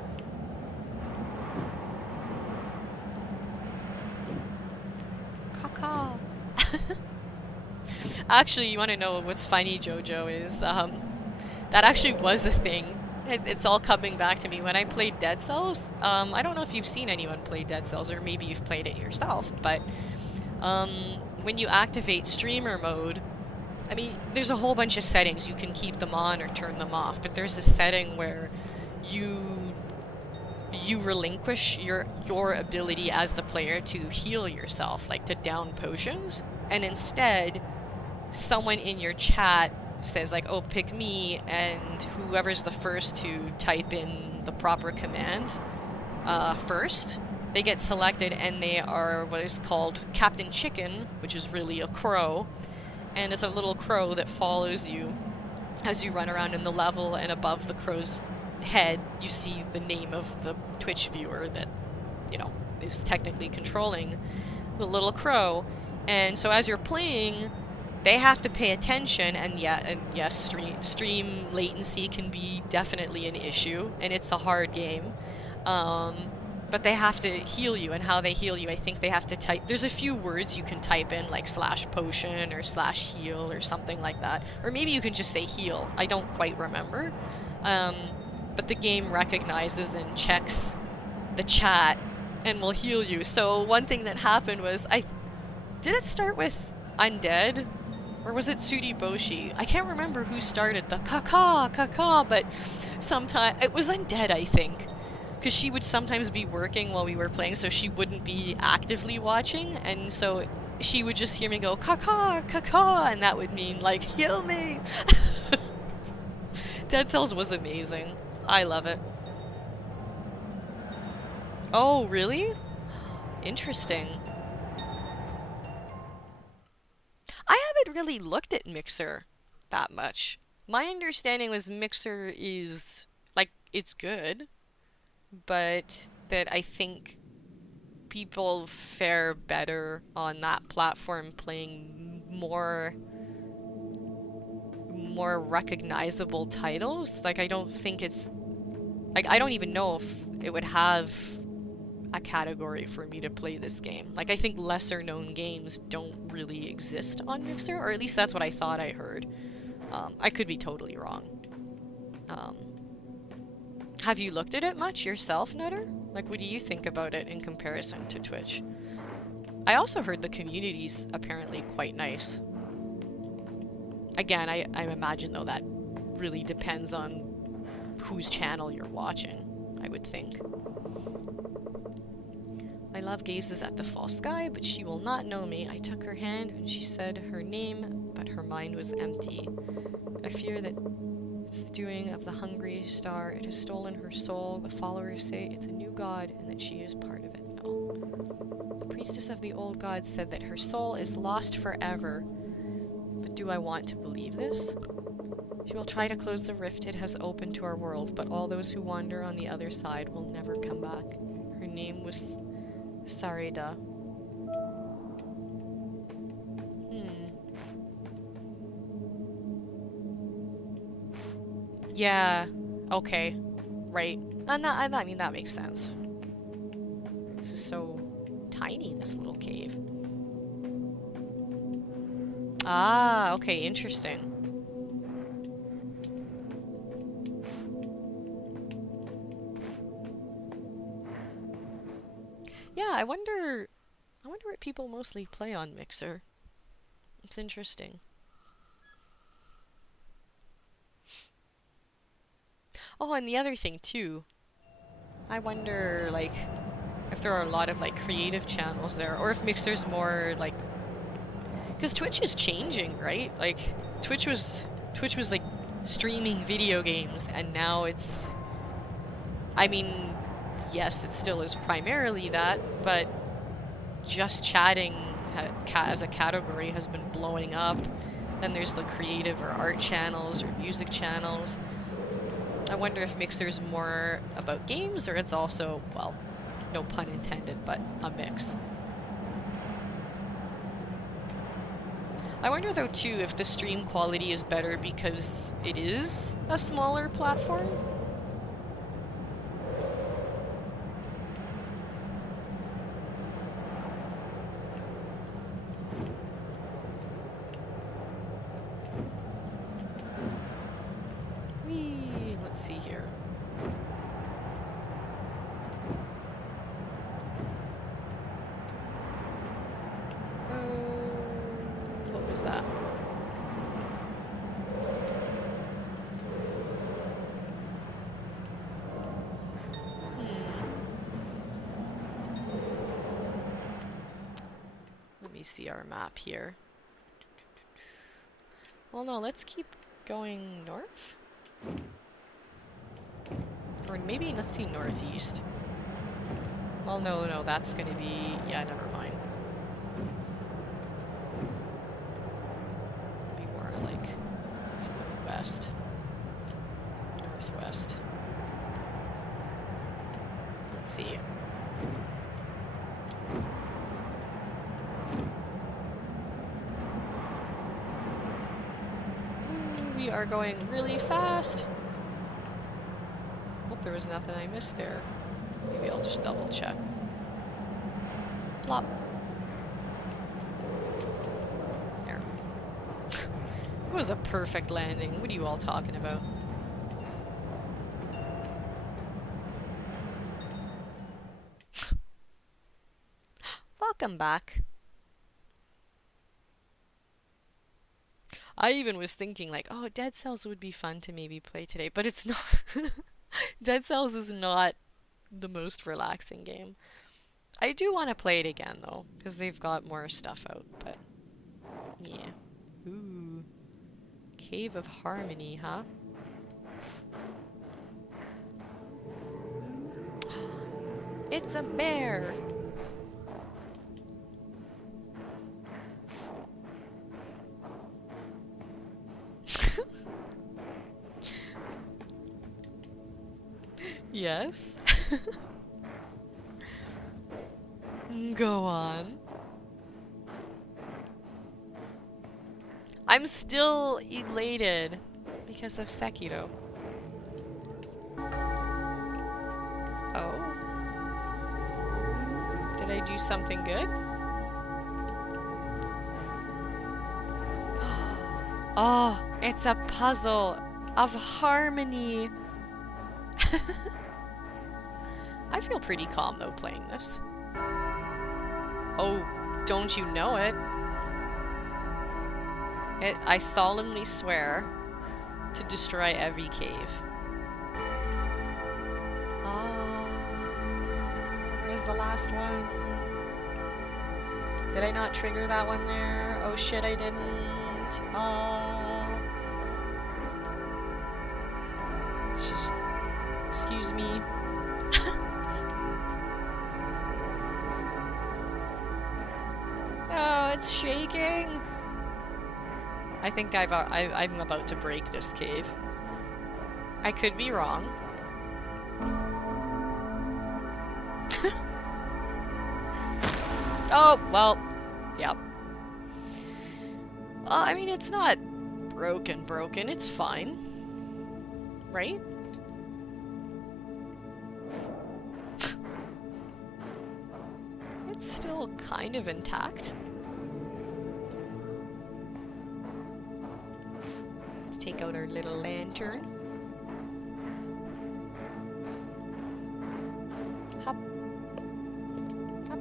Caca. Actually, you want to know what's funny, Jojo, is, that actually was a thing. It's all coming back to me. When I played Dead Cells, I don't know if you've seen anyone play Dead Cells, or maybe you've played it yourself, but when you activate streamer mode, I mean, there's a whole bunch of settings. You can keep them on or turn them off, but there's a setting where you relinquish your ability as the player to heal yourself, like to down potions, and instead someone in your chat says, like, oh, pick me, and whoever's the first to type in the proper command first, they get selected, and they are what is called Captain Chicken, which is really a crow, and it's a little crow that follows you as you run around in the level, and above the crow's head you see the name of the Twitch viewer that, you know, is technically controlling the little crow. And so as you're playing, they have to pay attention, and yes, stream latency can be definitely an issue, and it's a hard game. But they have to heal you, and how they heal you, I think they have to type. There's a few words you can type in, like /potion or /heal or something like that. Or maybe you can just say heal. I don't quite remember. But the game recognizes and checks the chat and will heal you. So one thing that happened was, did it start with Undead? Or was it Suriboshi? I can't remember who started the kaka, but sometimes it was Undead, I think. Because she would sometimes be working while we were playing, so she wouldn't be actively watching, and so she would just hear me go, kaka, and that would mean, like, heal me! Dead Cells was amazing. I love it. Oh, really? Interesting. I haven't really looked at Mixer that much. My understanding was Mixer is, like, it's good, but that I think people fare better on that platform playing more recognizable titles. Like, I don't think it's, like, I don't even know if it would have a category for me to play this game. Like, I think lesser known games don't really exist on Mixer, or at least that's what I thought I heard. I could be totally wrong. Um, have you looked at it much yourself, Nutter? Like, what do you think about it in comparison to Twitch? I also heard the community's apparently quite nice. Again, I imagine, though, that really depends on whose channel you're watching, I would think. My love gazes at the false sky, but she will not know me. I took her hand and she said her name, but her mind was empty. I fear that it's the doing of the hungry star. It has stolen her soul. The followers say it's a new god and that she is part of it. No. The priestess of the old god said that her soul is lost forever. But do I want to believe this? She will try to close the rift it has opened to our world, but all those who wander on the other side will never come back. Her name was Sarida. Yeah. Okay. Right. And that, I mean, that makes sense. This is so tiny, this little cave. Ah, okay, interesting. Yeah, I wonder what people mostly play on Mixer. It's interesting. Oh, and the other thing too, I wonder, like, if there are a lot of, like, creative channels there, or if Mixer's more, like, because Twitch is changing, right? Like, Twitch was, like, streaming video games, and now it's, I mean, yes, it still is primarily that, but just chatting as a category has been blowing up. Then there's the creative or art channels or music channels. I wonder if Mixer's more about games, or it's also, well, no pun intended, but a mix. I wonder, though, too, if the stream quality is better because it is a smaller platform. Let's see here. What was that? Let me see our map here. Well, no, let's keep going north. Or maybe let's see northeast. Well, no, that's gonna be... yeah, never mind. Maybe more like to the west. Northwest. Let's see. We are going really fast. Hope there was nothing I missed there. Maybe I'll just double check. Plop. There. It was a perfect landing. What are you all talking about? Welcome back. I even was thinking like, oh, Dead Cells would be fun to maybe play today, but it's not. Dead Cells is not the most relaxing game. I do want to play it again though, because they've got more stuff out, but yeah. Ooh. Cave of Harmony, huh? It's a bear! Yes? Go on. I'm still elated because of Sekiro. Oh? Did I do something good? Oh, it's a puzzle of harmony. I feel pretty calm though playing this. Oh, don't you know it? I solemnly swear to destroy every cave. Where's the last one? Did I not trigger that one there? Oh shit, I didn't. It's just... Excuse me. Oh, it's shaking. I think I'm about to break this cave. I could be wrong. Oh, well, yep. I mean, it's not broken, it's fine. Right? It's still kind of intact. Let's take out our little lantern. Hop. Hop.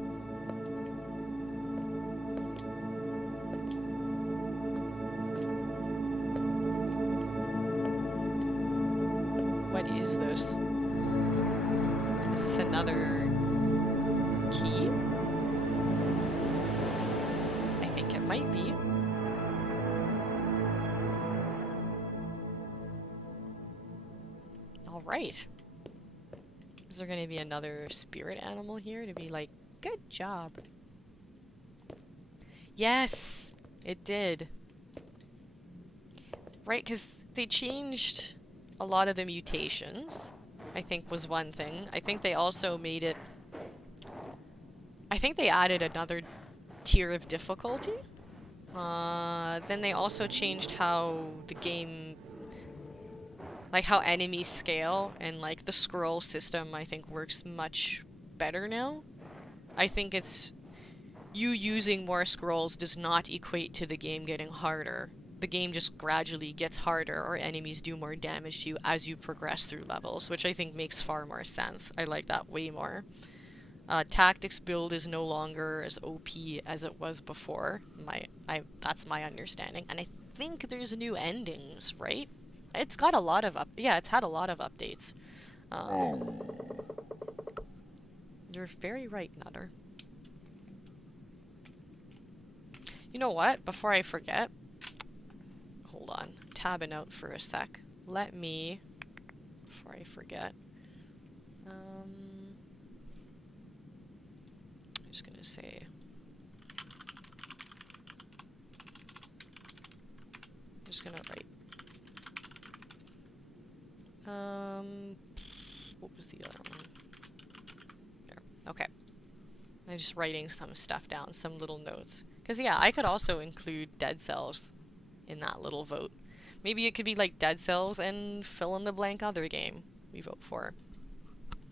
What is this? Is this another key? I think it might be. Alright. Is there gonna be another spirit animal here to be like, good job? Yes! It did. Right, because they changed a lot of the mutations, I think was one thing. I think they also made it... I think they added another tier of difficulty. Then they also changed how the game... like how enemies scale, and like the scroll system I think works much better now. I think it's... you using more scrolls does not equate to the game getting harder. The game just gradually gets harder, or enemies do more damage to you as you progress through levels, which I think makes far more sense. I like that way more. Tactics build is no longer as OP as it was before. That's my understanding. And I think there's new endings, right? It's got a lot of yeah, it's had a lot of updates. You're very right, Nutter. You know what? Before I forget, hold on, tabbing out for a sec. Let me, before I forget, I'm just gonna say, I'm just gonna write, what was the other one? There, okay. I'm just writing some stuff down, some little notes. Because yeah, I could also include Dead Cells in that little vote. Maybe it could be like Dead Cells and fill in the blank other game we vote for.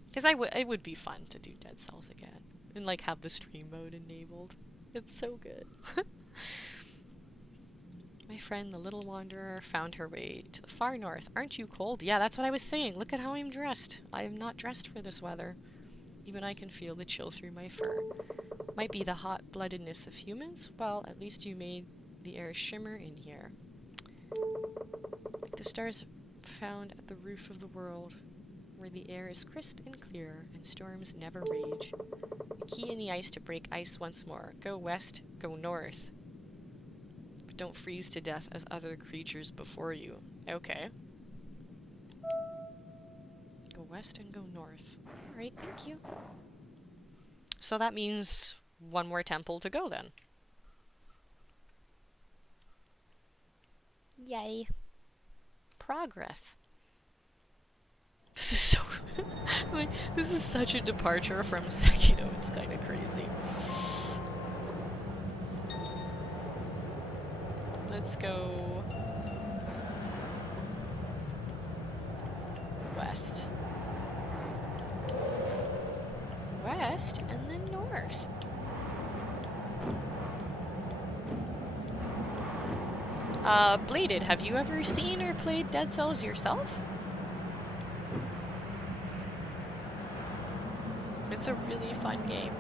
Because it would be fun to do Dead Cells again. And like have the stream mode enabled. It's so good. My friend, the little wanderer, found her way to the far north. Aren't you cold? Yeah, that's what I was saying. Look at how I'm dressed. I am not dressed for this weather. Even I can feel the chill through my fur. Might be the hot-bloodedness of humans? Well, at least you made the air shimmer in here. Like the stars found at the roof of the world, where the air is crisp and clear and storms never rage. A key in the ice to break ice once more. Go west, go north. But don't freeze to death as other creatures before you. Okay. Go west and go north. Alright, thank you. So that means one more temple to go then. Yay. Progress. This is so like, this is such a departure from Sekiro. It's kind of crazy. Let's go west. West and then north. Bladed, have you ever seen or played Dead Cells yourself? It's a really fun game.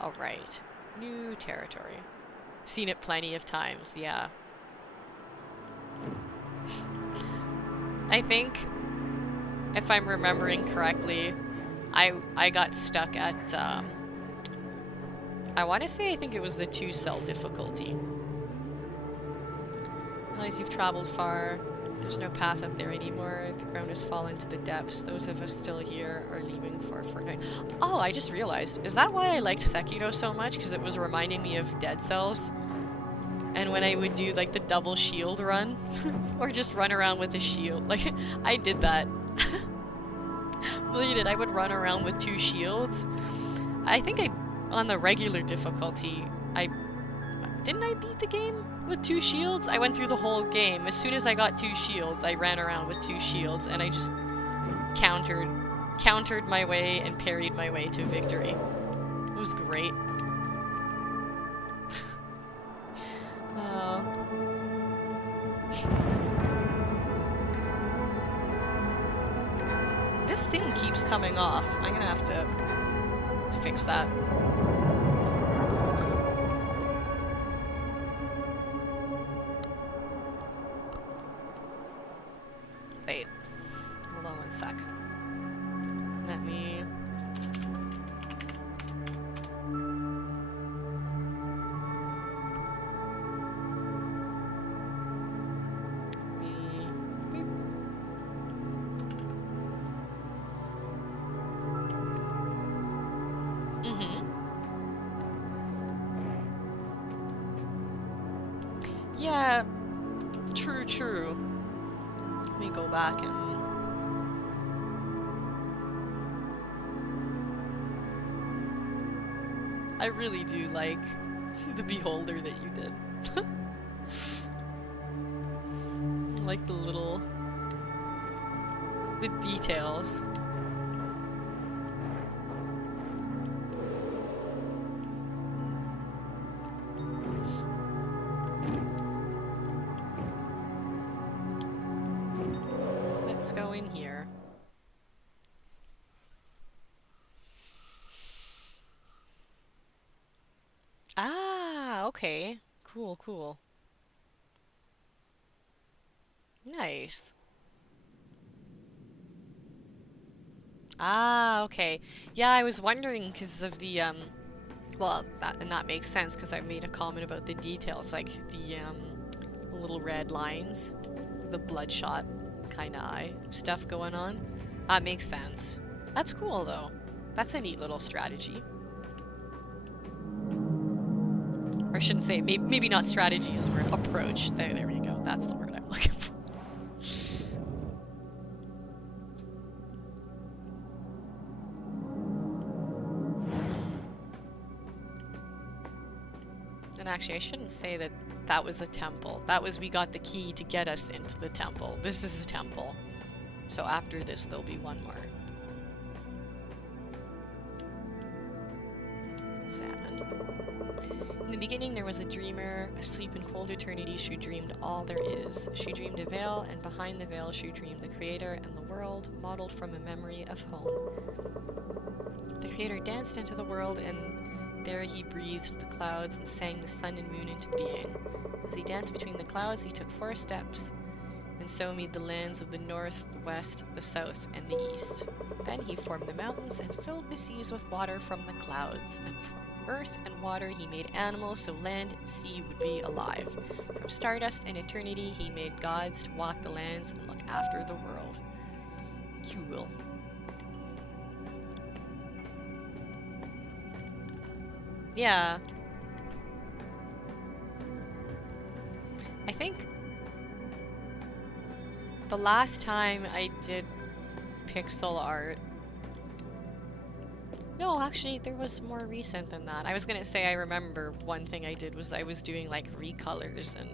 Alright. New territory. Seen it plenty of times, yeah. I think, if I'm remembering correctly, I got stuck at, I want to say I think it was the 2-cell difficulty. Realize you've traveled far. There's no path up there anymore. The ground has fallen to the depths. Those of us still here are leaving for a fortnight. Oh, I just realized. Is that why I liked Sekiro so much? Because it was reminding me of Dead Cells. And when I would do like the double shield run, or just run around with a shield, like I did that. Believe it, I would run around with 2 shields. I think on the regular difficulty, didn't I beat the game with 2 shields? I went through the whole game. As soon as I got 2 shields, I ran around with 2 shields, and I just countered my way and parried my way to victory. It was great. This thing keeps coming off. I'm gonna have to fix that. Wait. Hold on one sec. Let me... Yeah, true. Let me go back and... I really do like the beholder that you did. I like the details. Let's go in here. Ah, okay. Cool. Nice. Ah, okay. Yeah, I was wondering because of the, well, that makes sense because I made a comment about the details, like the little red lines, the bloodshot kind of eye stuff going on. That makes sense. That's cool, though. That's a neat little strategy. Or I shouldn't say, maybe not strategy is the word, approach. There we go. That's the word I'm looking for. And actually, I shouldn't say that that was a temple. That was, we got the key to get us into the temple. This is the temple. So after this, there'll be one more. Examine. In the beginning, there was a dreamer, asleep in cold eternity. She dreamed all there is. She dreamed a veil, and behind the veil, she dreamed the creator and the world, modeled from a memory of home. The creator danced into the world, and There he breathed the clouds and sang the sun and moon into being. As he danced between the clouds, he took 4 steps, and so made the lands of the north, the west, the south, and the east. Then he formed the mountains and filled the seas with water from the clouds, and from earth and water he made animals so land and sea would be alive. From stardust and eternity he made gods to walk the lands and look after the world. Cool. Yeah. I think the last time I did pixel art... No, actually, there was more recent than that. I was gonna say I remember one thing I did was I was doing like recolors and